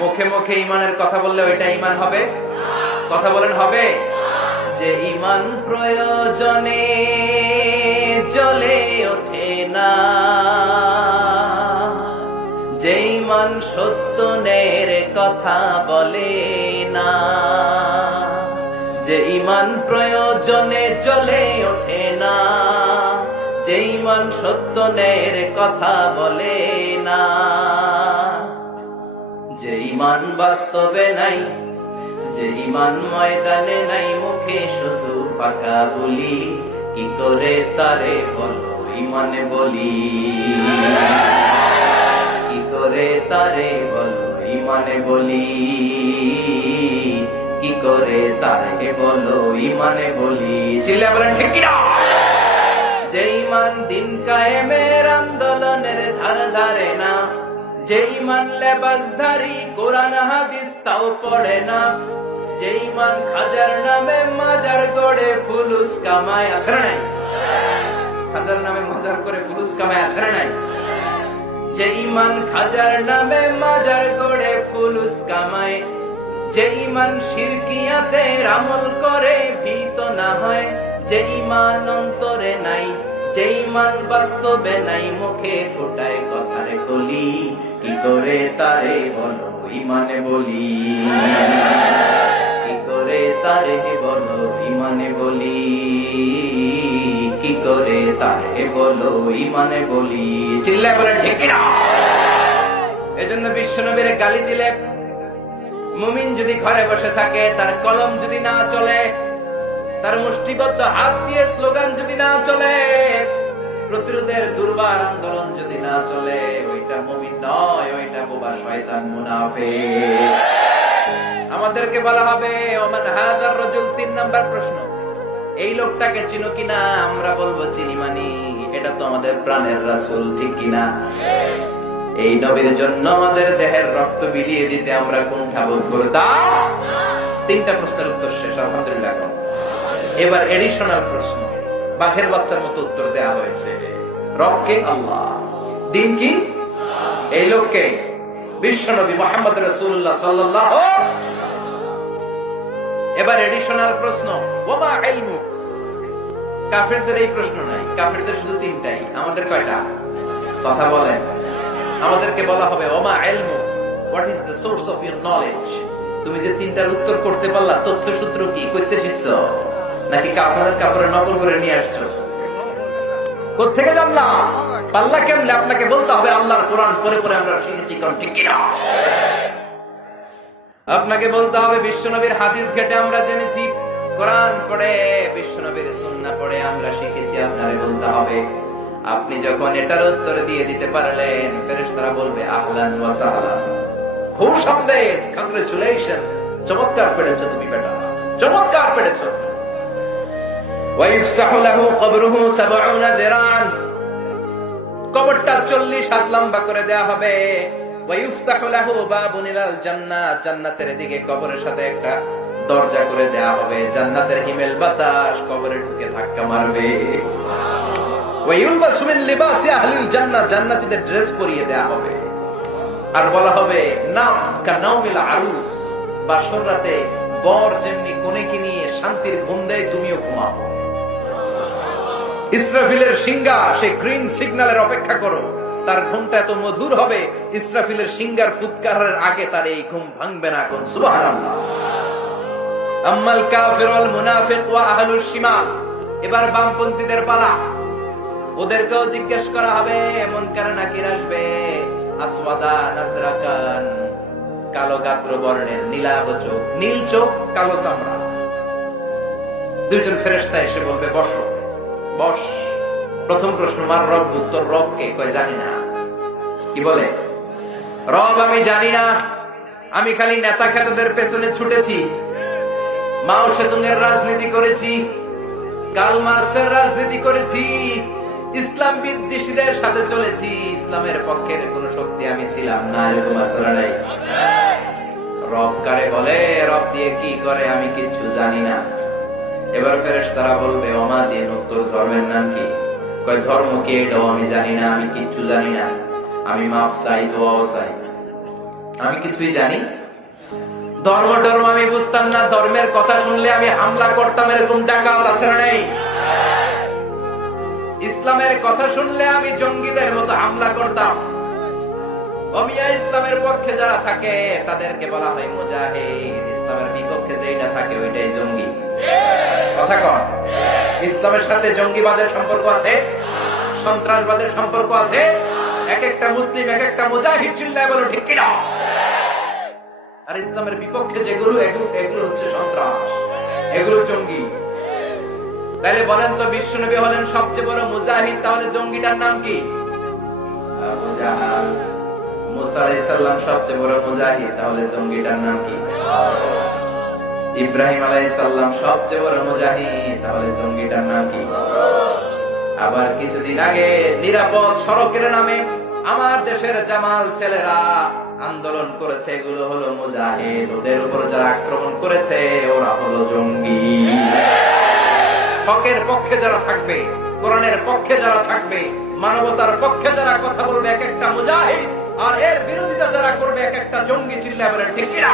মুখে মুখে ঈমানের কথা বললে ওইটা ঈমান হবে? কথা বলেন, হবে? যে ঈমান প্রয়োজনে জ্বলে ওঠে না, যে ঈমান সত্য ন্যায়ের কথা বলে না, যে ঈমান প্রয়োজনে জ্বলে ওঠে না, যে ঈমান সত্য ন্যায়ের কথা বলে না, যে ঈমান বাস্তবে নাই, যে ঈমান ময়দানে নাই, মুখে শুধু ফাঁকা বলি, কি করে তারে বলো ঈমানে বলি? করে তারে বলো ইমানে বলি, কি করে তারে বলো ইমানে বলি। চিল্লা বলেন ঠিক কিনা? যে ইমান দিন কায়েমের আন্দোলনের ধার ধারে না, যে ইমান লেবাসধারী কোরআন হাদিস তাও পড়ে না, যে ইমান খাজার নামে মাজার করে ফুলুস কামায়, আছে না নাই? খাজার নামে মাজার করে ফুলুস কামায়, আছে না নাই? যে ইমান খাজার নামে মাজার করে ফুলুস কামায়, যে ইমান শিরকিয়াতে আমল করে ভীত না হয়, যে ইমান অন্তরে নাই, যে ইমান বাস্তবে নাই, মুখে ফোটায় কথারে বলি, কি করে তারে বলো ইমানে বলি, কি করে তারে বলো ইমানে বলি, কি করে তারে বলো ইমানে বলি। চিল্লায় বলেন ঠিক কিনা? এজন্য বিশ্বনবীর গালি দিলে, মুমিন যদি ঘরে বসে থাকে, তার কলম যদি না চলে, তার মুষ্টিবদ্ধ হাত দিয়ে স্লোগান যদি না চলে, প্রতিরোধের দুর্বার আন্দোলন যদি না চলে, ওইটা মুমিন নয়, ওইটা বোবা শয়তান মুনাফিক। আমাদেরকে বলা হবে ওমান হাযার রাজুল, 3 নাম্বার প্রশ্ন, এই লোকটাকে চিনো কিনা? আমরা বলবো চিনি, মানি এটা তো আমাদের প্রাণের রাসূল, ঠিক কিনা? এই নবীর জন্য আমাদের দেহের রক্ত বিলিয়ে দিতে আমরা কুণ্ঠা বোধ করতাম? 3টা প্রশ্নের উত্তর শেষ, আলহামদুলিল্লাহ। এবার এডিশনাল প্রশ্ন, বাঘের বাচ্চার মতো উত্তর দেওয়া হয়েছে। রবকে? আল্লাহ। দিন কি? এই লোককে বিশ্বনবী মুহাম্মদ রাসূলুল্লাহ সাল্লাল্লাহু। এবার এডিশনাল প্রশ্ন, ওমা ইলমু। কাফেরদের এই প্রশ্ন নাই, কাফেরদের শুধু 3টাই, আমাদের কয়টা? কথা বলেন। আমাদেরকে বলা হবে ওমা ইলমু, what is the source of your knowledge. তুমি যে 3টার উত্তর করতে পারলা, তথ্য সূত্র কি? কইতে শিখছো নাকি আপনাদের কাপড়ে নকল করে নিয়ে আসছো? কোত্থেকে জানলা? পাল্লা কেমনে? আপনাকে বলতে হবে আল্লাহর কোরআন পড়ে পড়ে আমরা শিখেছি, কোন ঠিক কিনা? আপনাকে বলতে হবে বিশ্বনবীর হাদিস ঘেটে আমরা জেনেছি, কোরআন পড়ে বিশ্বনবীর সুন্নাহ পড়ে আমরা শিখেছি। আপনারে বলতে হবে। আপনি যখন এটার উত্তর দিয়ে দিতে পারলেন, ফেরেশতারা বলবে আহলান ওয়া সাহলান, খুব সামদের, কংগ্রেচুলেশন, চমৎকার পেরেছো তুমি বেটা, চমৎকার পেরেছো। ওয়াইফসাহু লাহু কবরুহু 70 দিরান, কবরটা 40 হাত লম্বা করে দেয়া হবে। ওয়াইফতাহু লাহু বাবুন ইলাল জান্নাহ, জান্নাতের দিকে কবরের সাথে একটা দরজা করে দেয়া হবে, জান্নাতের হিমেল বাতাস কবরে ঢুকে ধাক্কা মারবে। ওয়ায়ুলবাসু মিন লিবাসি আহলিল জান্নাহ, জান্নাতীদের ড্রেস পরিয়ে দেয়া হবে। আর বলা হবে নাম কানাউমিল আরুস, বাসর রাতে বর যেমনি কোনেকে নিয়ে শান্তির ঘুম দেয়, তুমিও ঘুমাও। ইসরাফিলের সিংহা সেই গ্রিন সিগন্যালের অপেক্ষা করো, তার ঘুমটা এত মধুর হবে, ইসরাফিলের সিংহার ফুৎকারের আগে তার এই ঘুম ভাঙবে না। কোন সুবহানাল্লাহ। আম্মাল কাফির ওয়াল মুনাফিক ওয়া আহলুশ শিমাল, এবার বামপন্থীদের পালা। ওদেরকেও জিজ্ঞেস করা হবে, মুনকার নাকির আসবে, আসওয়াদা নাজরাকান, কালো গাত্র বর্ণের, নীলাভ চোখ, নীল চোখ, কালো চামড়া। দুইজন ফেরেশতা এসে বলবে বসো, বস। প্রথম প্রশ্ন, মার রব, উত্তর রবকে? কয় জানি না। কি বলে? রব আমি জানি না, আমি খালি নেতা খেতাদের পেছনে ছুটেছি, মাও সেতুংয়ের রাজনীতি করেছি, কার্ল মার্কসের রাজনীতি করেছি, ইসলাম বিদ্বেষীদের সাথে চলেছি, ইসলামের পক্ষের কোন শক্তি আমি ছিলাম না, এরকম আসলে নাই। রব কারে বলে? রব দিয়ে কি করে আমি কিছু জানি না। এবার ফেরেশতারা বলবে ওমা দিন, উত্তর ধর্মের নাম কি? কয় ধর্ম কি? এটাও আমি জানি না, আমি কিচ্ছু জানি না, আমি মাফ চাই, দোয়াও চাই, আমি কিছুই জানি। ধর্ম টর্ম আমি বুঝতাম না, ধর্মের কথা শুনলে আমি হামলা করতাম, এরকম ডাকাত আছে না নেই? ইসলামের কথা শুনলে আমি জঙ্গিদের মতো হামলা করতাম। অমিয়া ইসলামের পক্ষে যারা থাকে তাদেরকে বলা হয় মুজাহিদ, ইসলামের বিপক্ষে যেটা থাকে ওইটাই জঙ্গি। কথা কন। ইসলামের সাথে জঙ্গিবাদের সম্পর্ক আছে, সন্ত্রাসবাদের সম্পর্ক আছে। এক একটা মুসলিম এক একটা মুজাহিদ, চিল্লায় বলো ঠিক কিনা? আর ইসলামের বিপক্ষে যেগুলো, এগুলো হচ্ছে সন্ত্রাস, এগুলো জঙ্গি। তাহলে বলেন তো, বিশ্বনবী হলেন সবচেয়ে বড় মুজাহিদ, তাহলে জঙ্গিটার নাম কি? আবু জাহাল। মুসা আলাইহিস সালাম সবচেয়ে বড় মুজাহিদ, তাহলে জঙ্গিটার নাম কি? ইব্রাহিম আলাইহিস সালাম সবচেয়ে বড় মুজাহিদ, তাহলে জঙ্গিটার নাম কি? আবার কিছুদিন আগে নিরাপদ সড়কের নামে আমার দেশের জামাল ছেলেরা আন্দোলন করেছে, এগুলো হলো মুজাহিদ। ওদের উপর যারা আক্রমণ করেছে ওরা হলো জঙ্গি। হকের পক্ষে যারা থাকবে, কোরআনের পক্ষে যারা থাকবে, মানবতার পক্ষে যারা কথা বলবে এক একটা মুজাহিদ, আর এর বিরোধিতা যারা করবে এক একটা জঙ্গি। চিল্লায় বলেন ঠিক কিনা?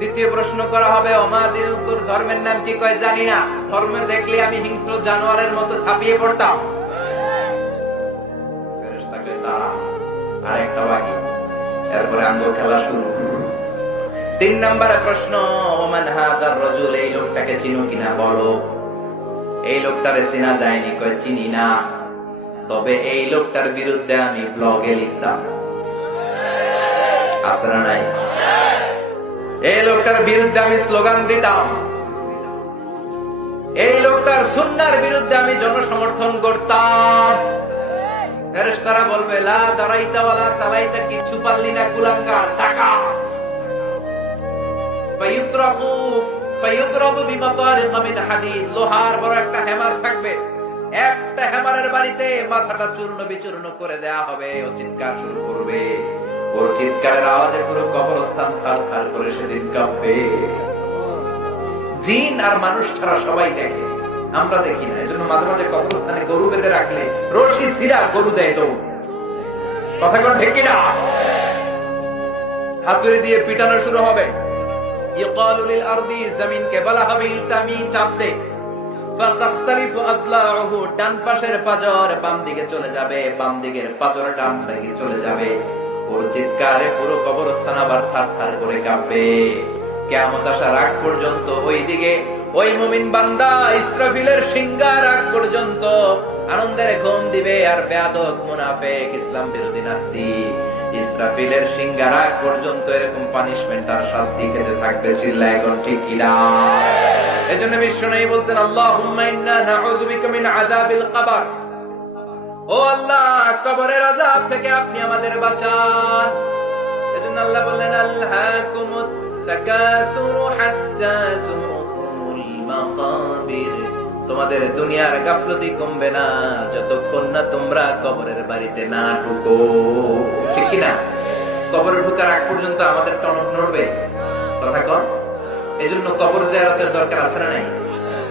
দ্বিতীয় প্রশ্ন করা হবে, অমাদির উত্তর ধর্মের নাম কি? কয় জানি না। ধর্ম দেখলে আমি হিংস্র জানোয়ারের মতো ছাপিয়ে পড়তাম। আরেকটা বাকি, এরপরে আঙ্গুর খেলা শুরু। 3 নম্বর প্রশ্ন, ওমান হাদার রাজুল, এই লোকটাকে চিনো কিনা বলো। এই লোকটারে চেনা যায়নি। কয় চিনি না, তবে এই লোকটার বিরুদ্ধে আমি ব্লগে লিখতাম। আছে না নাই? এই লোকটার বিরুদ্ধে আমি স্লোগান দিতাম। এই লোকটার সুন্নাহর বিরুদ্ধে আমি জনসমর্থন করতাম। ফেরেশতারা বলবে, লা দারাইতা ওয়ালা তালাইতা, কিছু পারলি না কুলাঙ্গার, টাকা। ফায়ুতরাবু বিমাতারিক মিন হাদিদ, লোহার বড় একটা হ্যামার থাকবে, একটা হ্যামারের বাড়িতে মাথাটা চূর্ণ বিচূর্ণ করে দেয়া হবে। ও চিৎকার শুরু করবে, ওর চিৎকারের আওয়াজে পুরো কবরস্থান থারথার করে সেদিন কাঁপবে। জিন আর মানুষ ছাড়া সবাই দেখে, আমরা দেখি না। এজন্য মাঝে মাঝে কবরস্থানে গরু বেঁধে রাখলে রশি ছিঁড়া গরু দেয় দৌড়। কথা কোন ঠিক কিনা? হাতুড়ি দিয়ে পিটানো শুরু হবে। ইকালু লিল আরদি, জমিনকে বলা হবে ইলতামি, চাপ দে। ফাতাখতালিফু আদলাউহু, ডান পাশের পাজর বাম দিকে চলে যাবে, বাম দিকের পাজর ডান দিকে চলে যাবে। ওর চিৎকারে পুরো কবরস্থান আবার থারথার করে কাঁপবে। কিয়ামত আসার আগ পর্যন্ত ওইদিকে ওই মুমিন বান্দা ইসরাফিলের সিংহার আগ পর্যন্ত আনন্দের ঘুম দিবে। আর বেয়াদব মুনাফিক ইসলাম বিরোধী নাস্তিক ইসরাফিলের সিংহার আগ পর্যন্ত এরকম পানিশমেন্ট আর শাস্তি খেতে থাকবে। চিল্লায় এখন ঠিক কিনা? এজন্য বিশ্বনবী বলতেন, আল্লাহুম্মা ইন্না নাউযু বিকা মিন আযাবিল কবর, ও আল্লাহ কবরের আযাব থেকে আপনি আমাদের বাঁচান। এজন্য আল্লাহ বললেন, আলহাকুমুত তাকাসুরু হাত্তা যুরতুমুল মাকাবির, তোমাদের দুনিয়ার গাফলতি কমবে না যতক্ষণ না তোমরা কবরের বাড়িতে না ঢুকো। ঠিক কি না? কবরে ঢোকার আগ পর্যন্ত আমাদের টনক নড়বে। কথা কর। এজন্য কবর জিয়ারতের দরকার আছে না নাই?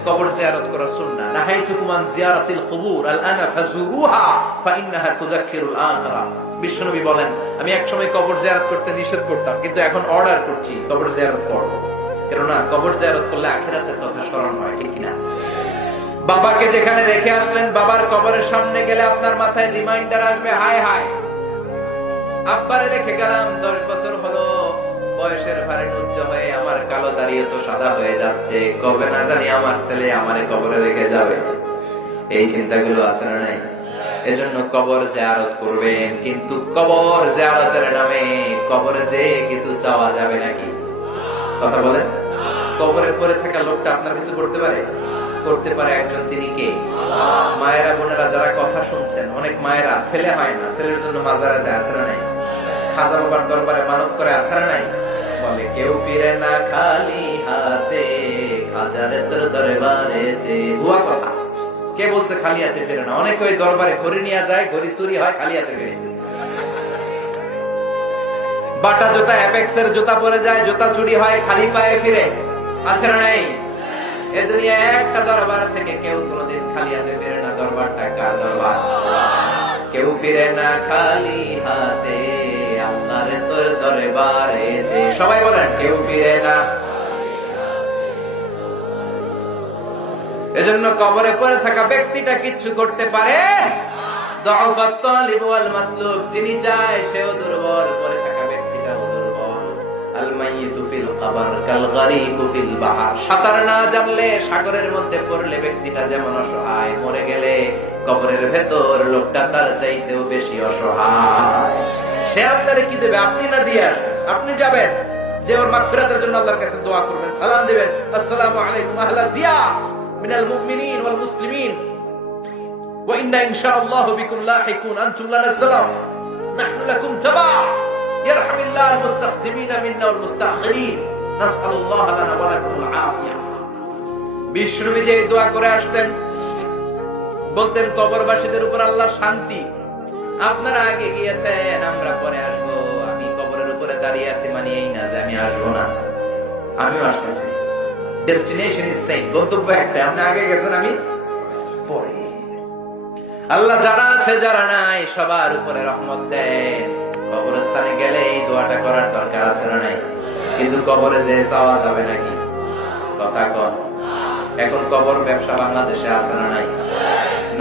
কবর জিয়ারত করা সুন্নাহ। নাহাইতুকুম আন জিয়ারাতিল কুবুর আলআনা ফাজুরুহা ফাইন্নাহা তুযাক্কিরুল আখিরা। বিশ্বনবী বলেন, আমি একসময় কবর জিয়ারত করতে নিষেধ করতাম, কিন্তু এখন অর্ডার করছি কবর জিয়ারত করব। কেননা কবর জিয়ারত করলে আখিরাতের কথা স্মরণ হয়। ঠিক কিনা? বাবাকে যেখানে রেখে আসলেন, বাবার কবরের সামনে গেলে আপনার মাথায় রিমাইন্ডার আসবে, হায় হায় আব্বারে রেখে গেলাম, 10 বছর হলো, বয়সের ভারে নুজ্জ হয়ে আমার কালো দাঁড়িয়ে তো সাদা হয়ে যাচ্ছে, কবে না জানি আমার ছেলে আমারে কবরে রেখে যাবে। এই চিন্তাগুলো আছে না নাই? এজন্য কবর জিয়ারত করবেন, কিন্তু কবর জিয়ারতের নামে কবরে যে কিছু চাওয়া যাবে নাকি? কথা বলেন। কবরের পরে থাকা লোকটা আপনার কিছু করতে পারে? করতে পারে একজন, তিনি কে? মায়েরা বোনেরা যারা কথা শুনছেন, অনেক মায়েরা ছেলে হয় না, ছেলের জন্য মাজারে যায়, আছে না নাই? হাজার বার দরবারে মানত করে, আছে না নাই? বলে কেউ ফিরে না খালি হাতে, হাজারে তোর দরবারেতে। হুয়া কথা। কে বলছে খালি হাতে ফিরে না? অনেকে ওই দরবারে ঘড়ি নিয়ে যায়, ঘড়ি চুরি হয়, খালি হাতে ফিরে। বাটা জুতা, অ্যাপেক্সের জুতা পরে যায়, জুতা চুরি হয়, খালি পায়ে ফিরে, আছে না নাই? এ দুনিয়া একটা দরবার থেকে কেউ কোনদিন খালি হাতে ফিরে না। দরবারটা কার দরবার? কেউ ফিরে না খালি হাতে, আল্লাহর তোর দরবারেতে। সবাই বলেন, কেউ ফিরে না। এজন্য কবরে পড়ে থাকা ব্যক্তিটা কিচ্ছু করতে পারে? দুআফাত তালিব ওয়াল মাতলুব, যিনি চায় সেও দুর্বল, পড়ে থাকা ব্যক্তিটাও দুর্বল। আল মাইয়িতু ফিল কবর কাল গারিকু ফিল বাহর। সাঁতার না জানলে সাগরের মধ্যে পড়লে ব্যক্তিটা যেমন অসহায়, মরে গেলে কবরের ভেতর লোকটা তার চাইতেও বেশি অসহায়। সে আপনারে কি দেবে? আপনি না দিয়ে আসবেন, আপনি যাবেন, যে ওর মাগফিরাতের জন্য আল্লাহর কাছে দোয়া করবেন, সালাম দিবেন, আসসালামু আলাইকুম আহলা দিয়া মিনাল মুমিনিন ওয়াল মুসলিমিন ওয়া ইন্না ইনশাআল্লাহু বিকুম লাহিকুন আনতুম লানা সালাম নাহনু লাকুম তাবা ইয়ারহামিল্লাহু আল মুস্তাখদিমিনা মিন্না ওয়াল মুস্তাখিরিন নাসআলুল্লাহ লানা ওয়া লাকুমুল আফিয়া। বিশ্বনবী যে দোয়া করে আসতেন, বলতেন কবরবাসীদের উপর আল্লাহ শান্তি। আপনারা আগে গিয়েছেন, আমরা পরে আসবো। আমি কবরের উপরে দাঁড়িয়ে আছি মানে এই না যে আমি আসবো না, আমিও আসতেছি। ডেস্টিনেশন ইজ সেম, গন্তব্য একটা। আপনি আগে গেছেন, আমি পরে। আল্লাহ যারা আছে যারা নাই সবার উপরে রহমত দেন। কবরস্থানে গেলে এই দোয়াটা করার দরকার আছে না নাই? কিন্তু কবরে যে চাওয়া যাবে নাকি? কথা কন। এখন কবর ব্যবসা বাংলাদেশে আছে না নাই?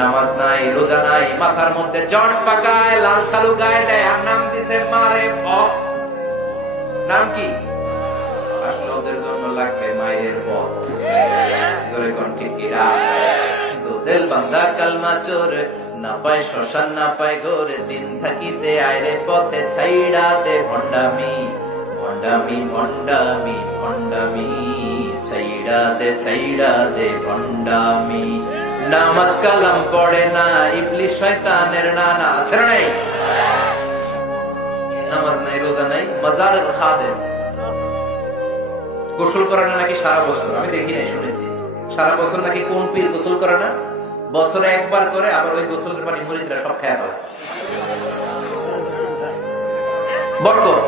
নামাজ নাই, রোজা নাই, মাথার মধ্যে জট পাকায়, লাল শালু গায়ে দেয়, আর নাম দিছে মারে পথ। নাম কি? আসলে ওদের জন্য লাগবে মায়ের পথ। জোরে কোন ঠিক কিরা? দিল বান্দা কালমা চোর, না পায় শ্মশান না পায় ঘোর, দিন থাকিতে আইরে পথে ছাইড়া দে ভণ্ডামি ভণ্ডামি ভণ্ডামি ভণ্ডামি, ছাইড়া দে ভণ্ডামি। নামাজ কালাম পড়ে না, ইবলিস শয়তানের নানা। আছে না নাই? নামাজ নাই, রোজা নাই, মাজারের খাদেম। গোসল করে না নাকি সারা বছর? আমি দেখি নাই, শুনেছি সারা বছর নাকি কোন পীর গোসল করে না, বছরে একবার করে, আবার ওই গোসলের পানি মুরিদরা সব খেয়ে ফেলে। বরকত।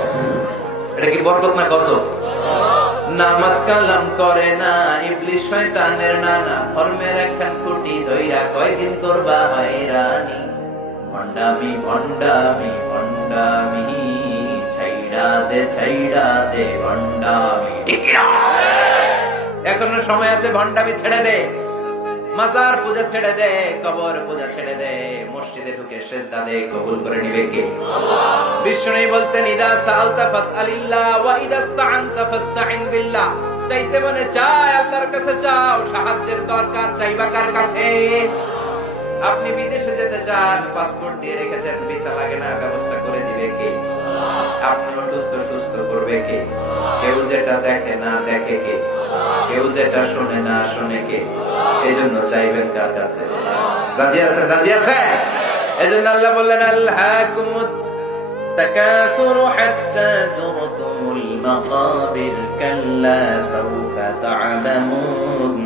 এটা কি বরকত না গজব? নামাজ কালাম করে না, ইবলিস শয়তানের নানা, ধর্মের একখান খুঁটি ধইরা কয়দিন করবা হয়রানি। ভণ্ডামি ভণ্ডামি ভণ্ডামি, ছাইড়া দে ভণ্ডামি। এখনো সময় আছে, ভণ্ডামি ছেড়ে দে, মাজার পূজা ছেড়ে দে, কবর পূজা ছেড়ে দে, মসজিদে ঢুকে সেজদা দে, কবুল করে নিবে কে? বিষ্ণু বলতেন, ইদা সাআলতা ফাসআলিল্লাহ ওয়া ইদা ইসতাআনতা ফাসতাইন বিল্লাহ। চাইতে মনে চায়, আল্লাহর কাছে চাও। সাহায্যের দরকার চাইবা কার কাছে? আপনি বিদেশে যেতে চান, পাসপোর্ট দিয়ে রেখেছেন, ভিসা লাগে না, ব্যবস্থা করে দিবে কে? আপনি সুস্থ করবে কে? কেউ যেটা দেখে না দেখে কে? কেউ যেটা শোনে না শোনে কে? এই জন্য চাইবেন কার কাছে? রাজি আছেন? রাজি আছেন? এই জন্য আল্লাহ বললেন, আল্লাহকুমুত তাকাসুরু হাত্তা যুরতুমুল মাকাবির, কাল্লা সাউফা তা'লামুন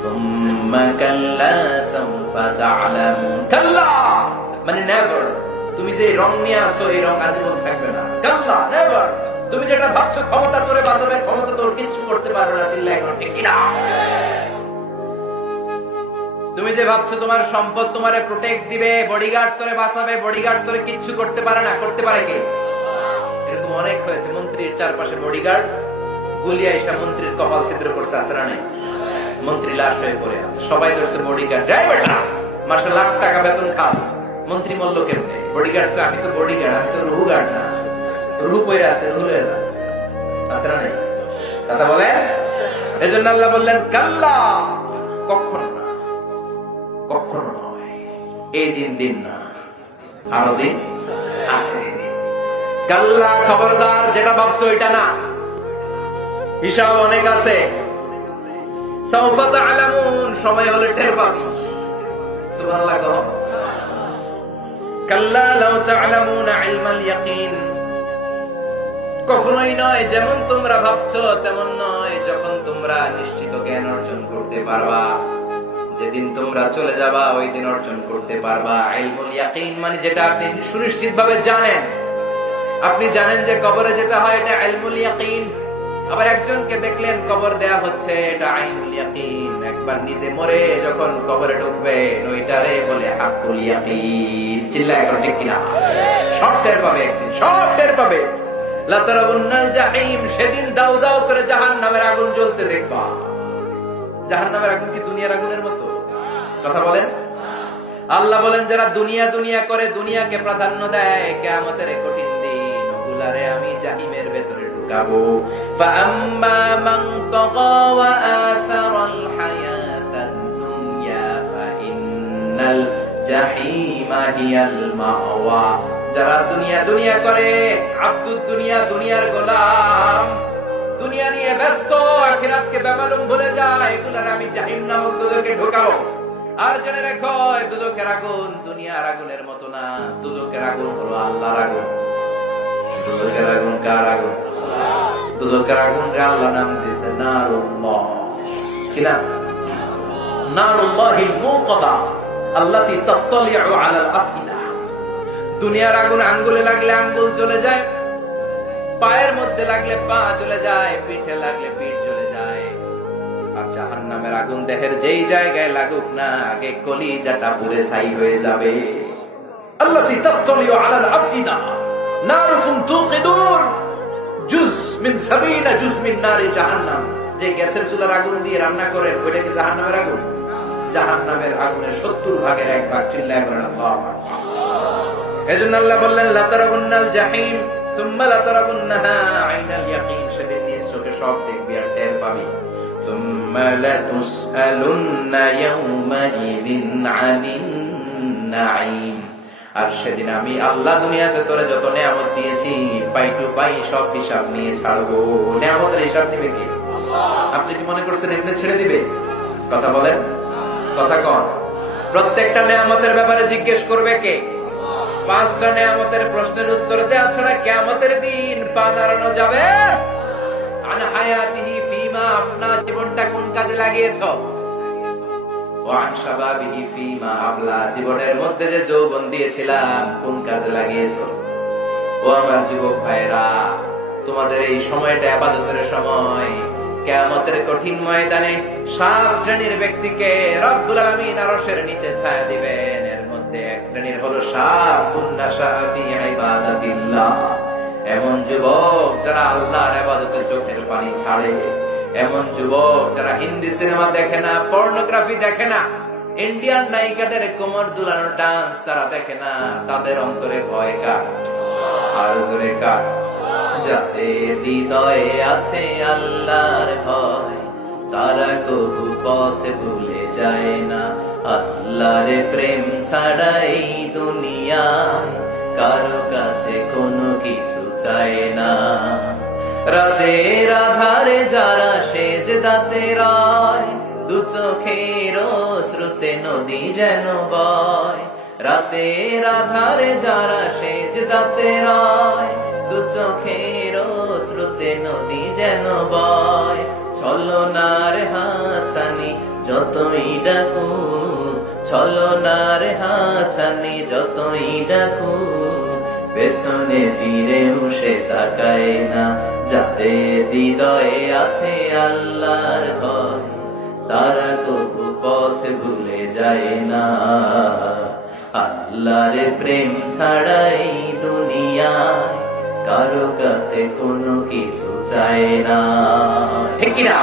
সুম্মা কাল্লা সাউফা তা'লামুন। কাল্লা মানে নেভার। তুমি যে রং নিয়ে আসো, এই রং আজীবন থাকবে না। কাল্লা, নেভার। তুমি যেটা ভাবছো ক্ষমতা তোরে বাঁচাবে, ক্ষমতা তোর কিচ্ছু করতে পারবে না। চিল্লায় এখন ঠিক কিনা? তুমি যে ভাবছো তোমার সম্পদ তোমারে প্রোটেক্ট দিবে, বডিগার্ড তোরে বাঁচাবে, বডিগার্ড তোরে কিচ্ছু করতে পারে না। করতে পারে কে? এরকম অনেক হয়েছে, মন্ত্রীর চারপাশে বডিগার্ড, গুলি আইসা মন্ত্রীর কপাল ছিদ্র করছে। আছে না নাই? মন্ত্রী লাশ হয়ে পড়ে আছে, সবাই ধরছে বডিগার্ড। ড্রাইভারটা মাসে লাখ টাকা বেতন খাস, মন্ত্রী মল্ল কেমনে? বডিগার্ড তো, আমি তো বডিগার্ড, আমি তো রুহু গার্ড না। রুহু পড়ে আছে, রুহু হয়ে যায়। আছে না নাই? কথা বলে। এজন্য আল্লাহ বললেন, কাল্লা, কখনো না, কখনো নয়। এই দিন না, আরো দিন আছে। কাল্লা, খবরদার, যেটা ভাবছো এটা না, হিসাব অনেক আছে। সাউফা তা'লামুন, সময় হলে টের পাবি। সুবহানাল্লাহ। কাল্লা লাউ তা'লামুনা ইলমাল ইয়াকিন, কখনোই নয় যেমন তোমরা ভাবছো তেমন নয়। যখন তোমরা নিশ্চিত জ্ঞান অর্জন করতে পারবা, যেদিন তোমরা চলে যাবা ওই দিন অর্জন করতে পারবা ইলমুল ইয়াকিন, মানে যেটা আপনি সুনিশ্চিত ভাবে জানেন। আপনি জানেন যে কবরে যেতে হয়, এটা ইলমুল ইয়াকিন। আবার একজনকে দেখলেন কবর দেয়া হচ্ছে, এটা আইনুল ইয়াকিন। একবার নিজে মরে যখন কবরে ঢুকবে, ওইটারে বলে হাক্কুল ইয়াকিন। চিল্লায় এখন ঠিক কিনা? সব টের পাবে একদিন, সব টের পাবে। লাতারাউন্নাল জাহিম, সেদিন দাউ দাউ করে জাহান্নামের আগুন জ্বলতে দেখবা। জাহান্নামের আগুন কি দুনিয়ার আগুনের মতো? কথা বলেন। আল্লাহ বলেন, যারা দুনিয়া দুনিয়া করে, দুনিয়াকে প্রাধান্য দেয়, কিয়ামতের কঠিন দিন ওগুলা এগুলারে আমি জাহিমের ভেতরে ঢুকাবো। ফাআম্মা মান তাগা ওয়া আথারাল হায়াতাদ দুনিয়া ফাইন্নাল জাহিমা হিয়াল মাওয়া। যারা দুনিয়া দুনিয়া করে, আব্দুদ দুনিয়া, দুনিয়ার গোলাম, দুনিয়া নিয়ে ব্যস্ত, আখিরাতকে বেমালুম ভুলে যায়, এগুলার আমি জাহিম নামক দুজকে ঢোকাবো। আর জেনে রেখো, দুজকের আগুন দুনিয়ার আগুনের মতো না। দুজকের আগুন হলো আল্লাহর আগুন। দুজকের আগুন কার আগুন? দুজকের আগুন রে আল্লাহ নাম দিয়েছে নারুল্লাহ। কি নাম? নারুল্লাহিল মুকাদা আল্লাতী তাত্তালিউ আলাল আফইদা। দুনিয়ার আগুন আঙ্গুলে লাগলে আঙ্গুল জ্বলে যায়, পায়ের মধ্যে লাগলে পা জ্বলে যায়, পিঠে লাগলে পিঠ জ্বলে যায়। আর জাহান্নামের আগুন দেহের যেই জায়গায় লাগুক না, আগে কলিজাটা পুড়ে ছাই হয়ে যাবে। আল্লাতী তাত্তালিউ আলাল আফইদা নারুকুম তুকিদুন জুজ মিন 70 জুজ মিন নারি জাহান্নাম। যে গ্যাসের চুলার আগুন দিয়ে রান্না করেন, ওইটা কি জাহান্নামের আগুন? জাহান্নামের আগুনের 70 ভাগের 1 ভাগ। চিল্লায় বলেন আল্লাহু আকবার। এজন্য আল্লাহ বললেন লাতারাবুন্নাল জাহিম সুম্মা লাতারাবুন্নাহা আইনাল ইয়াকিন। সেদিন নিজ চোখে সব দেখবি আর টের পাবি। সুম্মা লাতুসআলুন্না ইয়াওমাইযিন আনিন নাঈম। আর সেদিন আমি আল্লাহ দুনিয়াতে তোরে যত নিয়ামত দিয়েছি, পাই টু পাই সব হিসাব নিয়ে ছাড়বো। নিয়ামতের হিসাব নিবে কে? আপনি কি মনে করছেন এমনি ছেড়ে দিবে? কথা বলেন, কথা কন। প্রত্যেকটা নিয়ামতের ব্যাপারে জিজ্ঞেস করবে কে? 5টা নিয়ামতের প্রশ্নের উত্তর দেওয়া ছাড়া কিয়ামতের দিন পা নাড়ানো যাবে? আন হায়াতিহি ফিমা, আপনার জীবনটা কোন কাজে লাগিয়েছ? ওয়া আন শাবাবিহি ফিমা আবলা, জীবনের মধ্যে যে যৌবন দিয়েছিলাম কোন কাজে লাগিয়েছ? ও আমার যুবক ভাইরা, তোমাদের এই সময়টা ইবাদতের সময়। কিয়ামতের কঠিন ময়দানে 7 শ্রেণীর ব্যক্তিকে রব্বুল আলামিন আরশের নিচে ছায়া দিবেন। এর মধ্যে এক শ্রেণীর হলো শাবুন নাশা ফি ইবাদাতিল্লাহ, এমন যুবক যারা আল্লাহর ইবাদতে চোখের পানি ছাড়ে। এমন যুবক যারা হিন্দি সিনেমা দেখে না, পর্নোগ্রাফি দেখে না, ইন্ডিয়ান নায়িকাদের কোমর দুলানো ডান্স তারা দেখে না। তাদের অন্তরে ভয় কার? আর জোরে কার? যাদের হৃদয়ে আছে আল্লাহর ভয়, তারা কবু পথ ভুলে যায় না। আল্লাহর প্রেম ছাড়া এই দুনিয়ায় কারো কাছে কোনো কিছু চায় না। রাতের আধারে যারা সেজদাতে রয়, দু চোখের শ্রুতে নদী যেন বয়। রাতের আধারে যারা সেজদাতে রয়, দু চোখের শ্রুতে নদী যেন বয়। ছলনার হাতছানি যতই ডাকু, ছলনার হাতছানি যতই ডাকু, পেছনে ফিরেও সে তাকায় না। যাদের হৃদয়ে আছে আল্লাহর ভয়, তারা কবু পথ ভুলে যায় না। আল্লাহর প্রেম ছাড়া এই দুনিয়ায় কারো কাছে কোনো কিছু চায় না। ঠিক কিনা?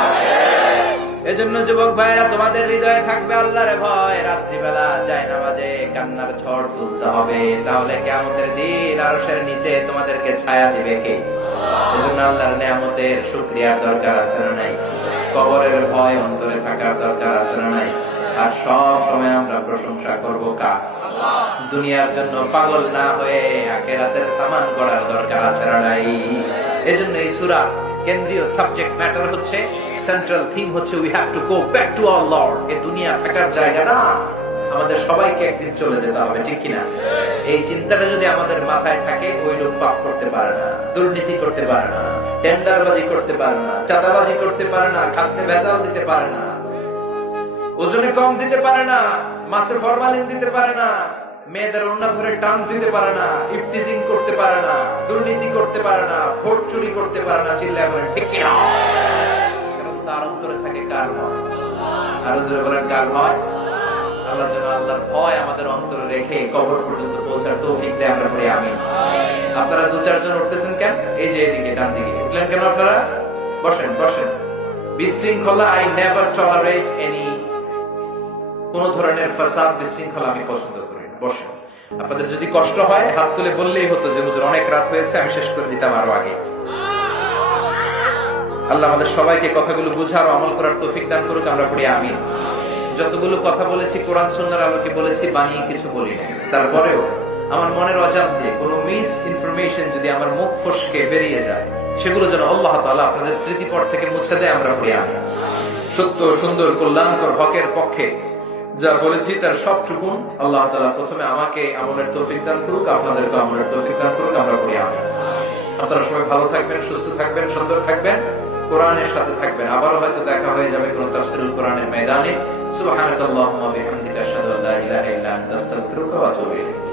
এজন্য যুবক ভাইরা, তোমাদের হৃদয়ে থাকবে আল্লাহর ভয়। রাত্রিবেলা জায়নামাজে কান্নার ঝড় তুলতে হবে, তাহলে কিয়ামতের দিন আরশের নিচে তোমাদেরকে ছায়া দিবে কে? এজন্য আল্লাহর নিয়ামতের শুকরিয়ার দরকার আছে না নাই? কবরের ভয় অন্তরে থাকার দরকার আছে না নাই? আর সব সময় আমরা প্রশংসা করব কার? দুনিয়ার জন্য পাগল না হয়ে আখিরাতের সামান করার দরকার আছে না নাই? এজন্য এই সূরা কেন্দ্রীয় সাবজেক্ট ম্যাটার হচ্ছে, সেন্ট্রাল থিম হচ্ছে we have to go back to our Lord. এই দুনিয়া থাকার জায়গা না, আমাদের সবাইকে একদিন চলে যেতে হবে। ঠিক কিনা? এই চিন্তাটা যদি আমাদের মাথায় থাকে, ওই লোক পাপ করতে পারে না, দুর্নীতি করতে পারে না, টেন্ডারবাজি করতে পারে না, চাঁদাবাজি করতে পারে না, খাদ্যে ভেজাল দিতে পারে না, ওজনে কম দিতে পারে না, মাছে ফরমালিন দিতে পারে না, মেয়েদের ওড়না ধরে টান দিতে পারে না, ইফটিজিং করতে পারে না, দুর্নীতি করতে পারে না, ভোট চুরি করতে পারে না। চিল্লায় বলেন ঠিক কিনা? কারণ তার অন্তরে থাকে কার ভয়? আরো জোরে বলেন কার ভয়? আল্লাহ যেন আল্লাহর ভয় আমাদের অন্তরে রেখে কবর পর্যন্ত পৌঁছার তৌফিক দেয়। আমরা পড়ি আমিন। আপনারা 2-4 জন উঠতেছেন কেন? এই যে এদিকে ডান দিকে উঠলেন কেন আপনারা? বসেন বসেন। বিশৃঙ্খলা, আই নেভার টলারেট এনি, কোন ধরনের ফাসাদ বিশৃঙ্খলা আমি পছন্দ করি না। বসেন। আপনাদের যদি কষ্ট হয় হাত তুলে বললেই হতো যে হুজুর অনেক রাত হয়েছে, আমি শেষ করে দিতাম আরো আগে। আল্লাহ আমাদের সবাইকে কথাগুলো বুঝার ও আমল করার তৌফিক দান করুক, আমরা পড়ি আমিন। যতগুলো কথা বলেছি কোরআন সুন্নাহর আলোকে বলেছি, বানিয়ে কিছু বলি না। তারপরেও আমার মনের অজান্তে কোনো মিস ইনফরমেশন যদি আমার মুখ ফসকে বেরিয়ে যায়, সেগুলো যেন আল্লাহ তাআলা আপনাদের স্মৃতিপট থেকে মুছে দেয়, আমরা পড়ি আমিন। সত্য, সুন্দর, কল্যাণকর, হকের পক্ষে যা বলেছি তার সবটুকুন আল্লাহ তাআলা প্রথমে আমাকে আমলের তৌফিক দান করুক, আপনাদেরকে আমলের তৌফিক দান করুক, আমরা পড়ি আমিন। আপনারা সবাই ভালো থাকবেন, সুস্থ থাকবেন, সুন্দর থাকবেন, কোরআনের সাথে থাকবেন। আবারও হয়তো দেখা হয়ে যাবে কোন তাফসীরুল কোরআনের ময়দানে। সুবহানাকাল্লাহুম্মা ওয়া বিহামদিকা আশহাদু আল্লা ইলাহা ইল্লা আনতা আস্তাগফিরুকা ওয়া আতুবু ইলাইক।